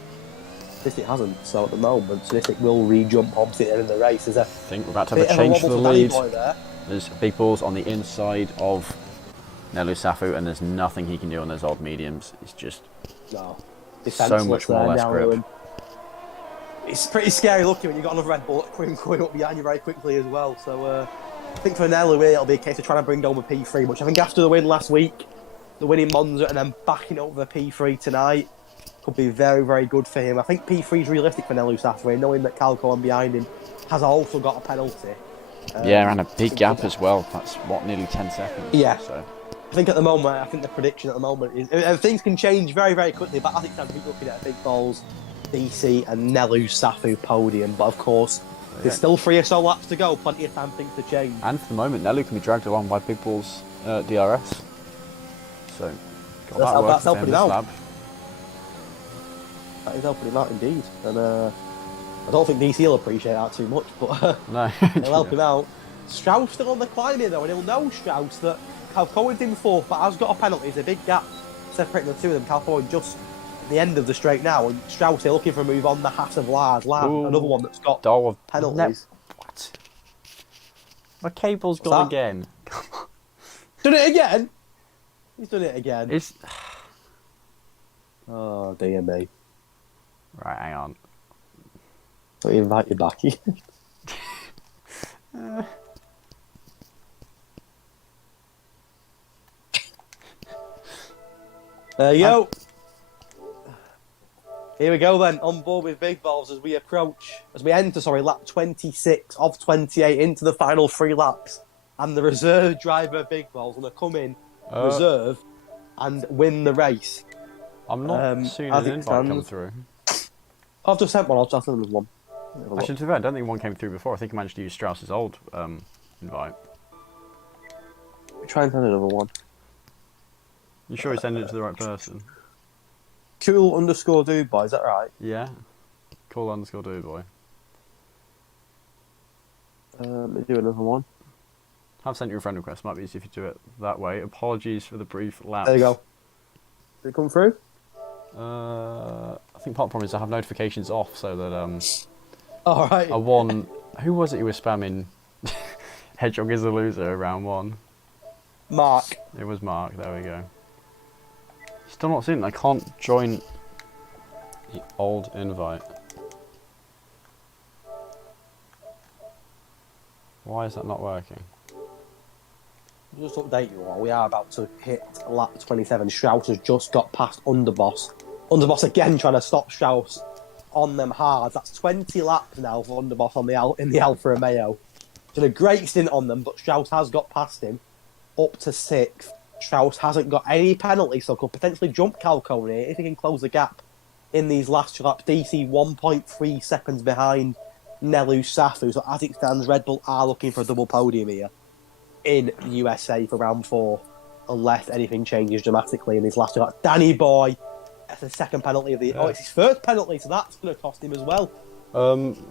Sadistic hasn't. So at the moment, Sadistic will re-jump obviously at the end of the race. I think we're about to have a change for the lead. There's Big Balls on the inside of Nelu Safu, and there's nothing he can do on those old mediums. It's just so much more less grip. It's pretty scary looking when you've got another Red Bull going up behind you very quickly as well. So I think for Nelu it'll be a case of trying to bring home a P3, which I think after the win last week, the win in Monza and then backing up with a P3 tonight, could be very, very good for him. I think P3 is realistic for Nelu Safu, knowing that Calco behind him has also got a penalty. Yeah, and a big gap as well. That's, what, nearly 10 seconds? Yeah. So. I think at the moment, I think the prediction at the moment is... things can change very, very quickly, but as it stands, we're looking at Big Balls, DC and Nelu Safu podium. But of course, there's still 3 or so laps to go, plenty of time for things to change. And for the moment, Nelu can be dragged along by Big Balls DRS. So, got that's helping him out. lap. That is helping him out indeed. And I don't think DC will appreciate that too much, but no. it'll help him out. Strauss still on the climb here though, and he'll know Strauss that Calcoen's in 4th, but has got a penalty. There's a big gap separating the two of them. Calcoen just at the end of the straight now, and Strauss here looking for a move on the Haas of Lars. Another one that's got penalties. What? My cable's gone again. Come on. Done it again? He's done it again. It's... Oh, dear me. Right, hang on. Let me invite you back. There you go. Here we go then, on board with Big Balls as we enter lap 26 of 28 into the final 3 laps. And the reserve driver Big Balls going to come in, reserve, and win the race. I'm not seeing an invite come through. I've just sent one, I'll just send one. Actually, to be fair, I don't think one came through before. I think I managed to use Strauss's old invite. Try and send another one. You sure you send it to the right person? Cool_dude boy, is that right? Yeah. Cool_dude boy. Let me do another one. I've sent you a friend request. Might be easier if you do it that way. Apologies for the brief lapse. There you go. Did it come through? I think part of the problem is I have notifications off so that all right. I won. Who was it who was spamming Hedgehog is a loser round 1? Mark. It was Mark. There we go. Still not seeing it. I can't join the old invite. Why is that not working? Just update you all. We are about to hit lap 27. Strauss has just got past Underboss. Underboss again trying to stop Strauss on them hard. That's 20 laps now for Underboss on in the Alfa Romeo. Did a great stint on them, but Strauss has got past him. up to 6th. Strauss hasn't got any penalties, so could potentially jump Calcone here if he can close the gap in these last two laps. DC 1.3 seconds behind Nelu Safu. So as it stands, Red Bull are looking for a double podium here in USA for round 4, unless anything changes dramatically in these last two laps. Danny Boy, that's the second penalty of the... Yeah. Oh, it's his first penalty, so that's going to cost him as well.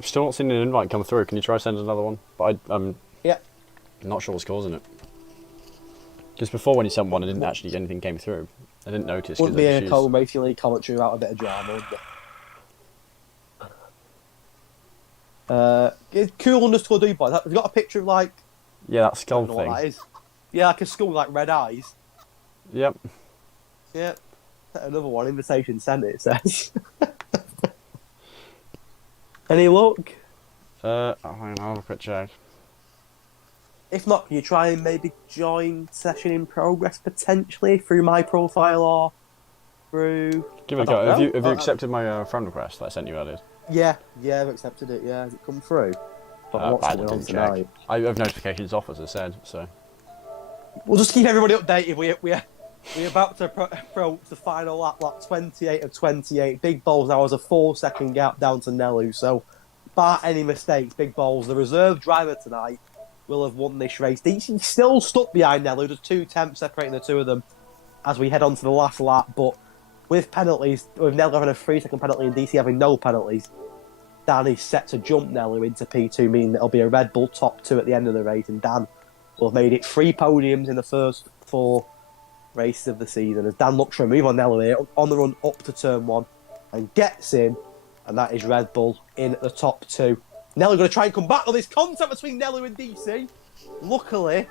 Still not seen an invite come through. Can you try sending another one? But I'm not sure what's causing it. Because before when you sent one, anything came through. I didn't notice. Wouldn't be a Coleman Racing League commentary without a bit of drama, would it? It's cool underscore do boy. Have you got a picture of like? Yeah, that skull I don't know thing. what that is. Yeah, like a skull with like red eyes. Yep. Yep. Another one. Invitation sent. It says. Any luck? I'll have a quick check. If not, can you try and maybe join session in progress potentially through my profile or through? Give it a go. Have you accepted my friend request that I sent you earlier? Yeah, I've accepted it. Yeah, has it come through? What's I going on didn't tonight? check. I have notifications off, as I said. So we'll just keep everybody updated. We're about to approach the final lap 28 of 28. Big Balls now has a 4-second gap down to Nelu. So, bar any mistakes, Big Balls, the reserve driver tonight, will have won this race. DC still stuck behind Nelu. There's 2 temps separating the two of them as we head on to the last lap. But with penalties, with Nelu having a 3-second penalty and DC having no penalties, Dan is set to jump Nelu into P2, meaning it'll be a Red Bull top 2 at the end of the race. And Dan will have made it 3 podiums in the first 4 races of the season. As Dan looks for a move on Nelu here, on the run up to turn 1, and gets him. And that is Red Bull in the top 2. Nelu going to try and come back. Oh, there's contact between Nelu and DC. Luckily,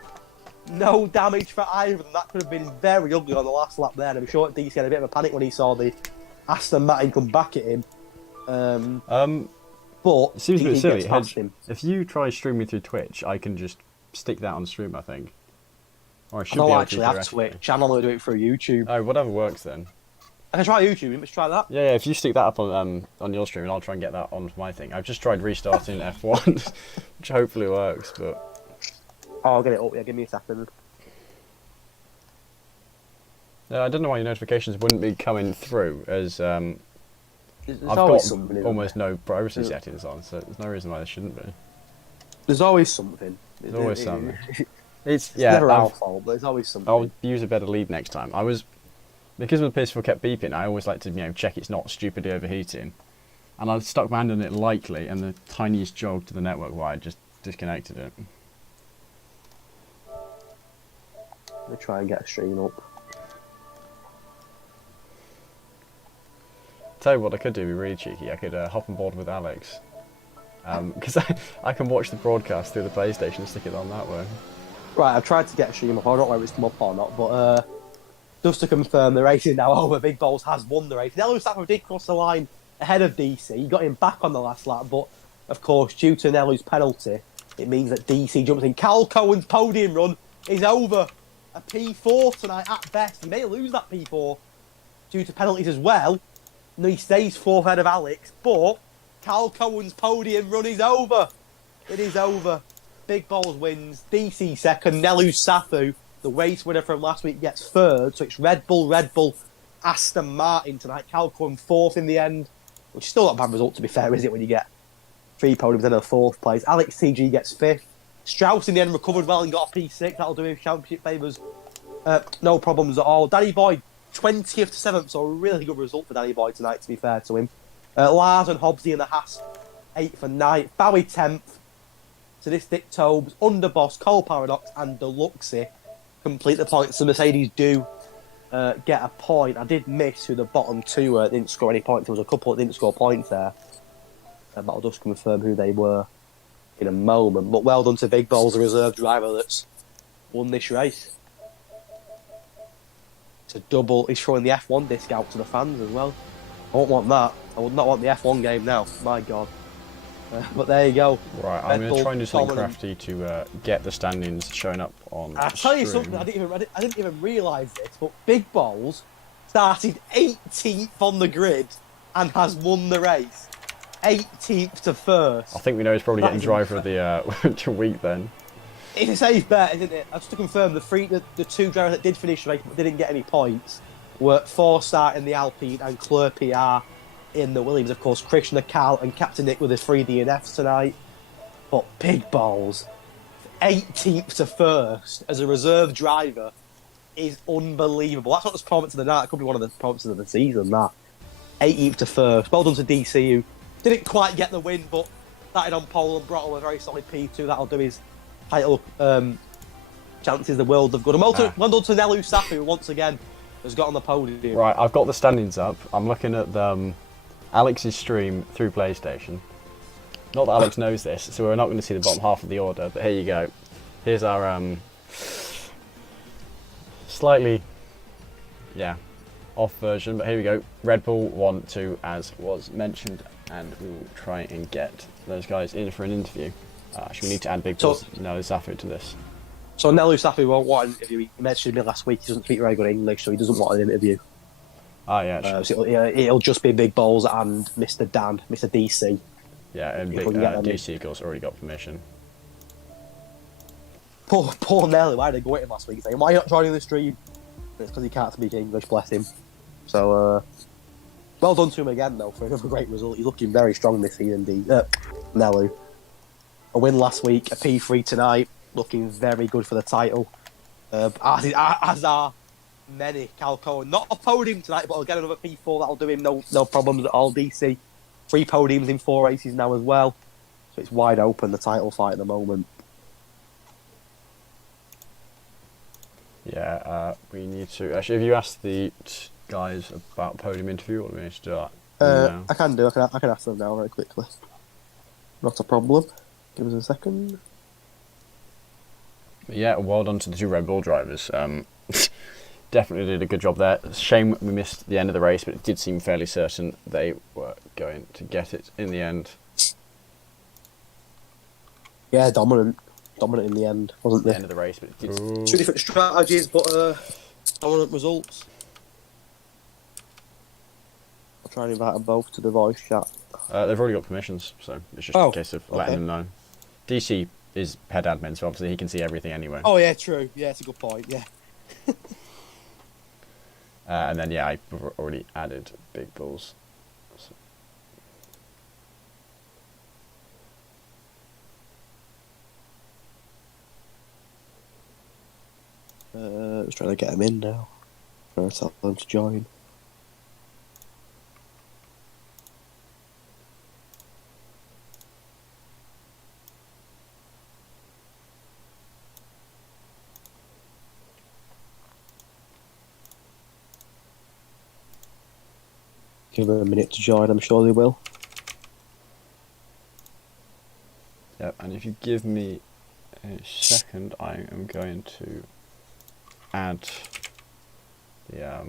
no damage for either of them. That could have been very ugly on the last lap there. And I'm sure DC had a bit of a panic when he saw the Aston Martin come back at him. But it seems a bit silly. Him. If you try streaming through Twitch, I can just stick that on stream, I think. Or I should I be don't able actually to have theoretically. Twitch. I normally do it through YouTube. Oh, whatever works then. I can try YouTube. Let's try that. Yeah, if you stick that up on your stream, and I'll try and get that on my thing. I've just tried restarting F1, which hopefully works, but... Oh, I'll get it up. Yeah, give me a second. I don't know why your notifications wouldn't be coming through, as There's I've always got something, isn't almost there? no privacy settings on, so there's no reason why there shouldn't be. There's always something. There's always something. It's Yeah, never our fault, but there's always something. I'll use a better lead next time. Because the PS4 kept beeping, I always like to check it's not stupidly overheating. And I stuck my hand on it lightly, and the tiniest jog to the network wire just disconnected it. Let me try and get a stream up. Tell you what I could do, be really cheeky. I could hop on board with Alex. Because I can watch the broadcast through the PlayStation and stick it on that way. Right, I've tried to get a stream up. I don't know whether it's come up or not, but just to confirm, the race is now over. Big Balls has won the race. Nelu Safu did cross the line ahead of DC. He got him back on the last lap, but of course, due to Nelu's penalty, it means that DC jumps in. Cal Cohen's podium run is over. A P4 tonight at best. He may lose that P4 due to penalties as well. No, he stays 4th ahead of Alex, but Cal Cohen's podium run is over. It is over. Big Balls wins. DC second. Nelu Safu, the race winner from last week, gets 3rd. So it's Red Bull, Aston Martin tonight. Cal Cohen 4th in the end, which is still not a bad result, to be fair, is it, when you get 3 podiums in a 4th place. Alex TG gets 5th. Strauss in the end recovered well and got a P6. That'll do him championship favours. No problems at all. Danny Boy 20th to 7th, so a really good result for Danny Boy tonight, to be fair to him. Lars and Hobbsy in the Haas 8th and 9th. Bowie 10th. Sadistic Tobes, Underboss, Cole Paradox, and Deluxey complete the points. So Mercedes do get a point. I did miss who the bottom 2 didn't score any points. There was a couple that didn't score points there. But I'll just confirm who they were in a moment. But well done to Big Balls, the reserve driver that's won this race. It's a double. He's throwing the F1 disc out to the fans as well. I won't want that. I would not want the F1 game now. My God. But there you go. Right, I'm going to try and do something crafty to get the standings showing up on I'll tell you stream. something, I didn't even realise this, but Big Balls started 18th on the grid and has won the race. 18th to 1st. I think we know he's probably getting driver of the week then. It's a safe bet, isn't it? Just to confirm, the two drivers that did finish the race but didn't get any points were Forsyth in the Alpine and Claire PR in the Williams. Of course, Krishna Kal and Captain Nick with his 3 DNFs tonight. But big balls, 18th to first as a reserve driver is unbelievable. That's not just performance of the night. It could be one of the performances of the season. That 18th to first. Well done to DC, who didn't quite get the win, but started on pole and brought home a very solid P2. That'll do his title chances the world of good. And well done to Nelu Safi, who once again has got on the podium. Right, I've got the standings up. I'm looking at Alex's stream through PlayStation. Not that Alex knows this, so we're not going to see the bottom half of the order, but here you go. Here's our slightly, off version, but here we go. Red Bull 1, 2, as was mentioned, and we will try and get those guys in for an interview. Actually, we need to add Big Balls Safi to this. So Nelu Safi won't want an interview. He mentioned me last week. He doesn't speak very good English, so he doesn't want an interview. Oh yeah. So it'll just be Big Balls and Mr. Dan, Mr. DC. Yeah, and DC, of course, already got permission. Poor Nelu, why did they go at him last week saying, why are you not joining the stream? It's because he can't speak English, bless him. So, well done to him again, though, for another great result. He's looking very strong this season, Nelu. A win last week, a P3 tonight, looking very good for the title. As are many. Cal Cohen, not a podium tonight, but I'll get another P4. That'll do him no problems at all. DC, 3 podiums in 4 races now as well. So it's wide open, the title fight at the moment. Yeah, we need to... Actually, have you asked the guys about podium interview, or do we need to do that? I can do. I can ask them now very quickly. Not a problem. Give us a second. Yeah, well done to the 2 Red Bull drivers. Definitely did a good job there. Shame we missed the end of the race, but it did seem fairly certain they were going to get it in the end. Yeah, dominant in the end, wasn't The it? end of the race, but it did... 2 different strategies, but dominant results. I'll try and invite them both to the voice chat. They've already got permissions, so it's just a case of letting them know. DC is head admin, so obviously he can see everything anyway. Oh yeah, true. Yeah, it's a good point. Yeah. And then I've already added Big Balls. Just trying to get him in now. Trying to tell them to join. Give them a minute to join, I'm sure they will. Yeah, and if you give me a second, I am going to add the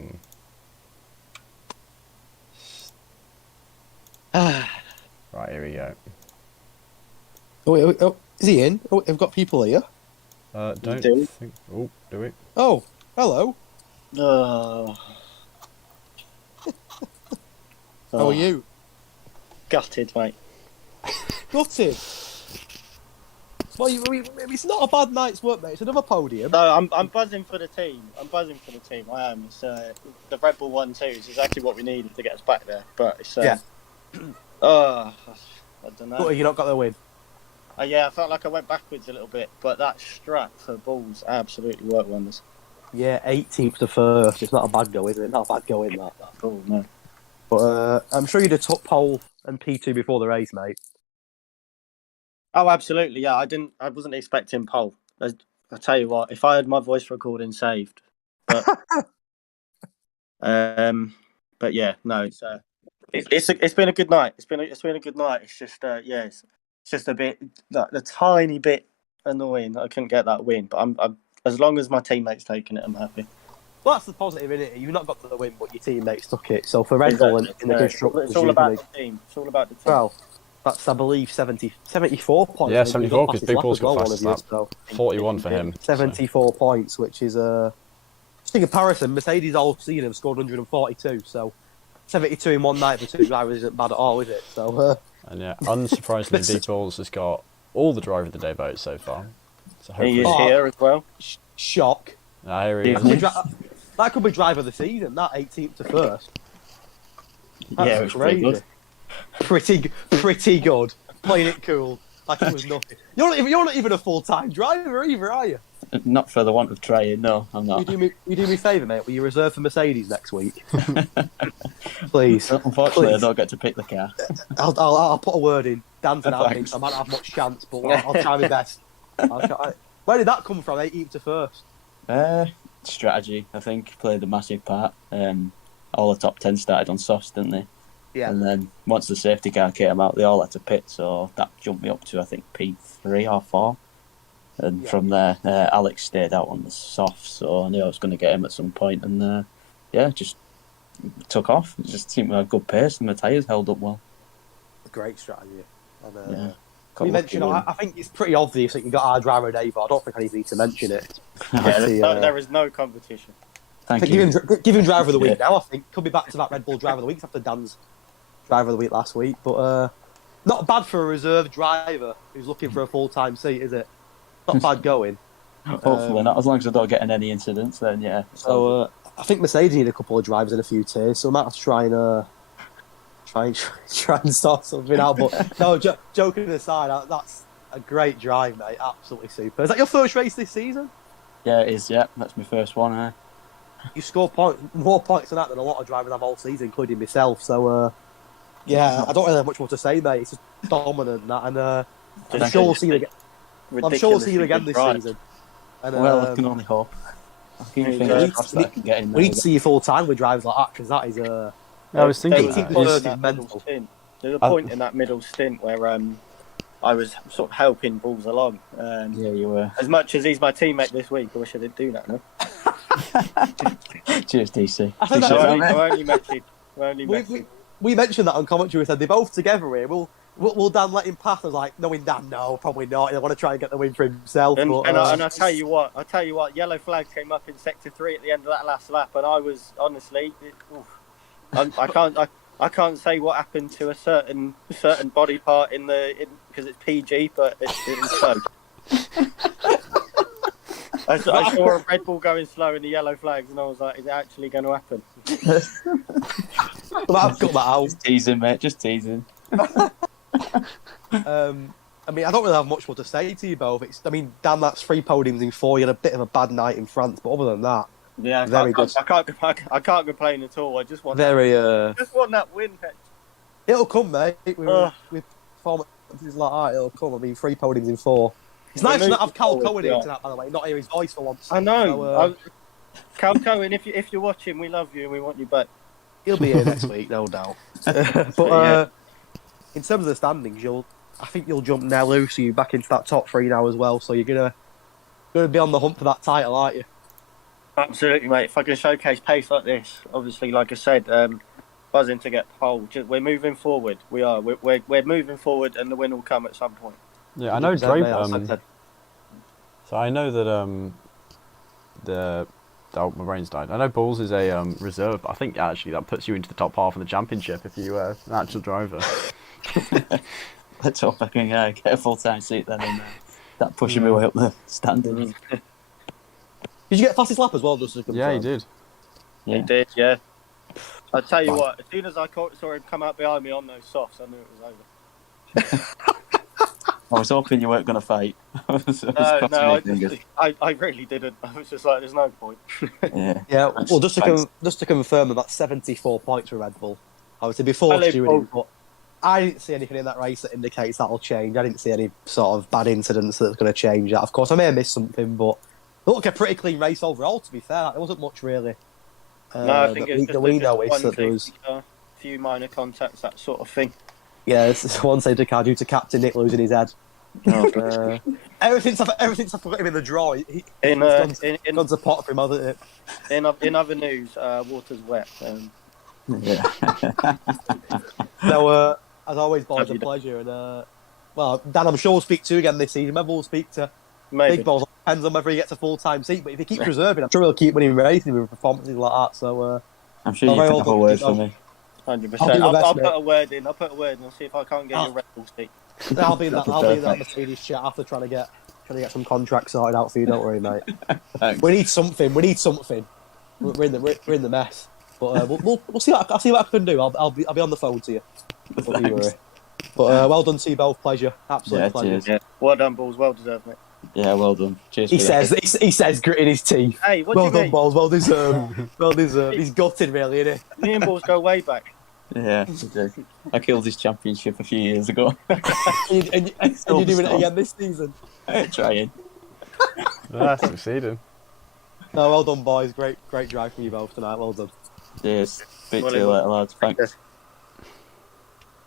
right, here we go. Oh, is he in? Oh, we've got people here. Don't think... Oh, do we? Oh, hello. How are you? Gutted, mate. Gutted. Well, it's not a bad night's work, mate. It's another podium. No, I'm buzzing for the team. I am. It's, the Red Bull 1-2 is exactly what we needed to get us back there. But it's I don't know. But you not got the win. Yeah, I felt like I went backwards a little bit, but that strap for balls absolutely worked wonders. Yeah, 18th to first. It's not a bad go, is it? Not a bad go in that. Oh no. But I'm sure you'd have took pole and P2 before the race, mate. Oh, absolutely. Yeah, I wasn't expecting pole. I tell you what, if I had my voice recording saved, but but yeah, no, it's been a good night. It's been a good night. It's just it's just a bit the tiny bit annoying that I couldn't get that win. But I'm as long as my teammates taking it, I'm happy. Well, that's the positive, isn't it? You've not got the win, but your teammates took it. So for Red Bull in the constructors, it's all about the team. It's all about the team. Well, that's, I believe, 74 points. Yeah, 74, because Big Paul's got fastest lap. So 41 for him. 74 points, which is just in comparison, Mercedes all season have scored 142. So 72 in one night for 2 drivers isn't bad at all, is it? So and yeah, unsurprisingly, Big Balls has got all the driver of the day votes so far. So He is hopefully, here as well. Shock. here he Yeah. is. That could be driver of the season. That 18th to first. That's Yeah, it was pretty crazy. good. Pretty good. Playing it cool, like it was nothing. You're not even a full-time driver either, are you? Not for the want of trying, no, I'm not. You do me a favour, mate. Will you reserve for Mercedes next week? Please. Unfortunately, Please. I don't get to pick the car. I'll put a word in. Dan's an admin, Thanks. so I might not have much chance, but I'll try my best. Where did that come from? 18th to first. Strategy, I think, played a massive part. All the top 10 started on softs, didn't they? Yeah. And then once the safety car came out, they all had to pit, so that jumped me up to, I think, P3 or 4. And from there, Alex stayed out on the softs, so I knew I was going to get him at some point. And just took off. It just seemed to have good pace, and the tyres held up well. Great strategy. And, Yeah. you mentioned, I think it's pretty obvious that you got our driver today, but I don't think I even need to mention it. There is no competition. Thank you. Give him driver of the week now. I think could be back to that Red Bull driver of the week after Dan's driver of the week last week. But not bad for a reserve driver who's looking for a full-time seat, is it? Not bad going. Hopefully not. As long as I don't get in any incidents, then yeah. So I think Mercedes need a couple of drivers in a few tiers, so I might have to try and start something out. But no, joking aside, that's a great drive, mate. Absolutely super. Is that your first race this season? Yeah, it is. Yeah, that's my first one. You score more points than that than a lot of drivers have all season, including myself. So yeah, I don't really have much more to say, mate. It's just dominant that, and I'm sure we'll see you again. I'm sure we'll see you again this season. And, Well, I can only hope. I'll keep my fingers crossed that I can get in there. we need to see you full time with drivers like that, because that is I was thinking There that. was that. mental. There's a point in that middle stint where I was sort of helping Balls along. Yeah, you were. As much as he's my teammate this week, I wish I didn't do that. No? Cheers, DC. I think I'm that's only messing. we mentioned that on commentary. We said they're both together here. Will Dan let him pass? I was like, knowing Dan, no, probably not. He'll want to try and get the win for himself. And but, I tell you what, yellow flag came up in sector 3 at the end of that last lap, and I was honestly, I can't say what happened to a certain body part because it's PG, but it was so. I saw a Red Bull going slow in the yellow flags, and I was like, is it actually going to happen? Well, I've got that out. Just teasing, mate. Just teasing. I mean, I don't really have much more to say to you both. Dan, that's 3 podiums in 4. You had a bit of a bad night in France, but other than that, Yeah, very good. I can't complain at all. I just want Just want that win. It'll come, mate. With performances like that, it'll come. I mean, 3 podiums in 4. It's nice to not have Cal Cohen here tonight, by the way. Not hear his voice for once. I know. So, Cal Cohen, if you're watching, we love you and we want you back. he'll be here next week, no doubt. But in terms of the standings, I think you'll jump Nellu, so you're back into that top 3 now as well. So you're gonna be on the hunt for that title, aren't you? Absolutely, mate. If I can showcase pace like this, obviously, like I said, buzzing to get pole. We're moving forward. We are. We're moving forward, and the win will come at some point. Yeah, I know Draper. Draper. So I know that my brain's died. I know Balls is a reserve, but I think actually that puts you into the top half of the championship if you an actual driver. Let's hope I can get a full-time seat then and that pushing me way up the standings. Did you get fastest lap as well? Just to confirm? Yeah, he did. Yeah. He did, yeah. I'll tell you what, as soon as I saw him come out behind me on those softs, I knew it was over. I was hoping you weren't going to fight. I really didn't. I was just like, there's no point. Yeah. Well, just to confirm that that's 74 points for Red Bull. Obviously, before Stewie, but I didn't see anything in that race that indicates that'll change. I didn't see any sort of bad incidents that's going to change that. Of course, I may have missed something, but it looked like a pretty clean race overall, to be fair. There wasn't much really. No, I think it's just there was a few minor contacts, that sort of thing. Yeah, it's one safety car due to Captain Nick losing his head. Ever since I put him in the draw, he's gone to pot for him, hasn't it? In other news, water's wet. Yeah. So, as always, boys, a pleasure. And well, Dan, I'm sure we'll speak to you again this season. Maybe we'll speak to Big Balls. Depends on whether he gets a full-time seat. But if he keeps reserving, I'm sure he'll keep winning races with performances like that. So, I'm sure you can have a word for me. 100%. I'll put a word in. I'll see if I can't get your Red Bull seat. I'll be in that Mercedes chat after trying to get Trying to get some contracts sorted out for you. Don't worry, mate. Thanks. We need something. We're in the mess. But we'll see. I'll see what I can do. I'll be on the phone to you. Don't you worry. But well done to you both. Pleasure. Absolute pleasure. Cheers. Yeah, well done, balls. Well deserved, mate. Yeah, well done. Cheers. He for that. says he says gritting his teeth. Hey, what Well do you done, mean? balls. Well deserved. Well deserved. He's gutted, really, isn't he? Me and balls go way back. Yeah, I killed his championship a few years ago. And you're doing it again this season. Trying. Yeah, succeeded. No, well done, boys. Great drive from you both tonight. Well done. Cheers. Speak Well, to you later, lads. Thanks.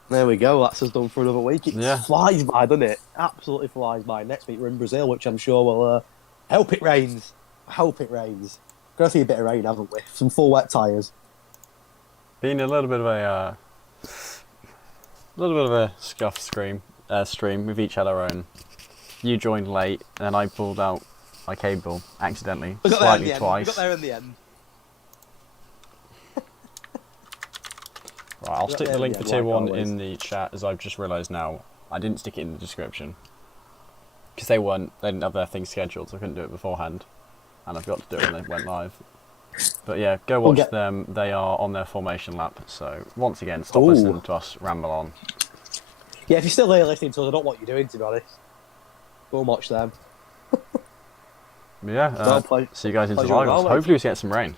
There we go. That's us done for another week. It Yeah. flies by, doesn't it? Absolutely flies by. Next week we're in Brazil, which I'm sure will help it rains. Hope it rains. Gonna see a bit of rain, haven't we? Some full wet tyres. Been a little bit of a scuff stream with each had our own. You joined late, and I pulled out my cable accidentally, We got there in slightly the end. twice. We got there in the end. Right, I'll We got stick there the in link the for end, tier like 1 always. in the chat, as I've just realised now. I didn't stick it in the description. Because they didn't have their thing scheduled, so I couldn't do it beforehand. And I forgot to do it when they went live. But yeah, go watch them. They are on their formation lap. So once again, stop Ooh. listening to us ramble on. Yeah, if you're still here listening to us, I don't know what you're doing, to be honest. Go and watch them. But yeah, Well, pleasure- see you guys into pleasure live. as well, mate. Hopefully we get some rain.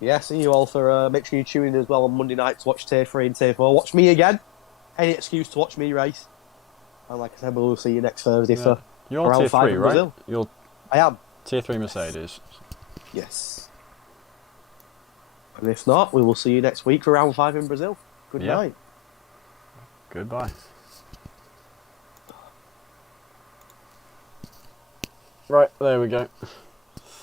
Yeah, see you all for make sure you tune in as well on Monday night to watch Tier 3 and Tier 4. Watch me again. Any excuse to watch me race. And like I said, we'll see you next Thursday for You're round tier 5 3, in right? Brazil. You're I am. tier 3 Mercedes. Yes. And if not, we will see you next week for round 5 in Brazil. Good Yeah. night. Goodbye. Right, there we go.